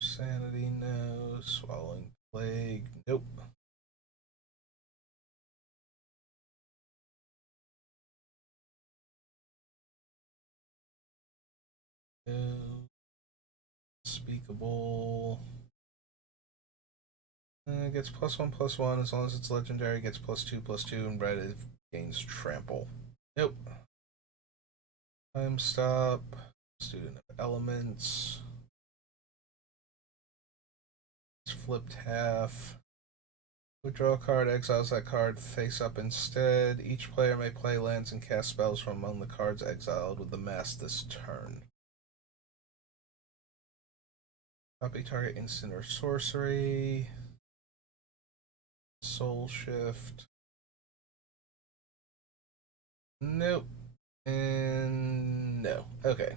Sanity, no. Swallowing Plague, nope. No. Speakable. Gets +1/+1 as long as it's legendary. Gets +2/+2, and red it gains trample. Nope. Time stop. Student of elements. It's flipped half. Withdraw a card, exiles that card face up instead. Each player may play lands and cast spells from among the cards exiled with the mask this turn. Copy target instant or sorcery. Soul Shift. Nope. And no. Okay.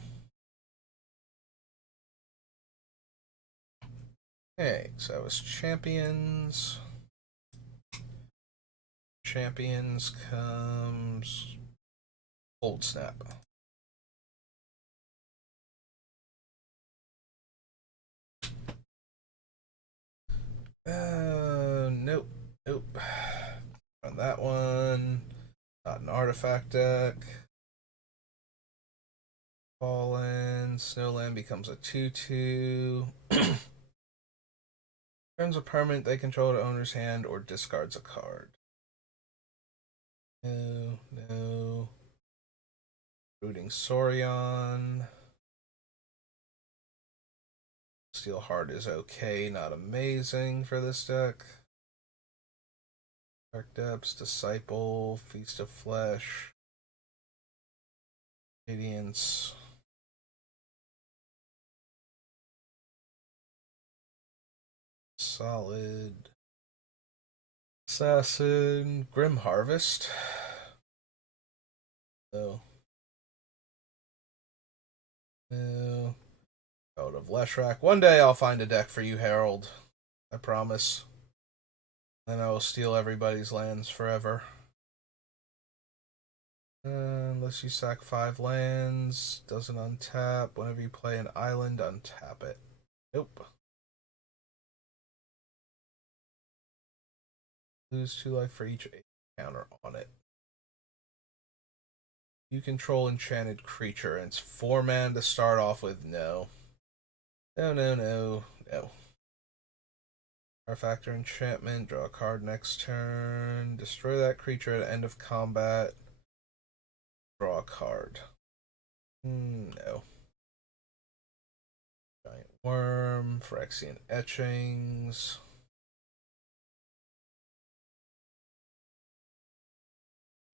Okay, so it's champions. Champions comes Cold Snap. Nope. Nope. On that one. Not an artifact deck. Fallen. Snowland becomes a 2/2. Turns a permanent they control to owner's hand or discards a card. No, no. Rooting Saurion. Steelheart is okay, not amazing for this deck. Dark Depths, Disciple, Feast of Flesh, Radiance. Solid. Assassin, Grim Harvest. No. No. Out of Leshrac. One day I'll find a deck for you, Harold. I promise. Then I will steal everybody's lands forever. Unless you sack 5 lands, doesn't untap. Whenever you play an island, untap it. Nope. Lose 2 life for each counter on it. You control enchanted creature, and it's 4 mana to start off with. No. No, no, no, no. Artifact or enchantment, draw a card next turn, destroy that creature at end of combat, draw a card. No. Giant Worm, Phyrexian Etchings.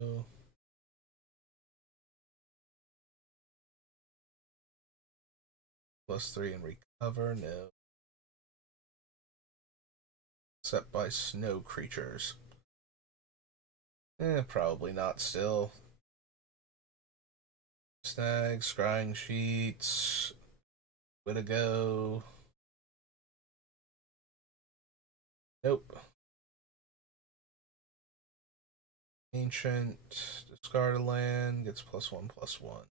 Oh. +3 and recover, no. Set by snow creatures. Probably not still. Snag, scrying sheets. Way to go. Nope. Ancient, discard a land, gets +1/+1.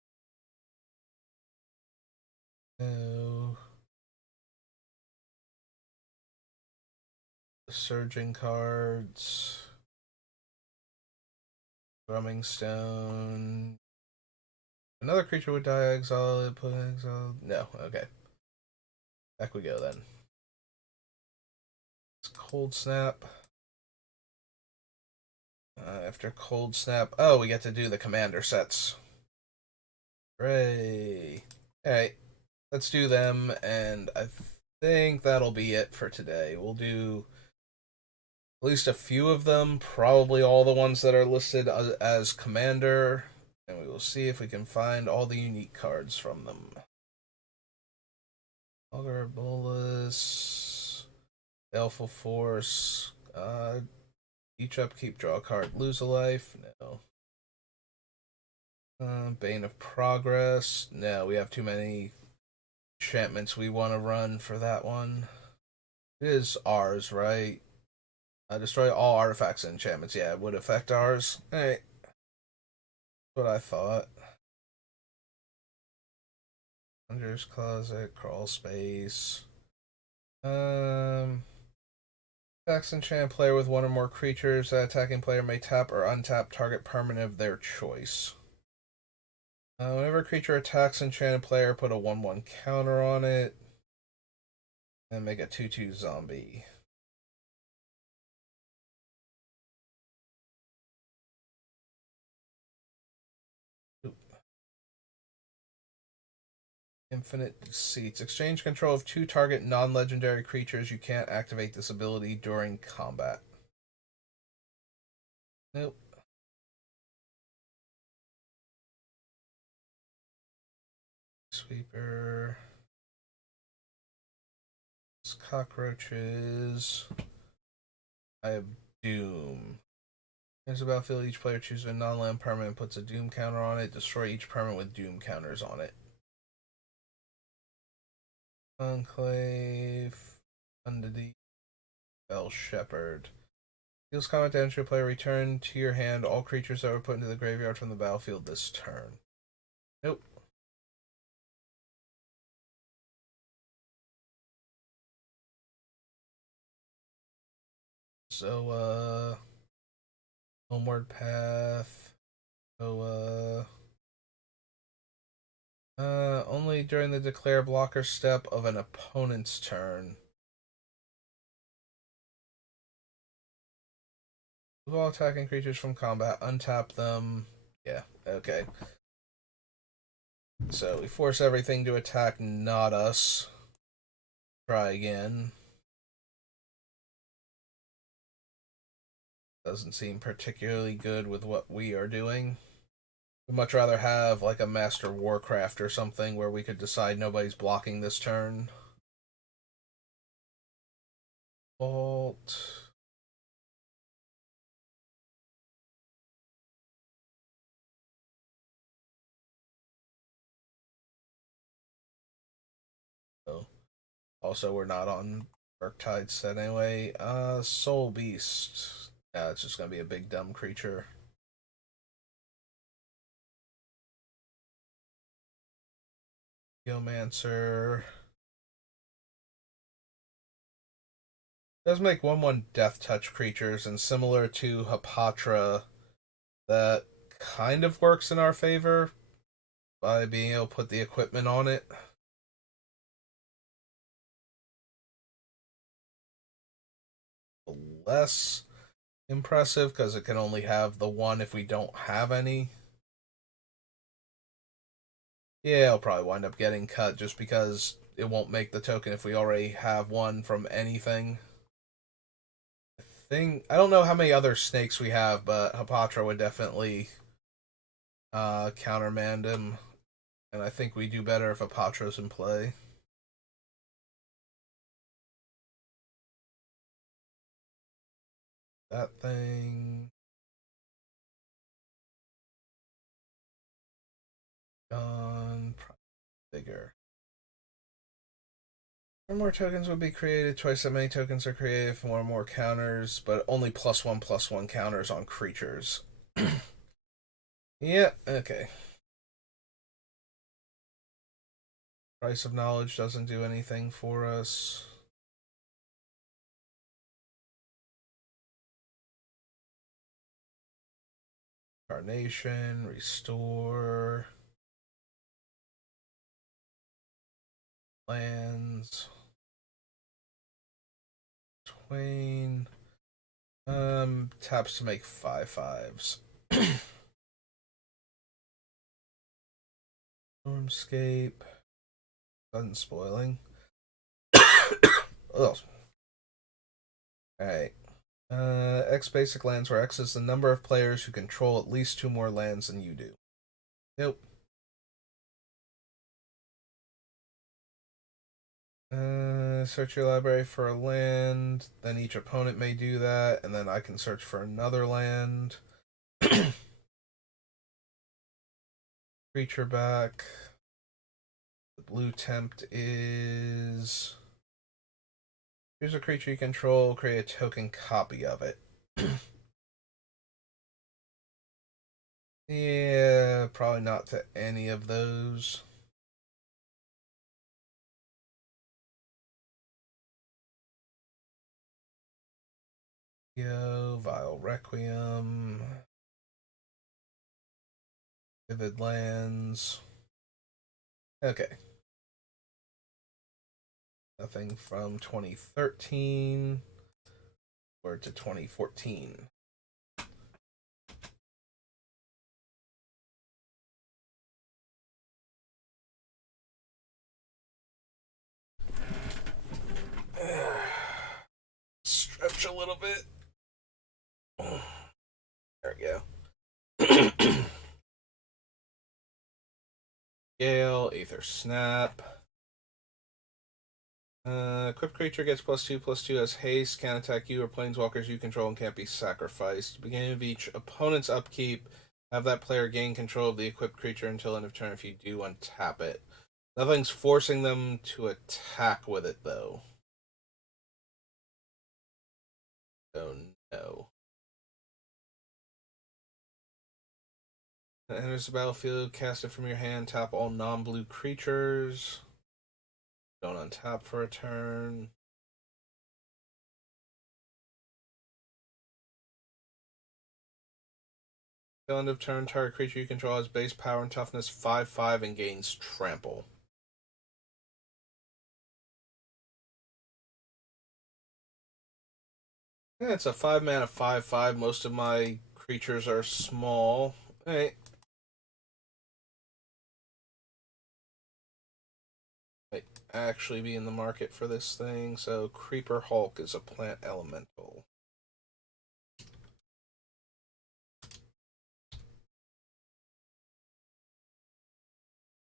No. The surging cards. Drumming Stone. Another creature would die, exile it, put exile. No, okay. Back we go then. It's Cold Snap. After Cold Snap, oh, we get to do the commander sets. Hooray! Alright, let's do them, and I think that'll be it for today. We'll do at least a few of them, probably all the ones that are listed as commander, and we will see if we can find all the unique cards from them. Augur Bolus, Baleful Force, each upkeep, draw a card, lose a life. No. Bane of Progress. No, we have too many enchantments we want to run for that one. It is ours, right? Destroy all artifacts and enchantments. Yeah, it would affect ours. Alright. That's what I thought. Conjurer's Closet, Crawl Space. Attacks enchant player with one or more creatures. That attacking player may tap or untap target permanent of their choice. Whenever a creature attacks enchanted player, put a 1/1 counter on it. And make a 2/2 zombie. Oop. Infinite Deceits. Exchange control of 2 target non-legendary creatures. You can't activate this ability during combat. Nope. Sweeper. It's cockroaches. I have Doom. There's a battlefield. Each player chooses a non-land permanent and puts a Doom counter on it. Destroy each permanent with Doom counters on it. Enclave. Undead. Bell Shepherd. Deals combat damage to a player. Return to your hand all creatures that were put into the graveyard from the battlefield this turn. Nope. So, Homeward Path. So, only during the declare blocker step of an opponent's turn. Move all attacking creatures from combat, untap them. Yeah, okay. So we force everything to attack, not us. Try again. Doesn't seem particularly good with what we are doing. We'd much rather have like a Master Warcraft or something where we could decide nobody's blocking this turn. Vault. Oh. Also, we're not on Murktide set anyway. Soul Beast. Yeah, it's just gonna be a big dumb creature. Geomancer. Does make 1/1 death touch creatures, and similar to Hapatra, that kind of works in our favor by being able to put the equipment on it. Less impressive because it can only have the one if we don't have any. Yeah, I'll probably wind up getting cut just because it won't make the token if we already have one from anything. I don't know how many other snakes we have, but Hapatra would definitely countermand him, and I think we do better if Hapatra's in play. That thing. Gone. Bigger. More tokens would be created. Twice as many tokens are created for more counters, but only +1/+1 counters on creatures. Yeah, okay. Price of Knowledge doesn't do anything for us. Carnation, Restore. Lands. Twain. Taps to make 5/5s. Stormscape. Sudden spoiling. Ugh. Alright. X basic lands, where X is the number of players who control at least 2 more lands than you do. Nope. Search your library for a land, then each opponent may do that, and then I can search for another land. Creature back. The blue tempt is... Choose a creature you control, create a token copy of it. Yeah, probably not to any of those. Vile Requiem. Vivid Lands. Okay. Nothing from 2013 or to 2014. Stretch a little bit. There we go. Gale, Aether Snap. Equipped creature gets +2/+2 as haste, can attack you or planeswalkers you control and can't be sacrificed. Beginning of each opponent's upkeep, have that player gain control of the equipped creature until end of turn. If you do, untap it. Nothing's forcing them to attack with it, though. Oh no. Enters the battlefield, cast it from your hand, tap all non-blue creatures. Don't untap for a turn. Till end of turn, target creature you control has base power and toughness 5/5 and gains trample. Yeah, it's a 5-mana 5/5. Most of my creatures are small. Hey. Might actually be in the market for this thing. So Creeper Hulk is a plant elemental.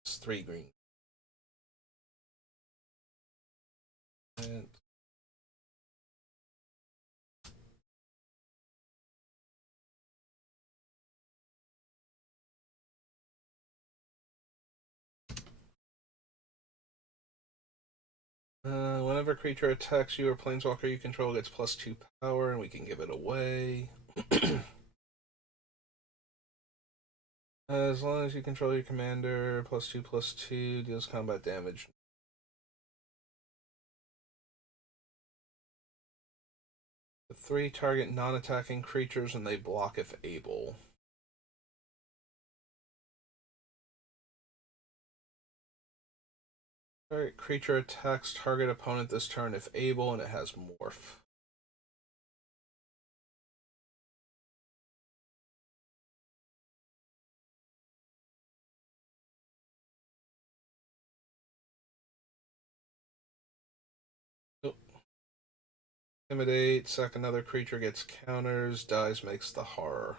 It's 3 green. And whenever a creature attacks you or planeswalker you control gets +2 power, and we can give it away. As long as you control your commander, +2/+2 deals combat damage. The 3 target non-attacking creatures, and they block if able. Target creature attacks target opponent this turn if able, and it has morph. Oh. Intimidate, sack another creature, gets counters, dies, makes the horror.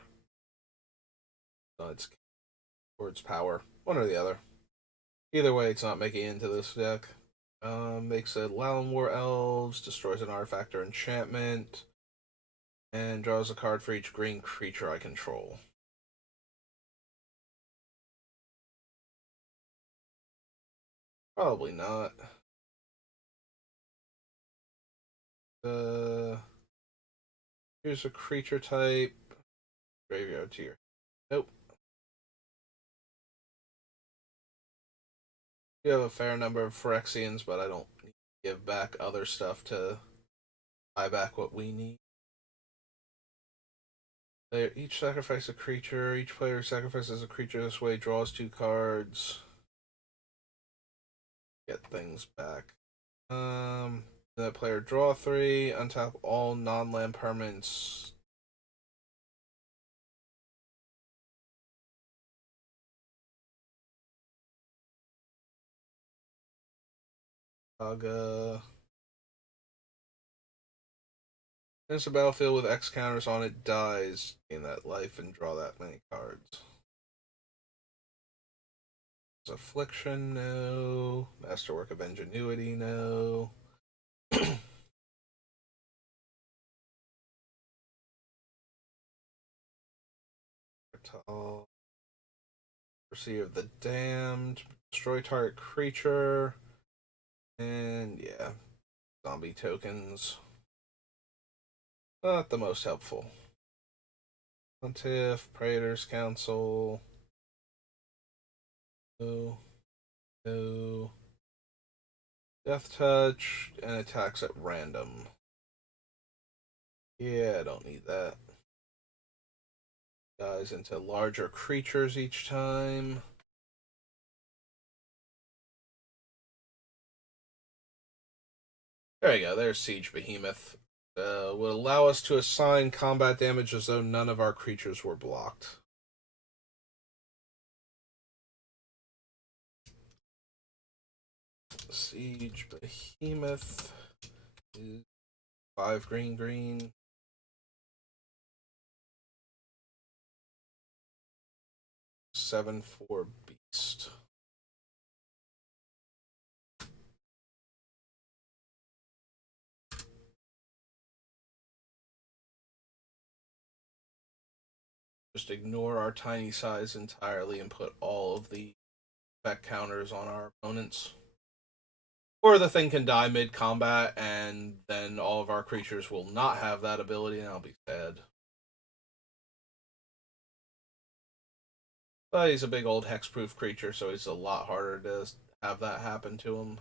So it's towards power. One or the other. Either way, it's not making it into this deck. Makes it Lallon War Elves, destroys an artifact or enchantment, and draws a card for each green creature I control. Probably not. Here's a creature type. Graveyard tier. Nope. You have a fair number of Phyrexians, but I don't give back other stuff to buy back what we need. They each sacrifice a creature. Each player sacrifices a creature this way, draws 2 cards. Get things back. That player draw 3, untap all non-land permanents. Saga. Finish the battlefield with X counters on it, dies, gain that life, and draw that many cards. Affliction, no. Masterwork of Ingenuity, no. Mercy of the Damned, destroy target creature, and yeah, zombie tokens. Not the most helpful. Pontiff, Praetor's Council. No. No. Death Touch, and attacks at random. Yeah, I don't need that. Dies into larger creatures each time. There you go, there's Siege Behemoth. Would allow us to assign combat damage as though none of our creatures were blocked. Siege Behemoth is 5 green green. 7/4 beast. Just ignore our tiny size entirely and put all of the effect counters on our opponents. Or the thing can die mid combat, and then all of our creatures will not have that ability, and I'll be sad. But he's a big old hexproof creature, so it's a lot harder to have that happen to him.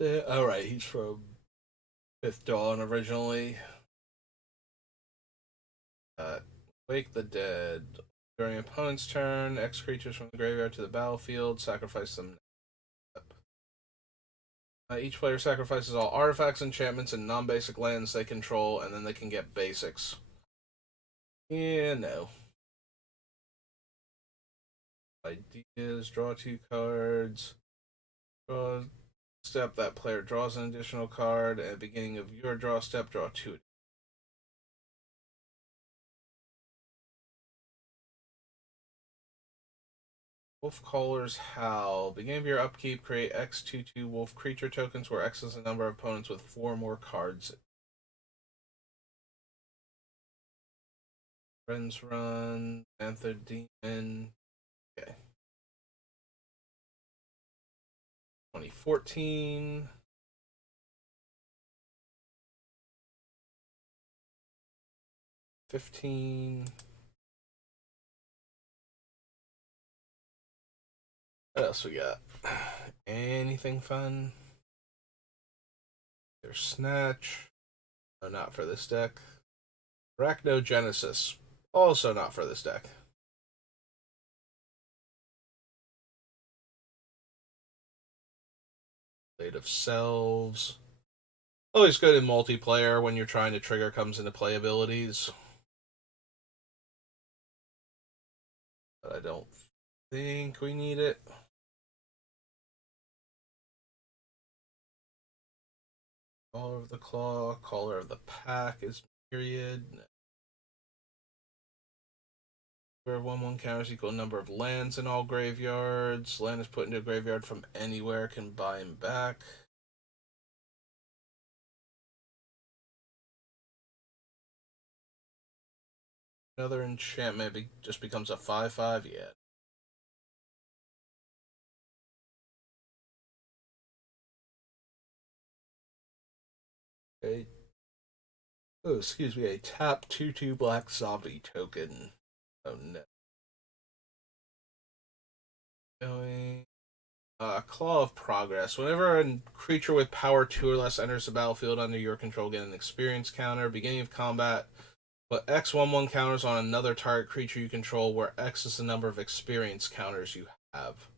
Oh, right, he's from Fifth Dawn originally. Wake the Dead. During opponent's turn, X creatures from the graveyard to the battlefield, sacrifice them. Each player sacrifices all artifacts, enchantments, and non-basic lands they control, and then they can get basics. Yeah, no. Ideas, draw 2 cards. Draw step, that player draws an additional card. At the beginning of your draw step, draw 2. Wolf Caller's Howl. Beginning of your upkeep, create X/2/2 wolf creature tokens where X is the number of opponents with 4 more cards. Friends Run, Panther Demon. Okay. 2014. '15. What else we got? Anything fun? There's Snatch. No, not for this deck. Arachnogenesis. Also not for this deck. Blade of Selves. Always good in multiplayer when you're trying to trigger comes into play abilities. But I don't think we need it. Caller of the Claw, Caller of the Pack is period. Where 1/1 counters equal number of lands in all graveyards. Land is put into a graveyard from anywhere, can buy him back. Another enchantment just becomes a 5/5, yeah. Okay. Oh, excuse me, a tap 2/2 black zombie token. Oh no. Going. Claw of Progress. Whenever a creature with power 2 or less enters the battlefield under your control, get an experience counter. Beginning of combat, put X 1/1 counters on another target creature you control, where X is the number of experience counters you have.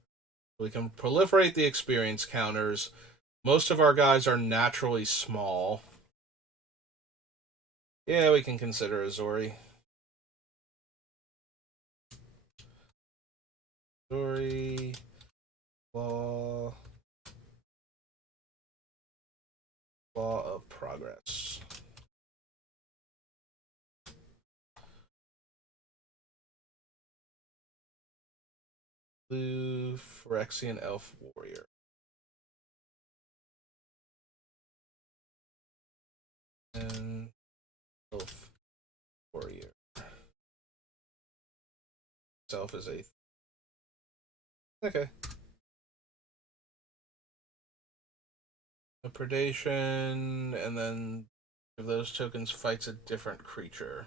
We can proliferate the experience counters. Most of our guys are naturally small. Yeah, we can consider Azori. Azori. Law. Law of Progress. Blue Phyrexian Elf Warrior. And Elf Warrior. Self is a. Okay. A predation, and then if those tokens fights a different creature.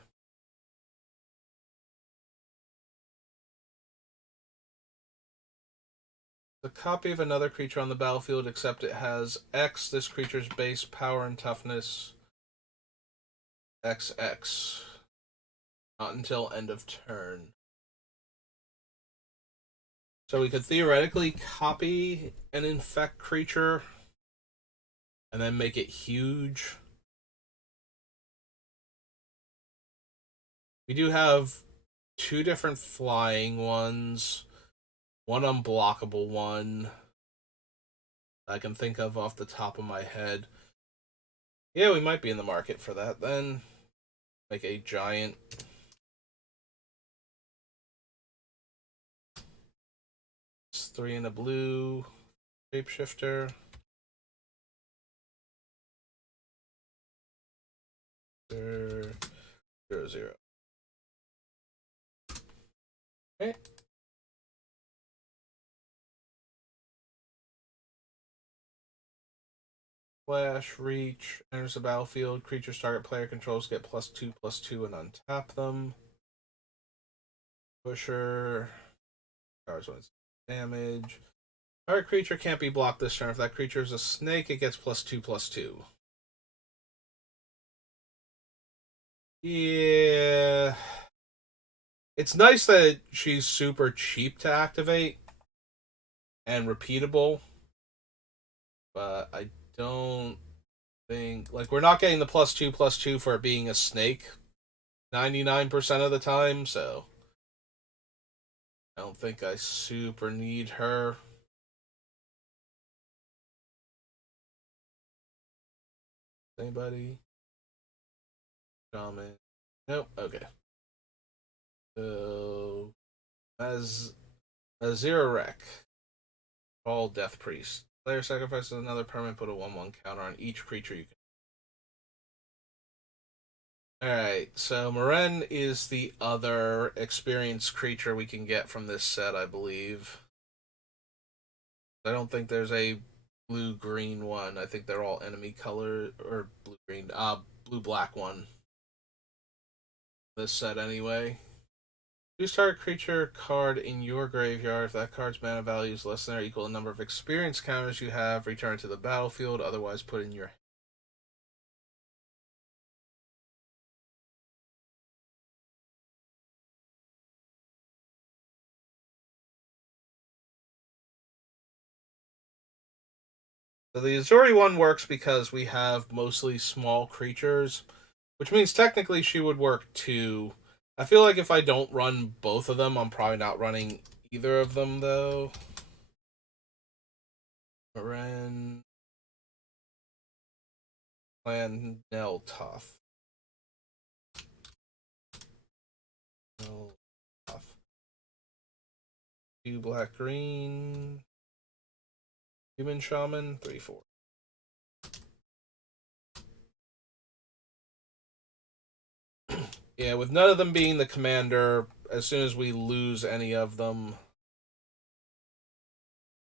A copy of another creature on the battlefield, except it has X, this creature's base power and toughness, XX. Not until end of turn. So we could theoretically copy an infect creature and then make it huge. We do have two different flying ones, one unblockable one I can think of off the top of my head. Yeah, we might be in the market for that then. Like a giant. It's 3 in a blue. Shapeshifter. 0/0. Okay. Flash, reach, enters the battlefield. Creatures target player controls get +2/+2 and untap them. Pusher. Cards when it's damage. Target creature can't be blocked this turn. If that creature is a snake, it gets +2/+2. Yeah. It's nice that she's super cheap to activate and repeatable, but I don't think like we're not getting the +2/+2 for it being a snake 99% of the time, so I don't think I super need her. Anybody? Shaman? Nope. Okay. So as a zero wreck, all Death Priest. Player sacrifices another permanent, put a 1/1 counter on each creature you can. Alright, so Maren is the other experienced creature we can get from this set, I believe. I don't think there's a blue-green one. I think they're all enemy color, or blue-green, blue-black one. This set, anyway. Choose target creature card in your graveyard. If that card's mana value is less than or equal to the number of experience counters you have, return to the battlefield. Otherwise, put in your So the Azuri one works because we have mostly small creatures, which means technically she would work too. I feel like if I don't run both of them, I'm probably not running either of them though. Ren, Plan, Nell, Tough. Nell, Tough. 2 black green. Human Shaman, 3/4. Yeah, with none of them being the commander, as soon as we lose any of them.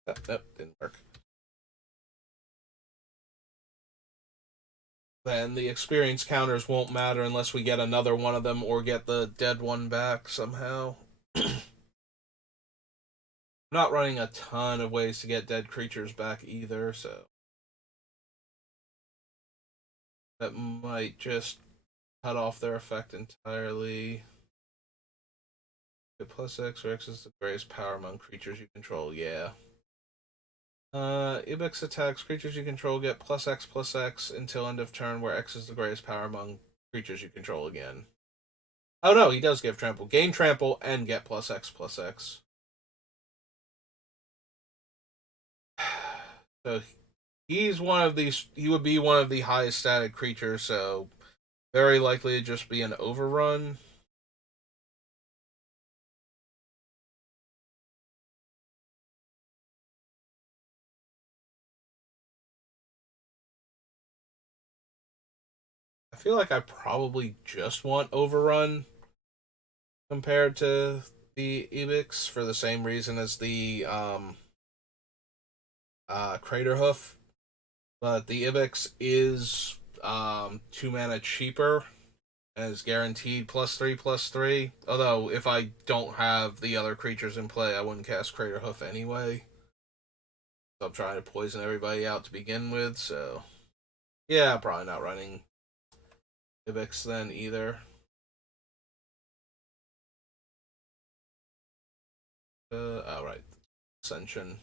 Nope, didn't work. Then the experience counters won't matter unless we get another one of them or get the dead one back somehow. I'm not running a ton of ways to get dead creatures back either, so that might just cut off their effect entirely. Plus X, where X is the greatest power among creatures you control. Yeah. Ibex attacks creatures you control get plus X until end of turn, where X is the greatest power among creatures you control again. Oh no, he does give trample. Gain trample and get plus X. So he's one of these. He would be one of the highest static creatures, so very likely to just be an overrun. I feel like I probably just want overrun compared to the Ebix for the same reason as the Crater Hoof, but the Ibix is 2 mana cheaper and is guaranteed +3/+3. Although if I don't have the other creatures in play, I wouldn't cast Crater Hoof anyway. So I'm trying to poison everybody out to begin with. So yeah, I'm probably not running Ibix then either. All right, Ascension.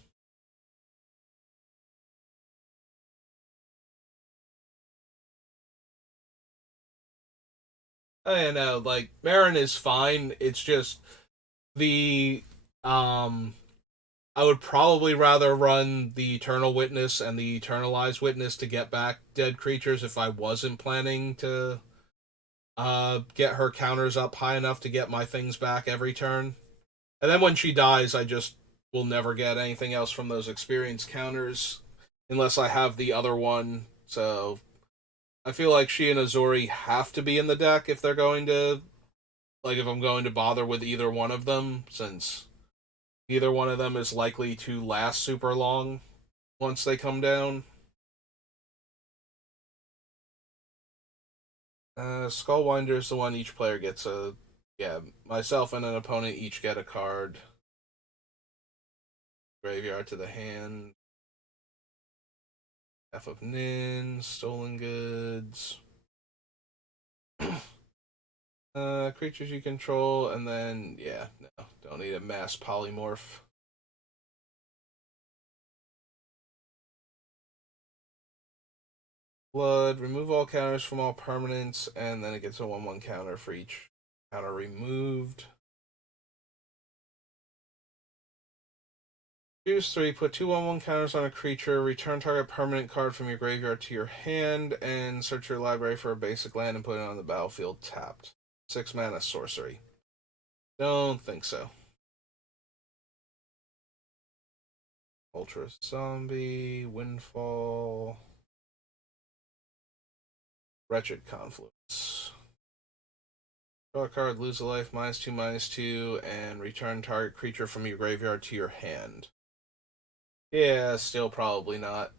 I know, like Marin is fine. It's just the I would probably rather run the Eternal Witness and the Eternalized Witness to get back dead creatures if I wasn't planning to get her counters up high enough to get my things back every turn. And then when she dies, I just will never get anything else from those experience counters unless I have the other one. So I feel like she and Azori have to be in the deck if they're going to, like, if I'm going to bother with either one of them, since neither one of them is likely to last super long once they come down. Skullwinder is the one each player gets a. Yeah, myself and an opponent each get a card. Graveyard to the hand. F of Nin, Stolen Goods. Creatures you control, and then, yeah, no, don't need a mass polymorph. Blood, remove all counters from all permanents, and then it gets a 1/1 counter for each counter removed. Choose 3, put 2 1/1 counters on a creature, return target permanent card from your graveyard to your hand, and search your library for a basic land and put it on the battlefield tapped. 6 mana sorcery. Don't think so. Ultra Zombie, Windfall, Wretched Confluence. Draw a card, lose a life, -2/-2, and return target creature from your graveyard to your hand. Yeah, still probably not.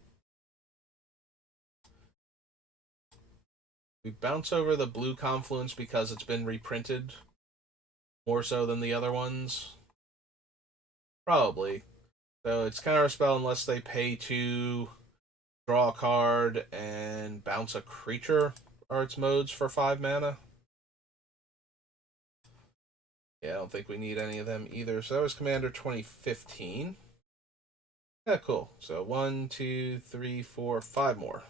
We bounce over the blue confluence because it's been reprinted more so than the other ones. Probably. So it's counterspell unless they pay to draw a card and bounce a creature are its modes for 5 mana. Yeah, I don't think we need any of them either. So that was Commander 2015. Yeah, cool. So one, two, three, four, five more.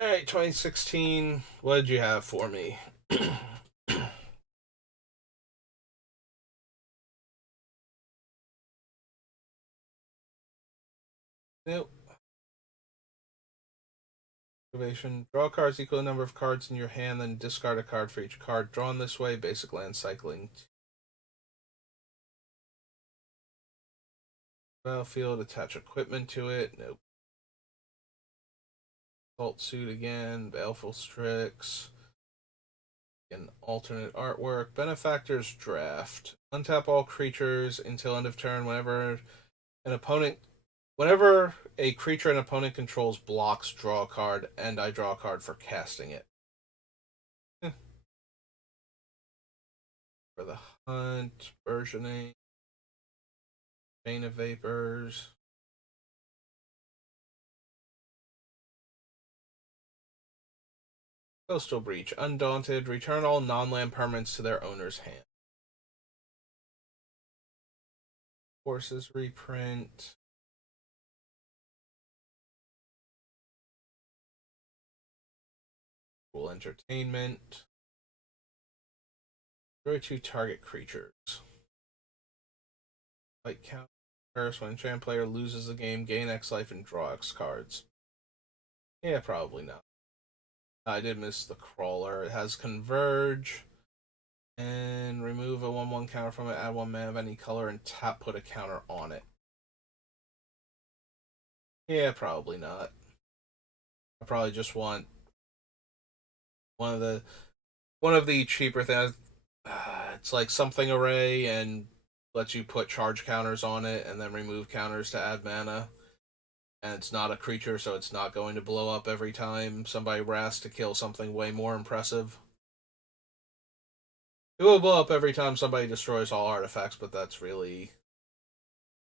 All right, 2016. What did you have for me? Nope. Activation. Draw cards equal to the number of cards in your hand, then discard a card for each card drawn this way. Basic land cycling. Battlefield. Attach equipment to it. Nope. Assault suit again. Baleful Strix. An alternate artwork. Benefactor's Draft. Untap all creatures until end of turn. An opponent, whenever a creature an opponent controls blocks, draw a card, and I draw a card for casting it. For the hunt, versioning, Chain of Vapors. Coastal Breach. Undaunted. Return all non-land permanents to their owner's hand. Forces reprint. Cool Entertainment. Destroy two target creatures. Fight count. First, when champ player loses the game, gain X life and draw X cards. Yeah, probably not. I did miss the crawler. It has Converge. And remove a 1/1 counter from it, add one mana of any color, and tap put a counter on it. Yeah, probably not. I probably just want one of the cheaper things. It's like something array and lets you put charge counters on it and then remove counters to add mana. And it's not a creature, so it's not going to blow up every time somebody wraths to kill something way more impressive. It will blow up every time somebody destroys all artifacts, but that's really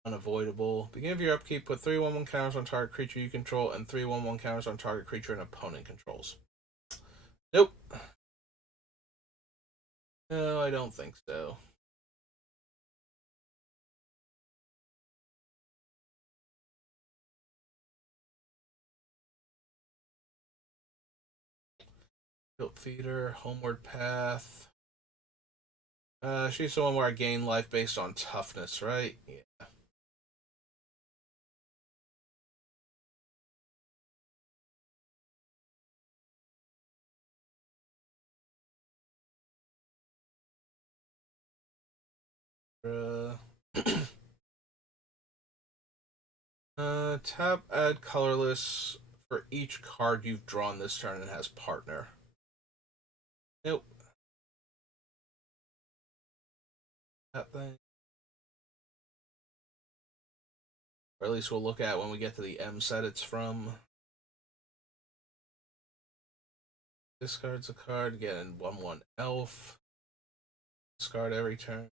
unavoidable. Beginning of your upkeep, put 3/1/1 counters on target creature you control and 3/1/1 counters on target creature an opponent controls. Nope. No, I don't think so. Guilt Feeder, Homeward Path. She's the one where I gain life based on toughness, right? Yeah. Uh, tap, add colorless for each card you've drawn this turn and has partner. Nope. That thing. Or at least we'll look at when we get to the M set it's from. Discards a card, get in 1/1 elf. Discard every turn.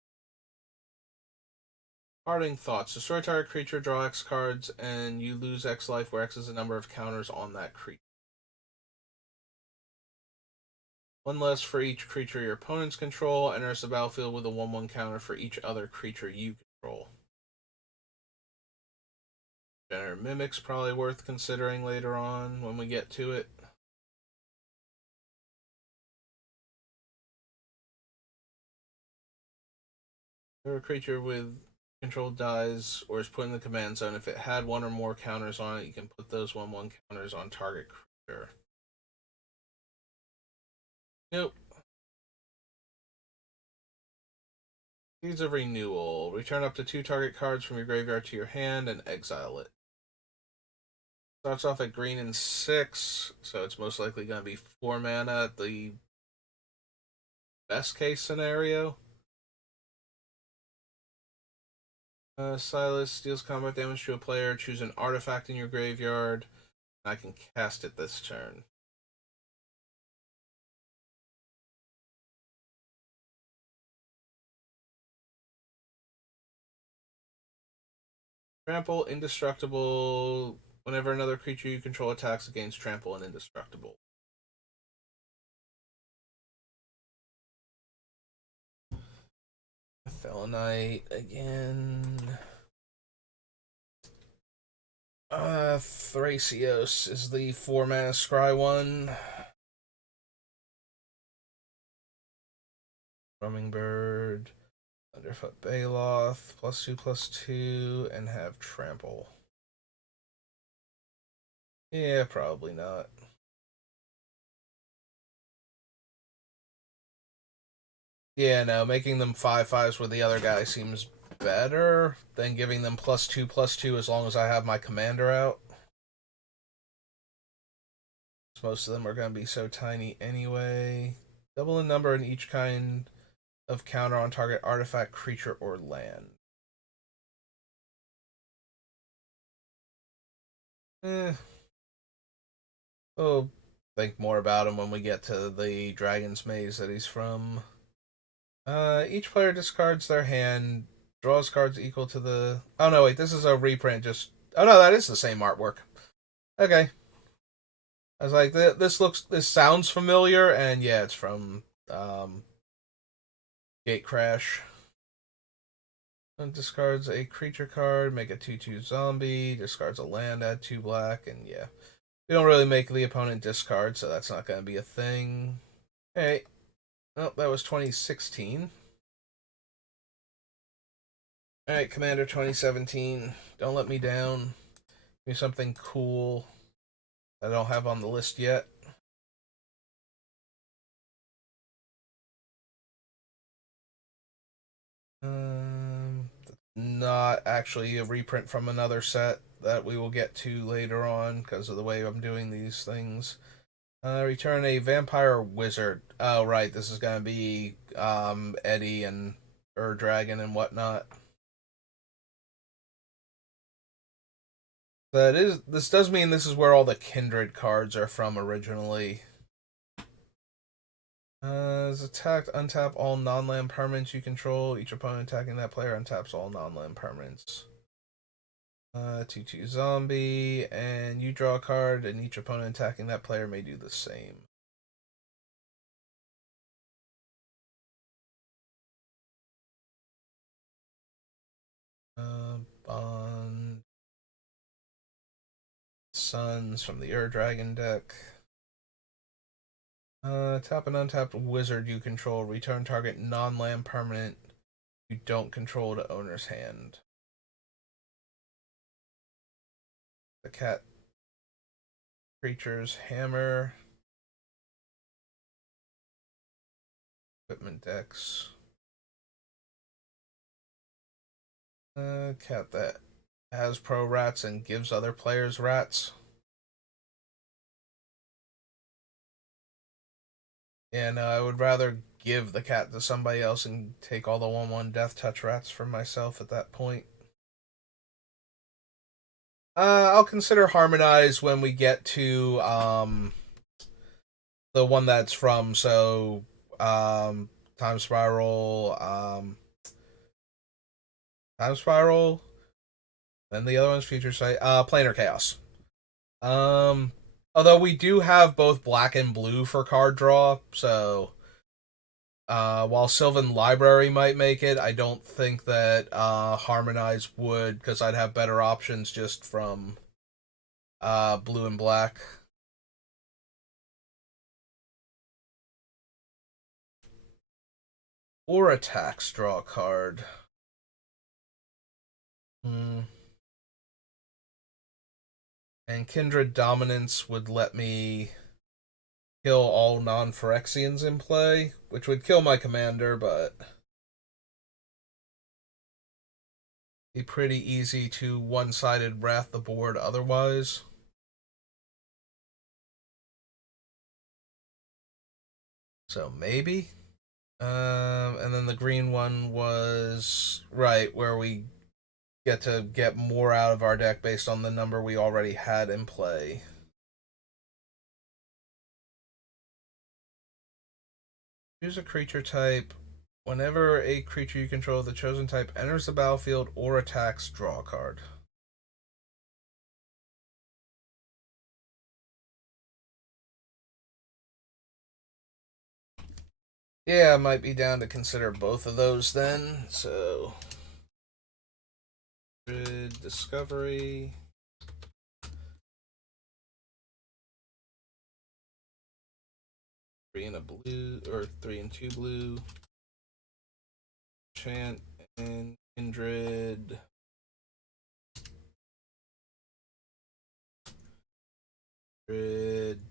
Parting Thoughts. Destroy target creature, draw X cards, and you lose X life, where X is the number of counters on that creature. One less for each creature your opponents control. Enters the battlefield with a 1/1 counter for each other creature you control. Generate Mimic's probably worth considering later on when we get to it. If a creature with control dies or is put in the command zone, if it had one or more counters on it, you can put those 1/1 counters on target creature. Nope. Seeds of Renewal. Return up to 2 target cards from your graveyard to your hand and exile it. Starts off at green and 6, so it's most likely going to be 4 mana at the best case scenario. Silas deals combat damage to a player. Choose an artifact in your graveyard. I can cast it this turn. Trample, Indestructible. Whenever another creature you control attacks against Trample and Indestructible. I Felonite again. Thracios is the 4-mana scry one. Roaming Bird, Underfoot Baloth, +2/+2, and have Trample. Yeah, probably not. Yeah, no, making them 5/5s with the other guy seems better than giving them +2/+2 as long as I have my commander out. Most of them are going to be so tiny anyway. Double the number in each kind of counter on target artifact, creature, or land. We'll think more about him when we get to the Dragon's Maze that he's from. Each player discards their hand, draws cards equal to the. Oh no, wait, this is a reprint. Oh no, that is the same artwork. Okay, I was like, this sounds familiar, and yeah, it's from Gate Crash. And discards a creature card, make a 2/2 zombie. Discards a land, add 2 black, and yeah, we don't really make the opponent discard, so that's not going to be a thing. Hey, oh, that was 2016. All right, Commander 2017. Don't let me down. Give me something cool that I don't have on the list yet. Not actually a reprint from another set that we will get to later on because of the way I'm doing these things. Return a vampire wizard. Oh, right. This is going to be Eddie and Dragon and whatnot. This does mean this is where all the kindred cards are from originally. As attacked, untap all non-land permanents you control. Each opponent attacking that player untaps all non-land permanents. 2/2 zombie, and you draw a card, and each opponent attacking that player may do the same. Bond. Suns from the Dragon deck. Tap an untapped wizard you control. Return target non-land permanent you don't control to owner's hand. The cat creatures hammer. Equipment decks. Cat that has pro rats and gives other players rats. Yeah, no, I would rather give the cat to somebody else and take all the 1/1 death touch rats for myself at that point. I'll consider harmonize when we get to the one that's from time spiral, time spiral. Then the other one's future sight. Planar chaos. Um, Although we do have both black and blue for card draw, so while Sylvan Library might make it, I don't think that Harmonize would, because I'd have better options just from blue and black. Or attacks, draw a card. Hmm. And Kindred Dominance would let me kill all non-Phyrexians in play, which would kill my commander, but be pretty easy to one-sided wrath the board otherwise. So maybe. And then the green one was right where we get to get more out of our deck based on the number we already had in play. Choose a creature type. Whenever a creature you control of the chosen type enters the battlefield or attacks, draw a card. Yeah, I might be down to consider both of those then. So, Discovery. 3 and a blue, or 3 and 2 blue. Chant and Kindred.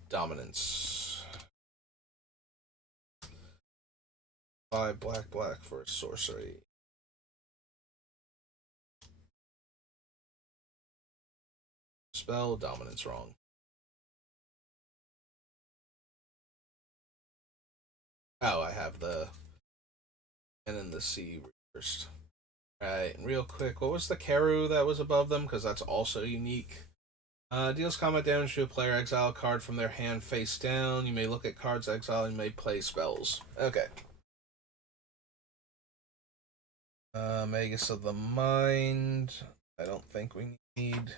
Dominance. 5 black for sorcery. Spell dominance wrong. Oh, I have the N and the C reversed. Alright, and real quick, what was the Karu that was above them? Because that's also unique. Deals combat damage to a player, exile a card from their hand face down. You may look at cards exiled and you may play spells. Okay. Magus of the Mind. I don't think we need.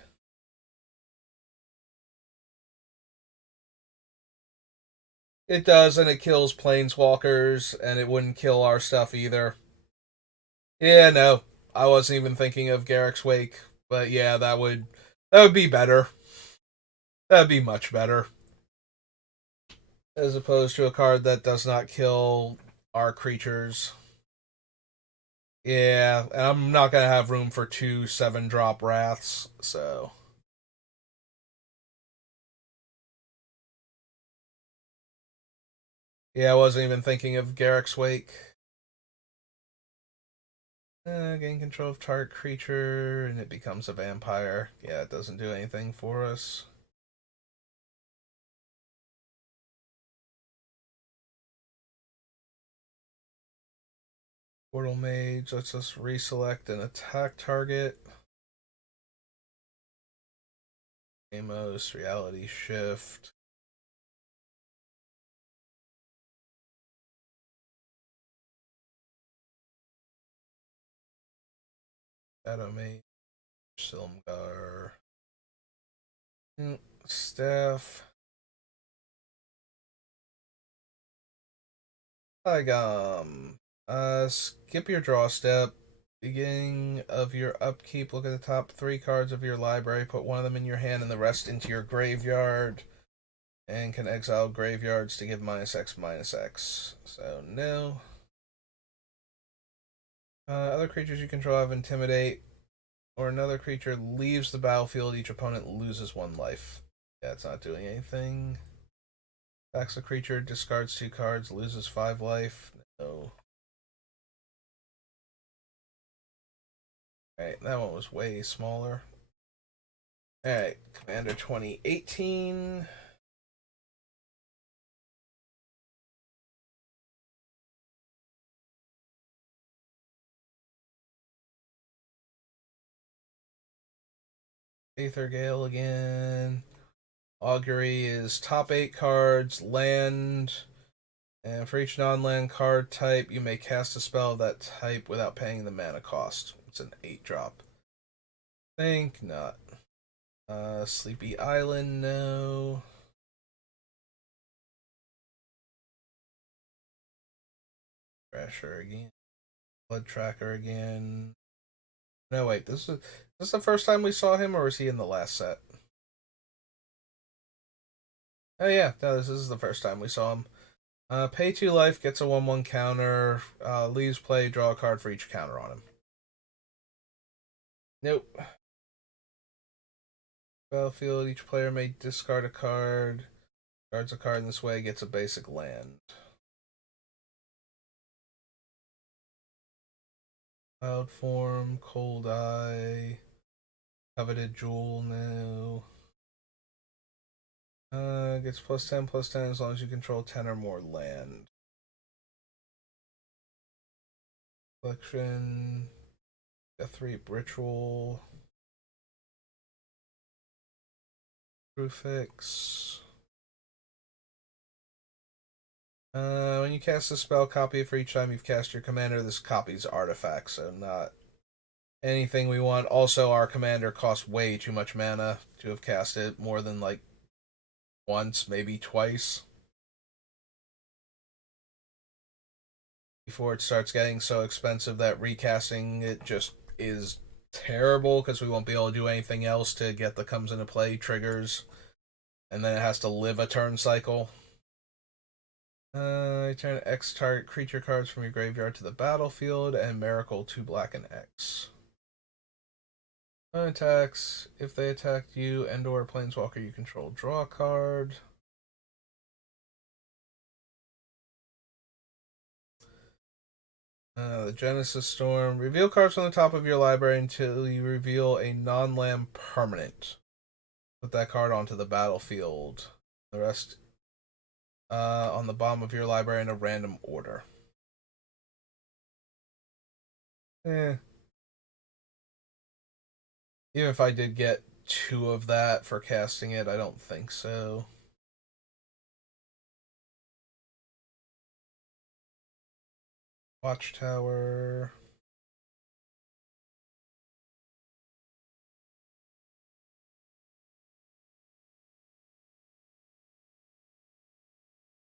It does, and it kills planeswalkers, and it wouldn't kill our stuff either. Yeah, no, I wasn't even thinking of Garrick's Wake, but yeah, that would be better. That'd be much better, as opposed to a card that does not kill our creatures. Yeah, and I'm not gonna have room for 2 7-drop wraths, so yeah, I wasn't even thinking of Garrick's Wake. Gain control of target creature, and it becomes a vampire. Yeah, it doesn't do anything for us. Portal Mage lets us reselect an attack target. Amos, Reality Shift. Shadow Mage, Silmgar. Staff. Igom. Skip your draw step. Beginning of your upkeep, look at the top 3 cards of your library, put one of them in your hand and the rest into your graveyard, and can exile graveyards to give -X/-X. So, no. Other creatures you control have Intimidate, or another creature leaves the battlefield, each opponent loses 1 life. Yeah, it's not doing anything. Attacks a creature, discards 2 cards, loses 5 life. No. Alright, that one was way smaller. Alright, Commander 2018. Aether Gale again. Augury is top 8 cards, land, and for each non-land card type, you may cast a spell of that type without paying the mana cost. It's an 8-drop. Think not. Sleepy Island, no. Crasher again. Blood Tracker again. No, wait, this the first time we saw him, or was he in the last set? Oh yeah, no, this is the first time we saw him. Pay 2 life, gets a 1/1 counter, leaves play, draw a card for each counter on him. Nope. Battlefield, each player may discard a card. Guards a card in this way, gets a basic land. Cloud Form, Cold Eye, Coveted Jewel, no. Gets +10/+10 as long as you control 10 or more land. Collection, Death Ritual, Prefix. When you cast a spell, copy it for each time you've cast your commander. This copy's artifact, so not anything we want. Also, our commander costs way too much mana to have cast it more than like once, maybe twice. before it starts getting so expensive that recasting it just is terrible because we won't be able to do anything else to get the comes into play triggers, and then it has to live a turn cycle. Return X target creature cards from your graveyard to the battlefield and Miracle 2 black and X. Attacks. If they attack you and or planeswalker you control, draw a card. The Genesis Storm. Reveal cards from the top of your library until you reveal a non-land permanent. Put that card onto the battlefield. The rest on the bottom of your library in a random order. Even if I did get 2 of that for casting it, I don't think so. Watchtower.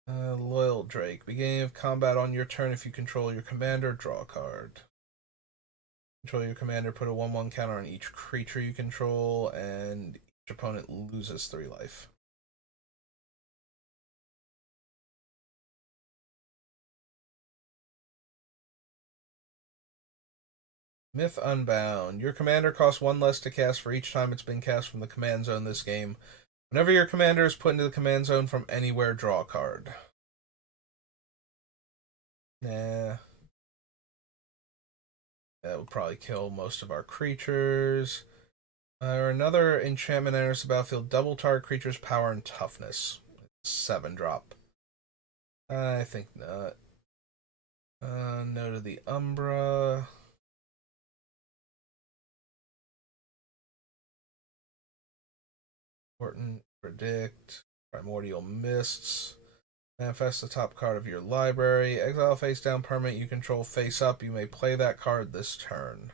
Loyal Drake. Beginning of combat on your turn, if you control your commander, draw a card. Control your commander, put a 1/1 counter on each creature you control, and each opponent loses 3 life. Myth Unbound. Your commander costs 1 less to cast for each time it's been cast from the command zone this game. Whenever your commander is put into the command zone from anywhere, draw a card. Nah. That would probably kill most of our creatures. Or another enchantment enters the battlefield, double target creature's power and toughness. 7 drop. I think not. No to the Umbra. Important. Predict. Primordial Mists. Manifest the top card of your library. Exile face down permanent you control face up. You may play that card this turn.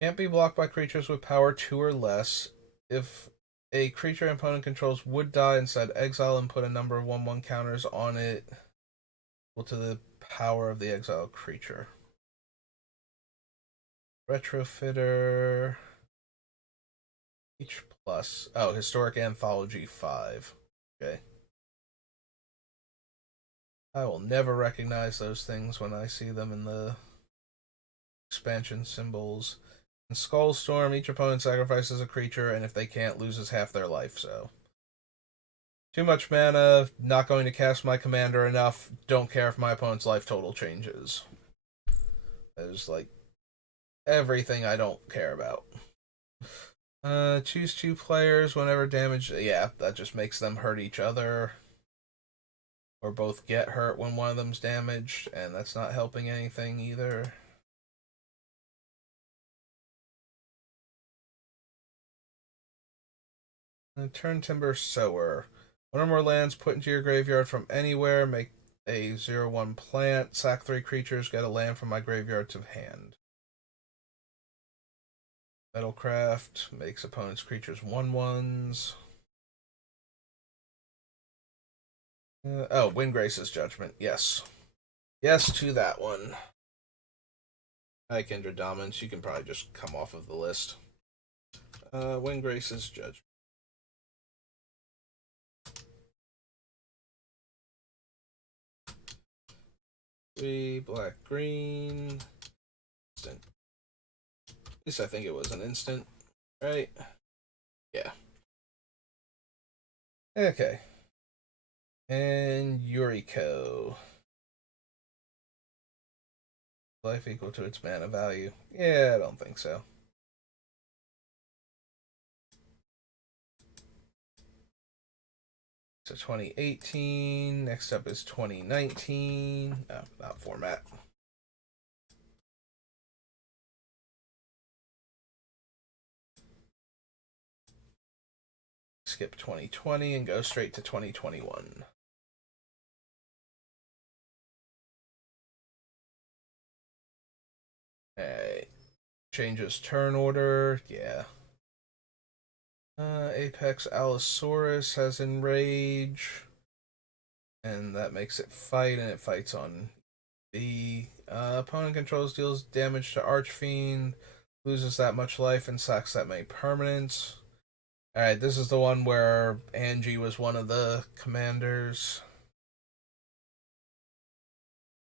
Can't be blocked by creatures with power 2 or less. If a creature an opponent controls would die, instead exile and put a number of 1/1 counters on it equal to the power of the exiled creature. Retrofitter. H plus. Oh, Historic Anthology 5. Okay. I will never recognize those things when I see them in the expansion symbols. In Skullstorm, each opponent sacrifices a creature, and if they can't, loses half their life, so. Too much mana, not going to cast my commander enough, don't care if my opponent's life total changes. That is like everything I don't care about. Choose 2 players whenever damage. Yeah, that just makes them hurt each other. Or both get hurt when one of them's damaged, and that's not helping anything either. Turn Timber Sower. 1 or more lands put into your graveyard from anywhere. Make a 0/1 plant. Sack 3 creatures. Get a land from my graveyard to hand. Metalcraft makes opponent's creatures 1/1s. Windgrace's Judgment. Yes. Yes to that one. Hi, Kindred Dominance. You can probably just come off of the list. Windgrace's Judgment. 3 black green. Instant. At least I think it was an instant, right? Yeah. Okay. And Yuriko. Life equal to its mana value. Yeah, I don't think so. So 2018. Next up is 2019. Oh, not format. Skip 2020 and go straight to 2021. Alright. Changes turn order. Yeah. Apex Allosaurus has Enrage. And that makes it fight, and it fights on B. Opponent controls deals damage to Archfiend, loses that much life, and sacks that many permanents. Alright, this is the one where Angie was one of the commanders.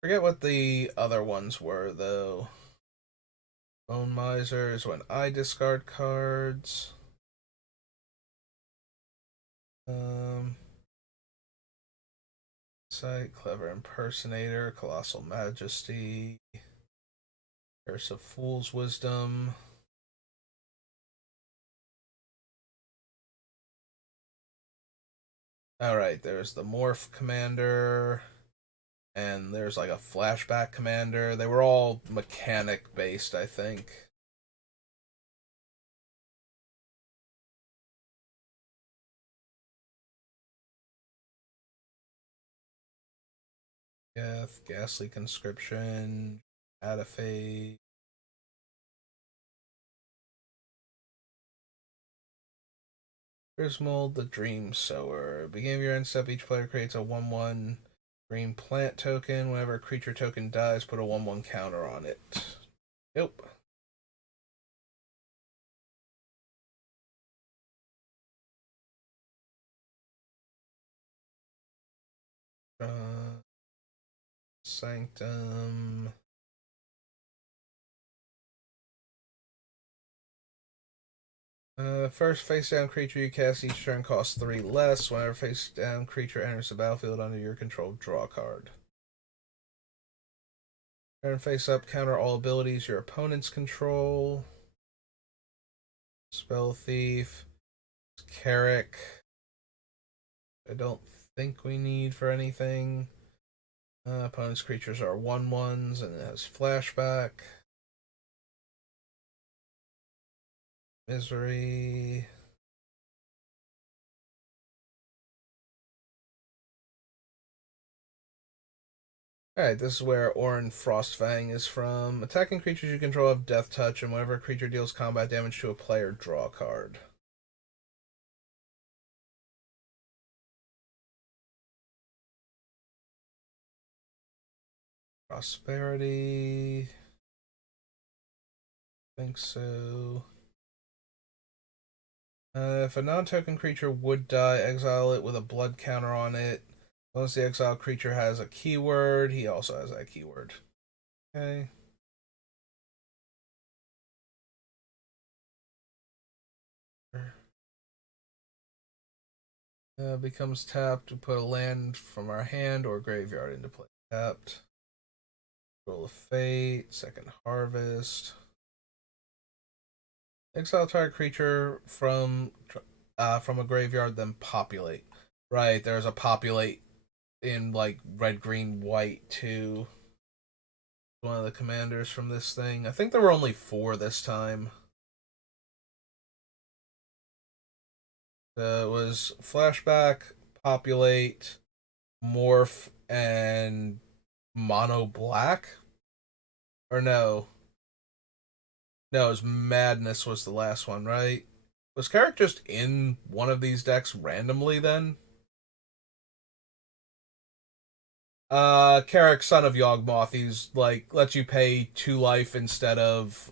Forget what the other ones were, though. Bone Miser is when I discard cards. Um, Sight, Clever Impersonator, Colossal Majesty, Curse of Fool's Wisdom. Alright, there's the Morph Commander, and there's like a Flashback Commander. They were all mechanic based, I think. Death, Ghastly Conscription, Adaphase. Grismold, the Dream Sower. Beginning of your end step, each player creates a 1/1 green plant token. Whenever a creature token dies, put a 1/1 counter on it. Nope. Sanctum. First face down creature you cast each turn costs 3 less. Whenever face down creature enters the battlefield under your control, draw a card. Turn face up, counter all abilities your opponents control. Spell Thief. Carrick. I don't think we need for anything. Opponent's creatures are 1/1s and it has flashback. Misery. Alright, this is where Orin Frostfang is from. Attacking creatures you control have Death Touch, and whenever a creature deals combat damage to a player, draw a card. Prosperity. I think so. If a non-token creature would die, exile it with a blood counter on it. Once the exiled creature has a keyword, he also has that keyword. Okay. Becomes tapped to put a land from our hand or graveyard into play. Tapped. Roll of Fate. Second Harvest. Exile target creature from a graveyard, then populate. Right, there's a populate in like red, green, white too. One of the commanders from this thing. I think there were only 4 this time. It was flashback, populate, morph, and mono black. Or no, no, it was madness was the last one, right? Was Carrick just in one of these decks randomly then? Carrick, son of Yawgmoth, he's like lets you pay 2 life instead of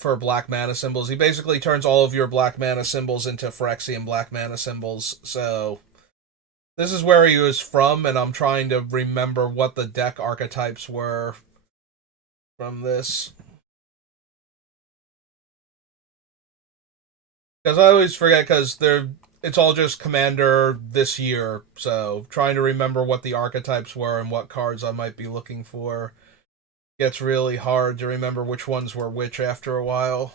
for black mana symbols. He basically turns all of your black mana symbols into Phyrexian black mana symbols. So this is where he was from, and I'm trying to remember what the deck archetypes were from this. Because I always forget because it's all just Commander this year, so trying to remember what the archetypes were and what cards I might be looking for gets really hard to remember which ones were which after a while.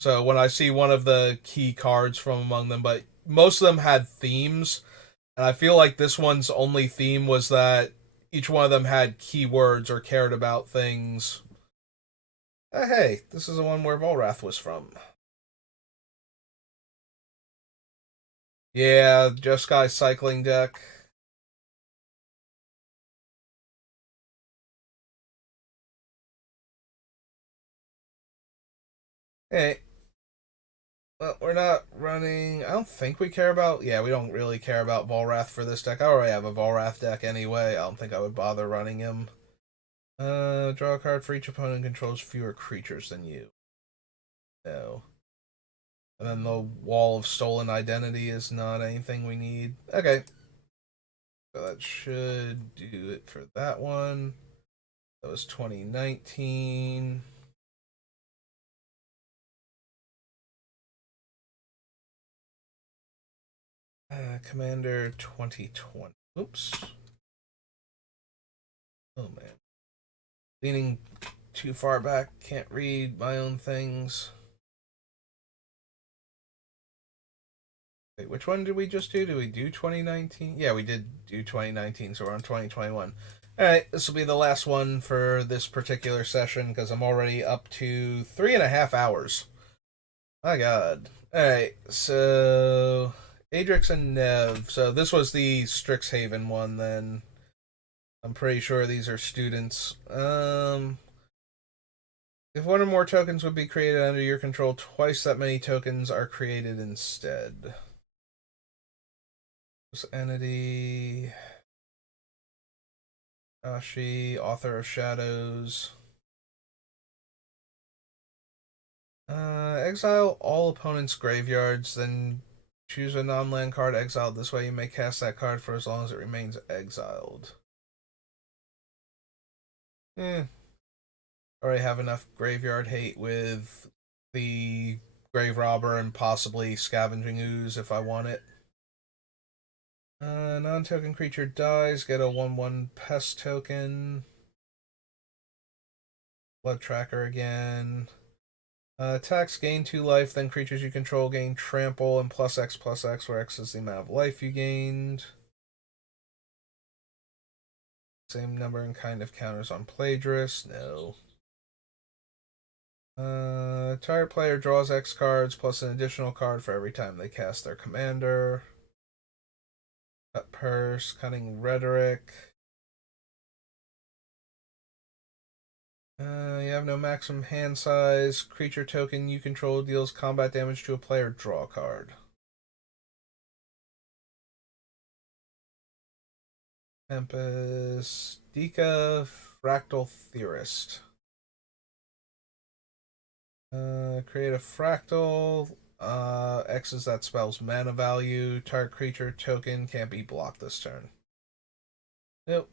So when I see one of the key cards from among them, but most of them had themes, and I feel like this one's only theme was that each one of them had keywords or cared about things. Hey, this is the one where Volrath was from. Yeah, Just Guy cycling deck. Hey, Well, we're not running. I don't think we care about. Yeah, we don't really care about Volrath for this deck. I already have a Volrath deck anyway. I don't think I would bother running him. Draw a card for each opponent controls fewer creatures than you. No. And then the Wall of Stolen Identity is not anything we need. Okay. So that should do it for that one. That was 2019. Commander 2020. Oops. Oh man. Leaning too far back. Can't read my own things. Wait, which one did we just do? Did we do 2019? Yeah, we did do 2019, so we're on 2021. Alright, this will be the last one for this particular session because I'm already up to 3.5 hours. My god. Alright, so Adrix and Nev. So this was the Strixhaven one then. I'm pretty sure these are students. If one or more tokens would be created under your control, twice that many tokens are created instead. This entity. Ashi, Author of Shadows. Exile all opponents' graveyards, then choose a non-land card exiled. This way you may cast that card for as long as it remains exiled. Already have enough graveyard hate with the Grave Robber and possibly Scavenging Ooze if I want it. Non-token creature dies, get a 1/1 pest token. Blood Tracker again. Attacks gain 2 life, then creatures you control gain trample and +X, where X is the amount of life you gained. Same number and kind of counters on Plagiarist. No. Target player draws X cards plus an additional card for every time they cast their commander. Cut Purse, Cunning Rhetoric. You have no maximum hand size. Creature token you control deals combat damage to a player. Draw a card. Tempest. Dika. Fractal Theorist. Create a fractal. X is that spell's mana value. Target creature token can't be blocked this turn. Nope.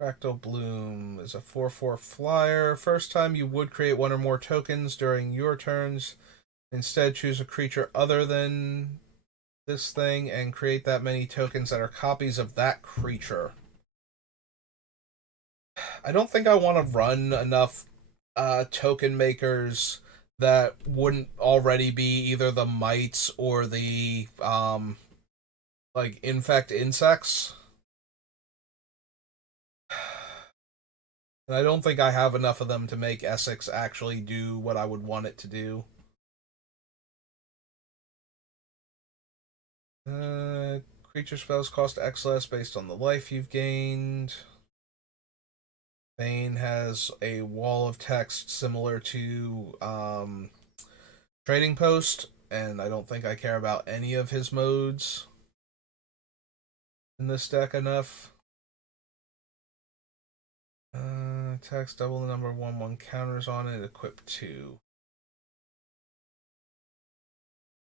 Fractal Bloom is a 4/4 flyer. First time you would create one or more tokens during your turns. Instead, choose a creature other than this thing and create that many tokens that are copies of that creature. I don't think I want to run enough token makers that wouldn't already be either the mites or the like infect insects. And I don't think I have enough of them to make Essex actually do what I would want it to do. Creature spells cost X less based on the life you've gained. Bane has a wall of text similar to Trading Post, and I don't think I care about any of his modes in this deck enough. Attacks double the number of 1/1 counters on it. Equip 2.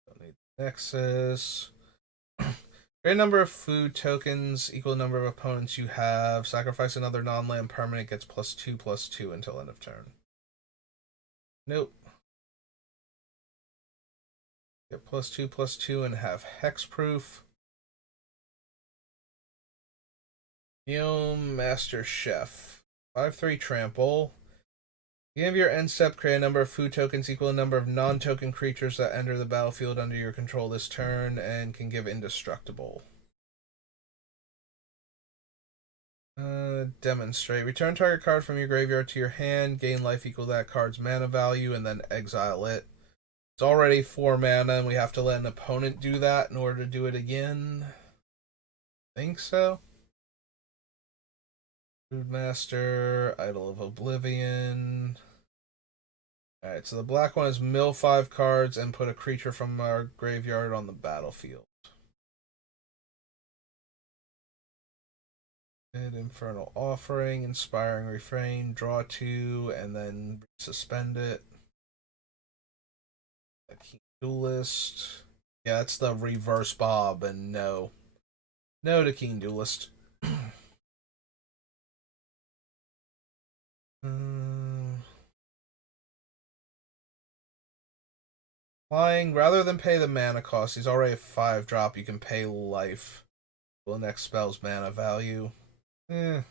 Don't need Nexus. Great number of food tokens equal number of opponents you have. Sacrifice another non-land permanent gets +2/+2 until end of turn. Nope. Get +2/+2 and have hexproof. Guillaume Master Chef. 5/3 trample. At the end of your end step, create a number of food tokens equal to the number of non-token creatures that enter the battlefield under your control this turn and can give indestructible. Demonstrate. Return target card from your graveyard to your hand, gain life equal to that card's mana value, and then exile it. It's already 4 mana, and we have to let an opponent do that in order to do it again. Think so? Broodmaster, Idol of Oblivion. Alright, so the black one is mill 5 cards and put a creature from our graveyard on the battlefield. And Infernal Offering, Inspiring Refrain, draw 2, and then suspend it. A Keen Duelist. Yeah, that's the reverse Bob, and no. No to Keen Duelist. Flying, rather than pay the mana cost, he's already a 5-drop, you can pay life. Will next spell's mana value. Eh.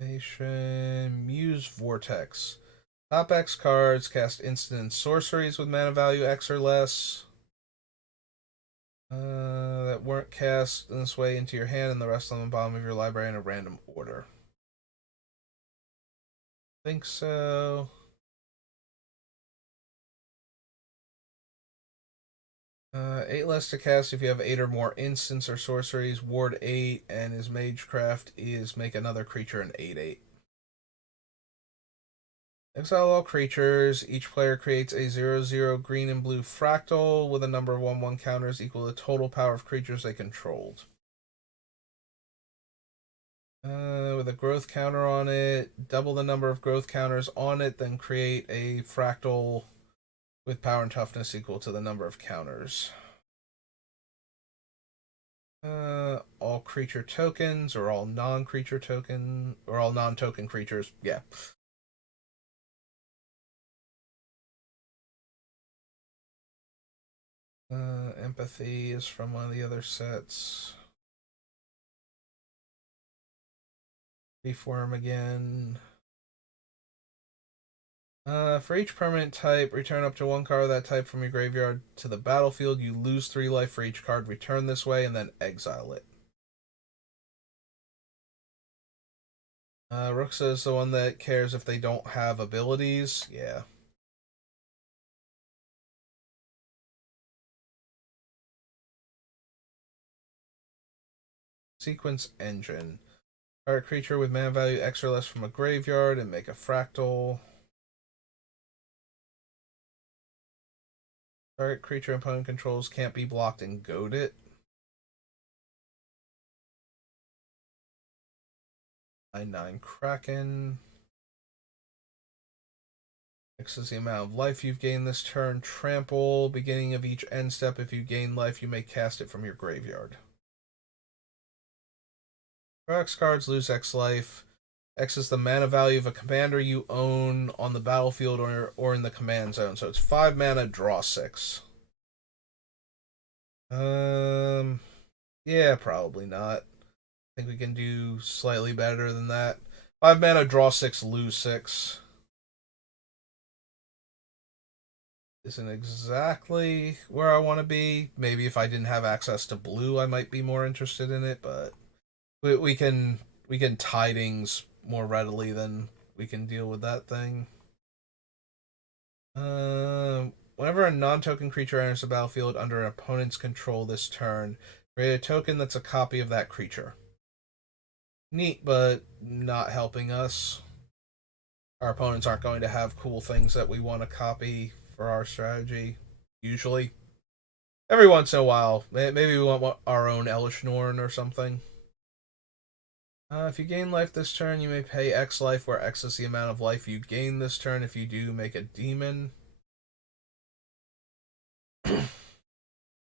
Muse Vortex. Top X cards cast instant and sorceries with mana value X or less. That weren't cast in this way into your hand and the rest on the bottom of your library in a random order. Think so. Eight less to cast if you have 8 or more instants or sorceries. Ward 8, and his Magecraft is make another creature an 8/8. Exile all creatures. Each player creates a 0/0 green and blue fractal with a number of 1/1 counters equal to the total power of creatures they controlled. With a growth counter on it, double the number of growth counters on it, then create a fractal with power and toughness equal to the number of counters. All creature tokens, or all non-creature token, or all non-token creatures. Yeah. Empathy is from one of the other sets. Reform again. For each permanent type, return up to 1 card of that type from your graveyard to the battlefield. You lose 3 life for each card returned this way, and then exile it. Ruxa is the one that cares if they don't have abilities. Yeah. Sequence Engine. Target creature with mana value X or less from a graveyard and make a fractal. Target creature opponent controls can't be blocked and goad it. I9 Kraken. X is the amount of life you've gained this turn. Trample. Beginning of each end step, if you gain life, you may cast it from your graveyard. X cards lose X life. X is the mana value of a commander you own on the battlefield or in the command zone. So it's 5 mana, draw 6. Yeah, probably not. I think we can do slightly better than that. 5 mana, draw 6, lose 6. Isn't exactly where I want to be. Maybe if I didn't have access to blue, I might be more interested in it, but we can tidings more readily than we can deal with that thing. Whenever a non-token creature enters the battlefield under an opponent's control this turn, create a token that's a copy of that creature. Neat, but not helping us. Our opponents aren't going to have cool things that we want to copy for our strategy, usually. Every once in a while, maybe we want our own Elish Norn or something. If you gain life this turn, you may pay X life, where X is the amount of life you gain this turn. If you do, make a demon.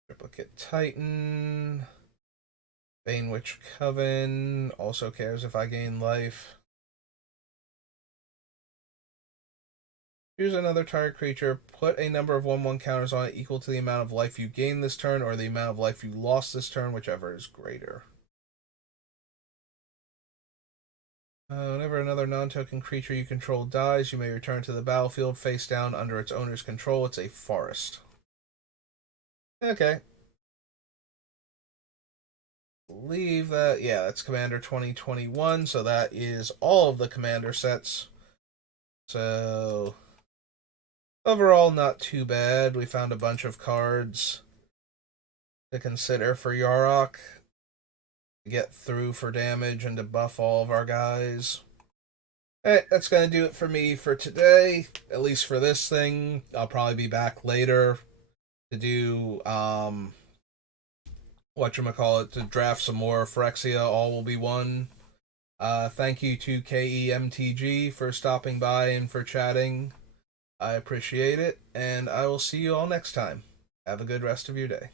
Triplicate Titan. Banewitch Coven also cares if I gain life. Choose another target creature, put a number of 1/1 counters on it equal to the amount of life you gain this turn or the amount of life you lost this turn, whichever is greater. Whenever another non-token creature you control dies, you may return to the battlefield face down under its owner's control. It's a forest. Okay. Believe that, yeah, that's Commander 2021, so that is all of the Commander sets. So, overall, not too bad. We found a bunch of cards. to consider for Yarok to get through for damage and to buff all of our guys. Alright, that's gonna do it for me for today. At least for this thing. I'll probably be back later to do whatchamacallit, to draft some more Phyrexia, all will be one. Thank you to KEMTG for stopping by and for chatting. I appreciate it, and I will see you all next time. Have a good rest of your day.